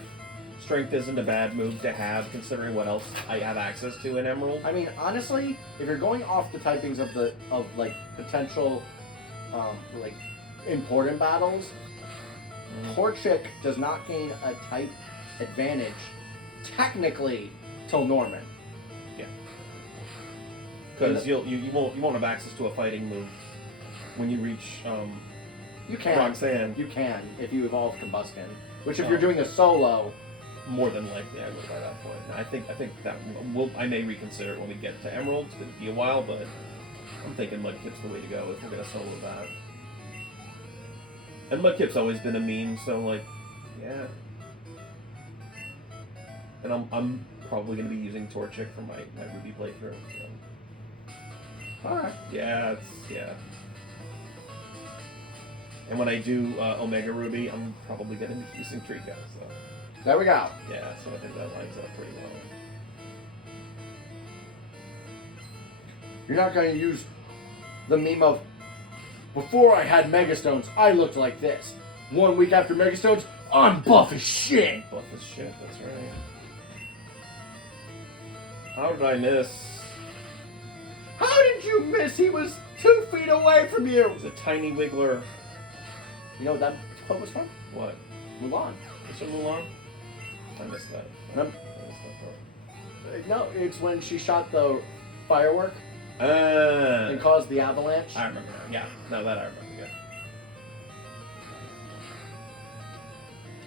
Strength isn't a bad move to have, considering what else I have access to in Emerald. I mean, honestly, if you're going off the typings of like potential, like important battles, Torchic does not gain a type advantage technically till Norman. Yeah. Because you won't have access to a fighting move when you reach You can. Roxanne. You can if you evolve Combustion, which if you're doing a solo. More than likely, I will by that point. I think that I may reconsider it when we get to Emerald. It's going to be a while, but I'm thinking Mudkip's the way to go if we're going to solo that. And Mudkip's always been a meme, so like, yeah. And I'm probably going to be using Torchic for my Ruby playthrough. So. All right. Yeah, yeah. And when I do Omega Ruby, I'm probably going to be using Trico. So. There we go. Yeah, so I think that lines up pretty well. You're not going to use the meme of, before I had Megastones, I looked like this. 1 week after Megastones, I'm buff as shit. Buff as shit, that's right. How did I miss? How did you miss? He was 2 feet away from you. It was a tiny wiggler. You know what that quote was from? What? Mulan. Is it Mulan? I missed that. I missed that No, it's when she shot the firework part. and caused the avalanche. I remember. Yeah, no, that I remember. Yeah.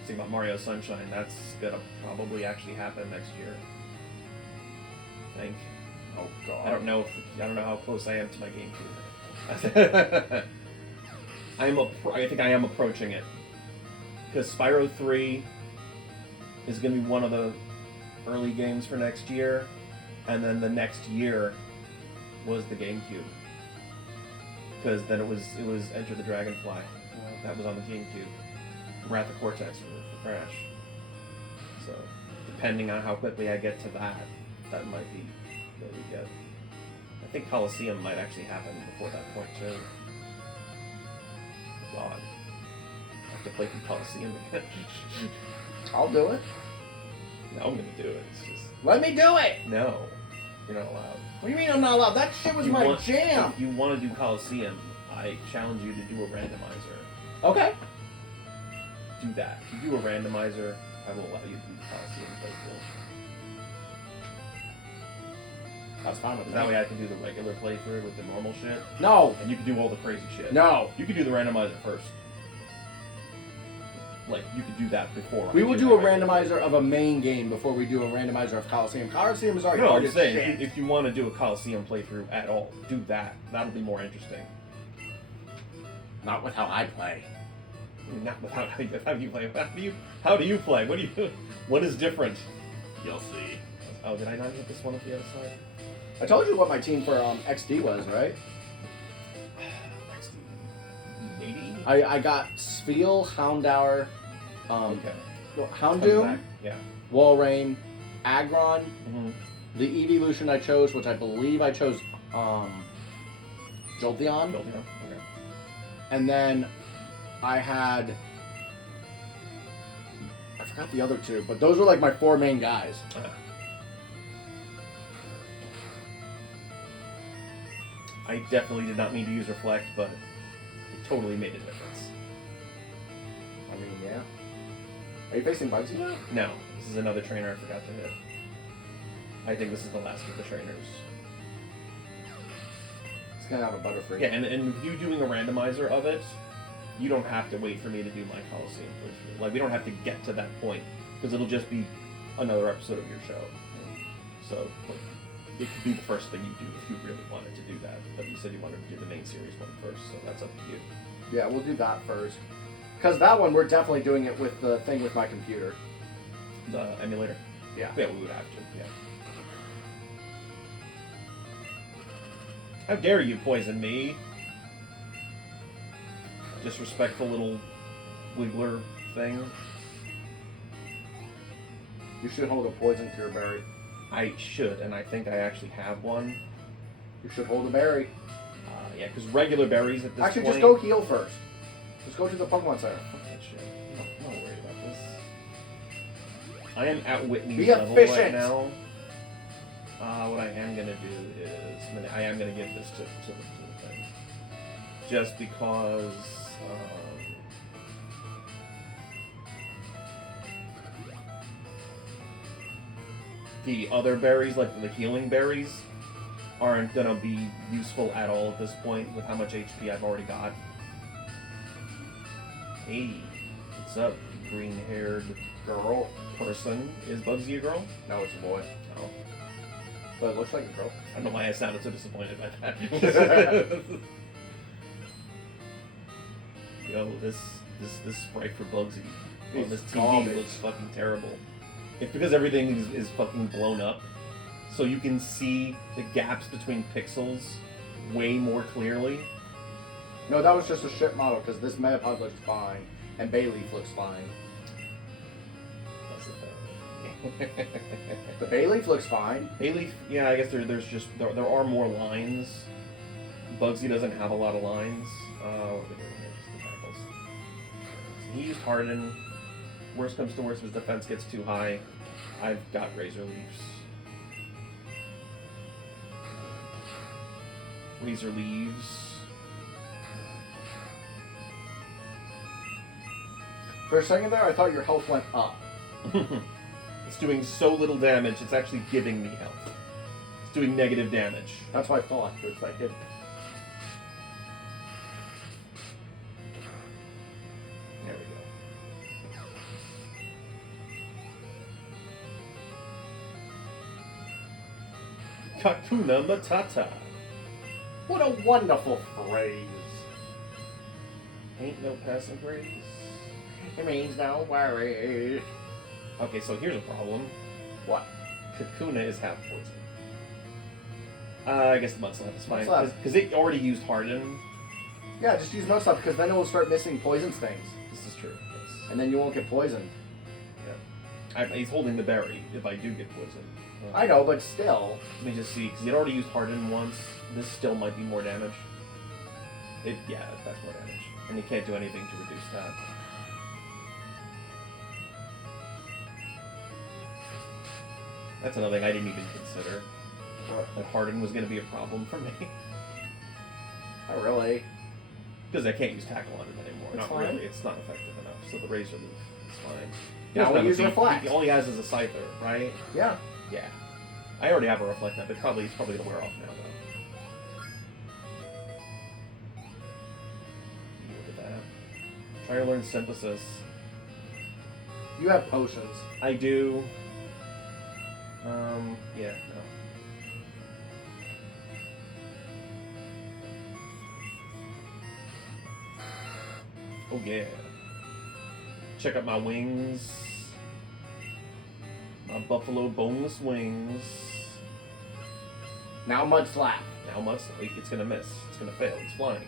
Think about Mario Sunshine. That's gonna probably actually happen next year. I think. Oh God. I don't know how close I am to my GameCube. I think I am approaching it. because Spyro 3 is going to be one of the early games for next year, and then the next year was the GameCube. Because then it was Enter the Dragonfly. That was on the GameCube. Wrath of Cortex for Crash. So, depending on how quickly I get to that, that might be what we get. I think Coliseum might actually happen before that point too. God. I have to play through Coliseum again. I'll do it. No, I'm gonna do it. It's just Let me do it! no. You're not allowed. What do you mean I'm not allowed? That shit was my jam! If you want to do Coliseum, I challenge you to do a randomizer. Okay. Do that. If you do a randomizer, I will allow you to do Coliseum playthrough. That's fine with me. That way I can do the regular playthrough with the normal shit, No! and you can do all the crazy shit. No! You could do the randomizer first. Like, you could do that before. We will do a randomizer of a main game before we do a randomizer of Coliseum. Coliseum is already No, hard I'm as saying, shit. if you want to do a Coliseum playthrough at all, do that. That'll be more interesting. Not with how I play. Not without how you play. How do you play? What is different? You'll see. Oh, did I not hit this one at the other side? I told you what my team for XD was, right? Maybe? I got Spiel, Houndour, Okay. Houndoom, Yeah. Walrein, Aggron, Mm-hmm. the evolution I chose, which I believe I chose Jolteon, Okay. and then I had I forgot the other two, but those were like my four main guys. I definitely did not mean to use Reflect, but it totally made a difference. I mean, yeah. Are you facing Bugsy now? No, this is another trainer I forgot to hit. I think this is the last of the trainers. He's gonna have a Butterfree. Yeah, and you doing a randomizer of it, you don't have to wait for me to do my Coliseum playthrough. Like, we don't have to get to that point, because it'll just be another episode of your show. So, like, it could be the first thing you do if you really wanted to do that. But you said you wanted to do the main series one first, so that's up to you. Yeah, we'll do that first. Because that one, we're definitely doing it with the thing with my computer. The emulator? Yeah. Yeah, we would have to, yeah. How dare you poison me? Disrespectful little wiggler thing. You should hold a poison cure berry. I should, and I think I actually have one. You should hold a berry. Yeah, because regular berries at this Actually, point... just go heal first. Just go to the Pokemon Center. Fuck that shit. I'm not worried about this. I am at Whitney's Be level right efficient. now. What I am going to do is... I am going to give this to the thing. Just because... the other berries, like the healing berries, aren't going to be useful at all at this point with how much HP I've already got. Hey, what's up, green-haired Girl. person? Is Bugsy a girl? No, it's a boy. No. But it looks like a girl. I don't know why I sounded so disappointed by that. Yo, this sprite for Bugsy on It's this TV garbage. looks fucking terrible. It's because everything is fucking blown up, so you can see the gaps between pixels way more clearly. No, that was just a shit model because this Metapod looks fine and Bayleaf looks fine. That's the thing. The Bayleaf looks fine. Bayleaf, yeah, I guess there's just there are more lines. Bugsy doesn't have a lot of lines. What are they doing here? Just the tackles. So he used Harden. Worst comes to worst, if his defense gets too high, I've got Razor Leaves. Razor Leaves. For a second there, I thought your health went up. It's doing so little damage, it's actually giving me health. It's doing negative damage. That's what I thought for a second. There we go. Kakuna Matata. What a wonderful phrase. Ain't no passing phrase. It means don't worry. Okay, so here's a problem. What? Kakuna is half poison. I guess the Mud Slap is fine. Mud Slap. Because it already used Harden. Yeah, just use Mud Slap because then it will start missing poison stings. This is true. Yes. And then you won't get poisoned. He's holding the berry if I do get poisoned. I know, but still. Let me just see, because it already used Harden once. This still might be more damage. Yeah, that's more damage. And you can't do anything to reduce that. That's another thing I didn't even consider. That Harden was going to be a problem for me. Not really. Because I can't use Tackle on it anymore. It's Not fine. really. It's not effective enough. So the Razor Leaf is fine. Now we use He Reflect. only has as a Scyther, right? Yeah. Yeah. I already have a Reflect now, but it's probably going to wear off now, though. Look at that. Try to learn Synthesis. You have potions. I do. Yeah, no. Oh, yeah. Check out my wings. My buffalo boneless wings. Now Mud Slap. Now it's gonna miss. It's gonna fail. It's flying.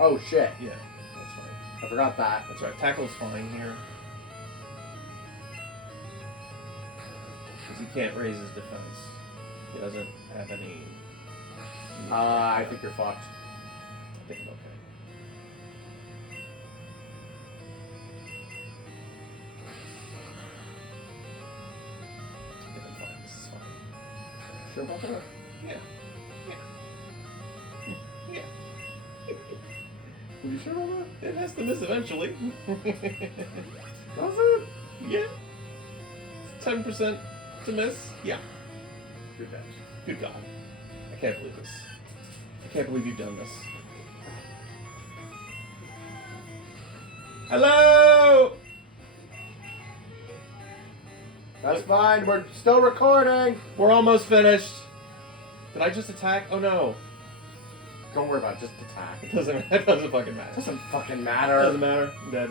Oh shit. Yeah, that's fine. I forgot that. That's right. Tackle's fine here. Because he can't raise his defense. He doesn't have any... I think you're fucked. I think I'm okay. I think I'm fine. This is fine. Sure about that? Yeah. Yeah. Yeah. Are you sure about that? It has to miss eventually. Does it? Yeah. 10% to miss? Yeah. Good catch. Good God. I can't believe this. I can't believe you've done this. Hello! That's fine. We're still recording. We're almost finished. Did I just attack? Oh no. Don't worry about it. Just attack. It doesn't fucking matter. Doesn't fucking Doesn't matter. matter. I'm dead.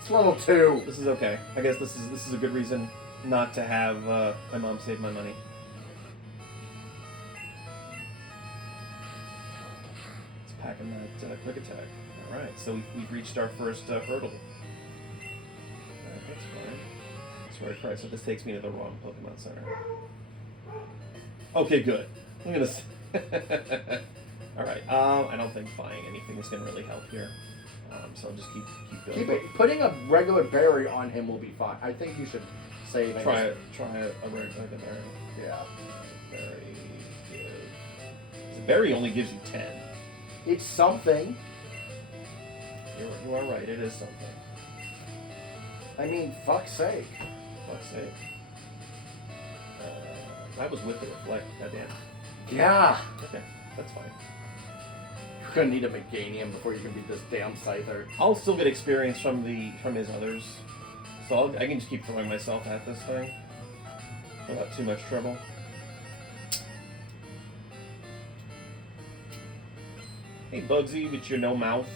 It's level 2. This is okay. I guess this is a good reason not to have my mom save my money. It's packing that quick attack. All right, so we've reached our first hurdle. All right, that's fine. Sorry, Christ, so this takes me to the wrong Pokemon Center. Okay, good. I'm gonna. All right. I don't think buying anything is gonna really help here. So I'll just keep going. Keep it. Putting a regular berry on him will be fine. I think you should save it. Try a berry. Yeah. Berry give. The berry only gives you 10. It's something. You are right. It is something. I mean, fuck's sake. Fuck's sake. That was with the reflect. Goddamn. Yeah. Okay, that's fine. You're gonna need a Meganium before you can beat this damn Scyther. I'll still get experience from his others, so I can just keep throwing myself at this thing without too much trouble. Hey Bugsy, with your no mouth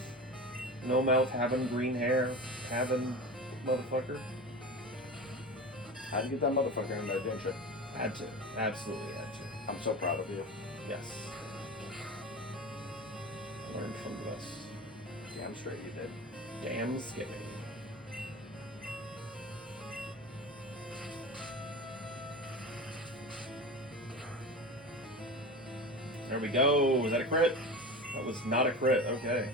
having green hair, having motherfucker. How'd you get that motherfucker in there, didn't you? Had to, absolutely had to. I'm so proud of you. Yes. Learned from this. Damn straight you did. Damn Skippy. There we go. Was that a crit? That was not a crit. Okay.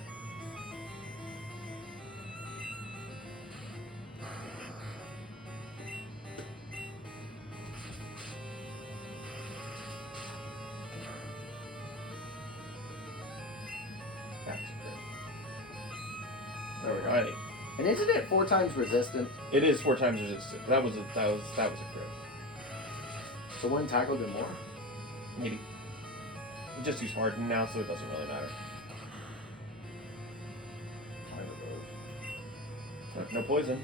That's a crit. There we go. Alright. And isn't it 4 times resistant? It is 4 times resistant. That was a crit. So wouldn't Tackle do more? Maybe. We just use Harden now, so it doesn't really matter. No poison.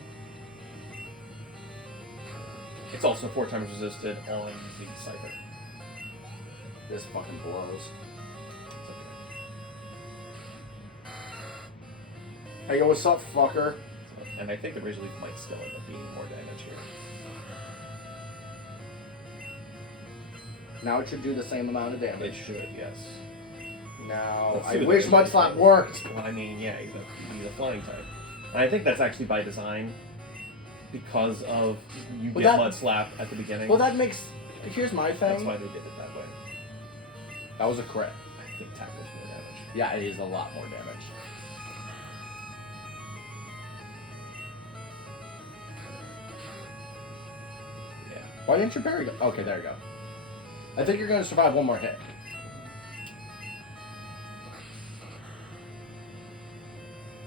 It's also 4 times resisted on the Scyther. This fucking blows. It's okay. Hey, yo, what's up, fucker? So And I think the Razor Leaf might still end up being more damage here. Now it should do the same amount of It damage. should, yes. Now, Let's I see what wish the- Mud Slap worked. Well, I mean, yeah, he's a flying type. And I think that's actually by design because of you Well, get that- Mud Slap at the beginning. Well, that makes. Here's my That's thing. why they did it that way. That was a crit. I think tackles more damage. Yeah, it is a lot more damage. Yeah. Why didn't your berry go? Okay, there you go. I think you're going to survive one more hit.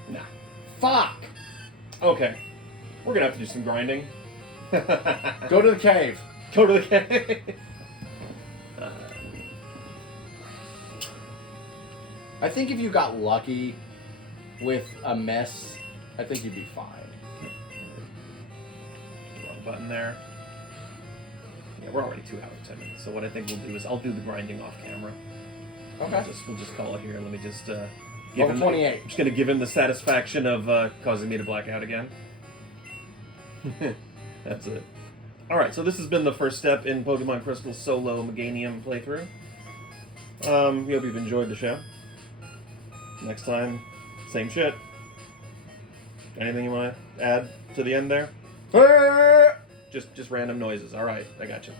Nah. Fuck! Okay. We're gonna have to do some grinding. Go to the cave. Go to the cave. I think if you got lucky with a miss, I think you'd be fine. Wrong button there. Yeah, we're already 2 hours 10 minutes. So what I think we'll do is I'll do the grinding off camera. Okay. We'll just call it here. Let me just give Level him. 28. I'm just gonna give him the satisfaction of causing me to black out again. That's it. All right. So this has been the first step in Pokemon Crystal Solo Meganium playthrough. We hope you've enjoyed the show. Next time, same shit. Anything you want to add to the end there? Just random noises. All right, I got you.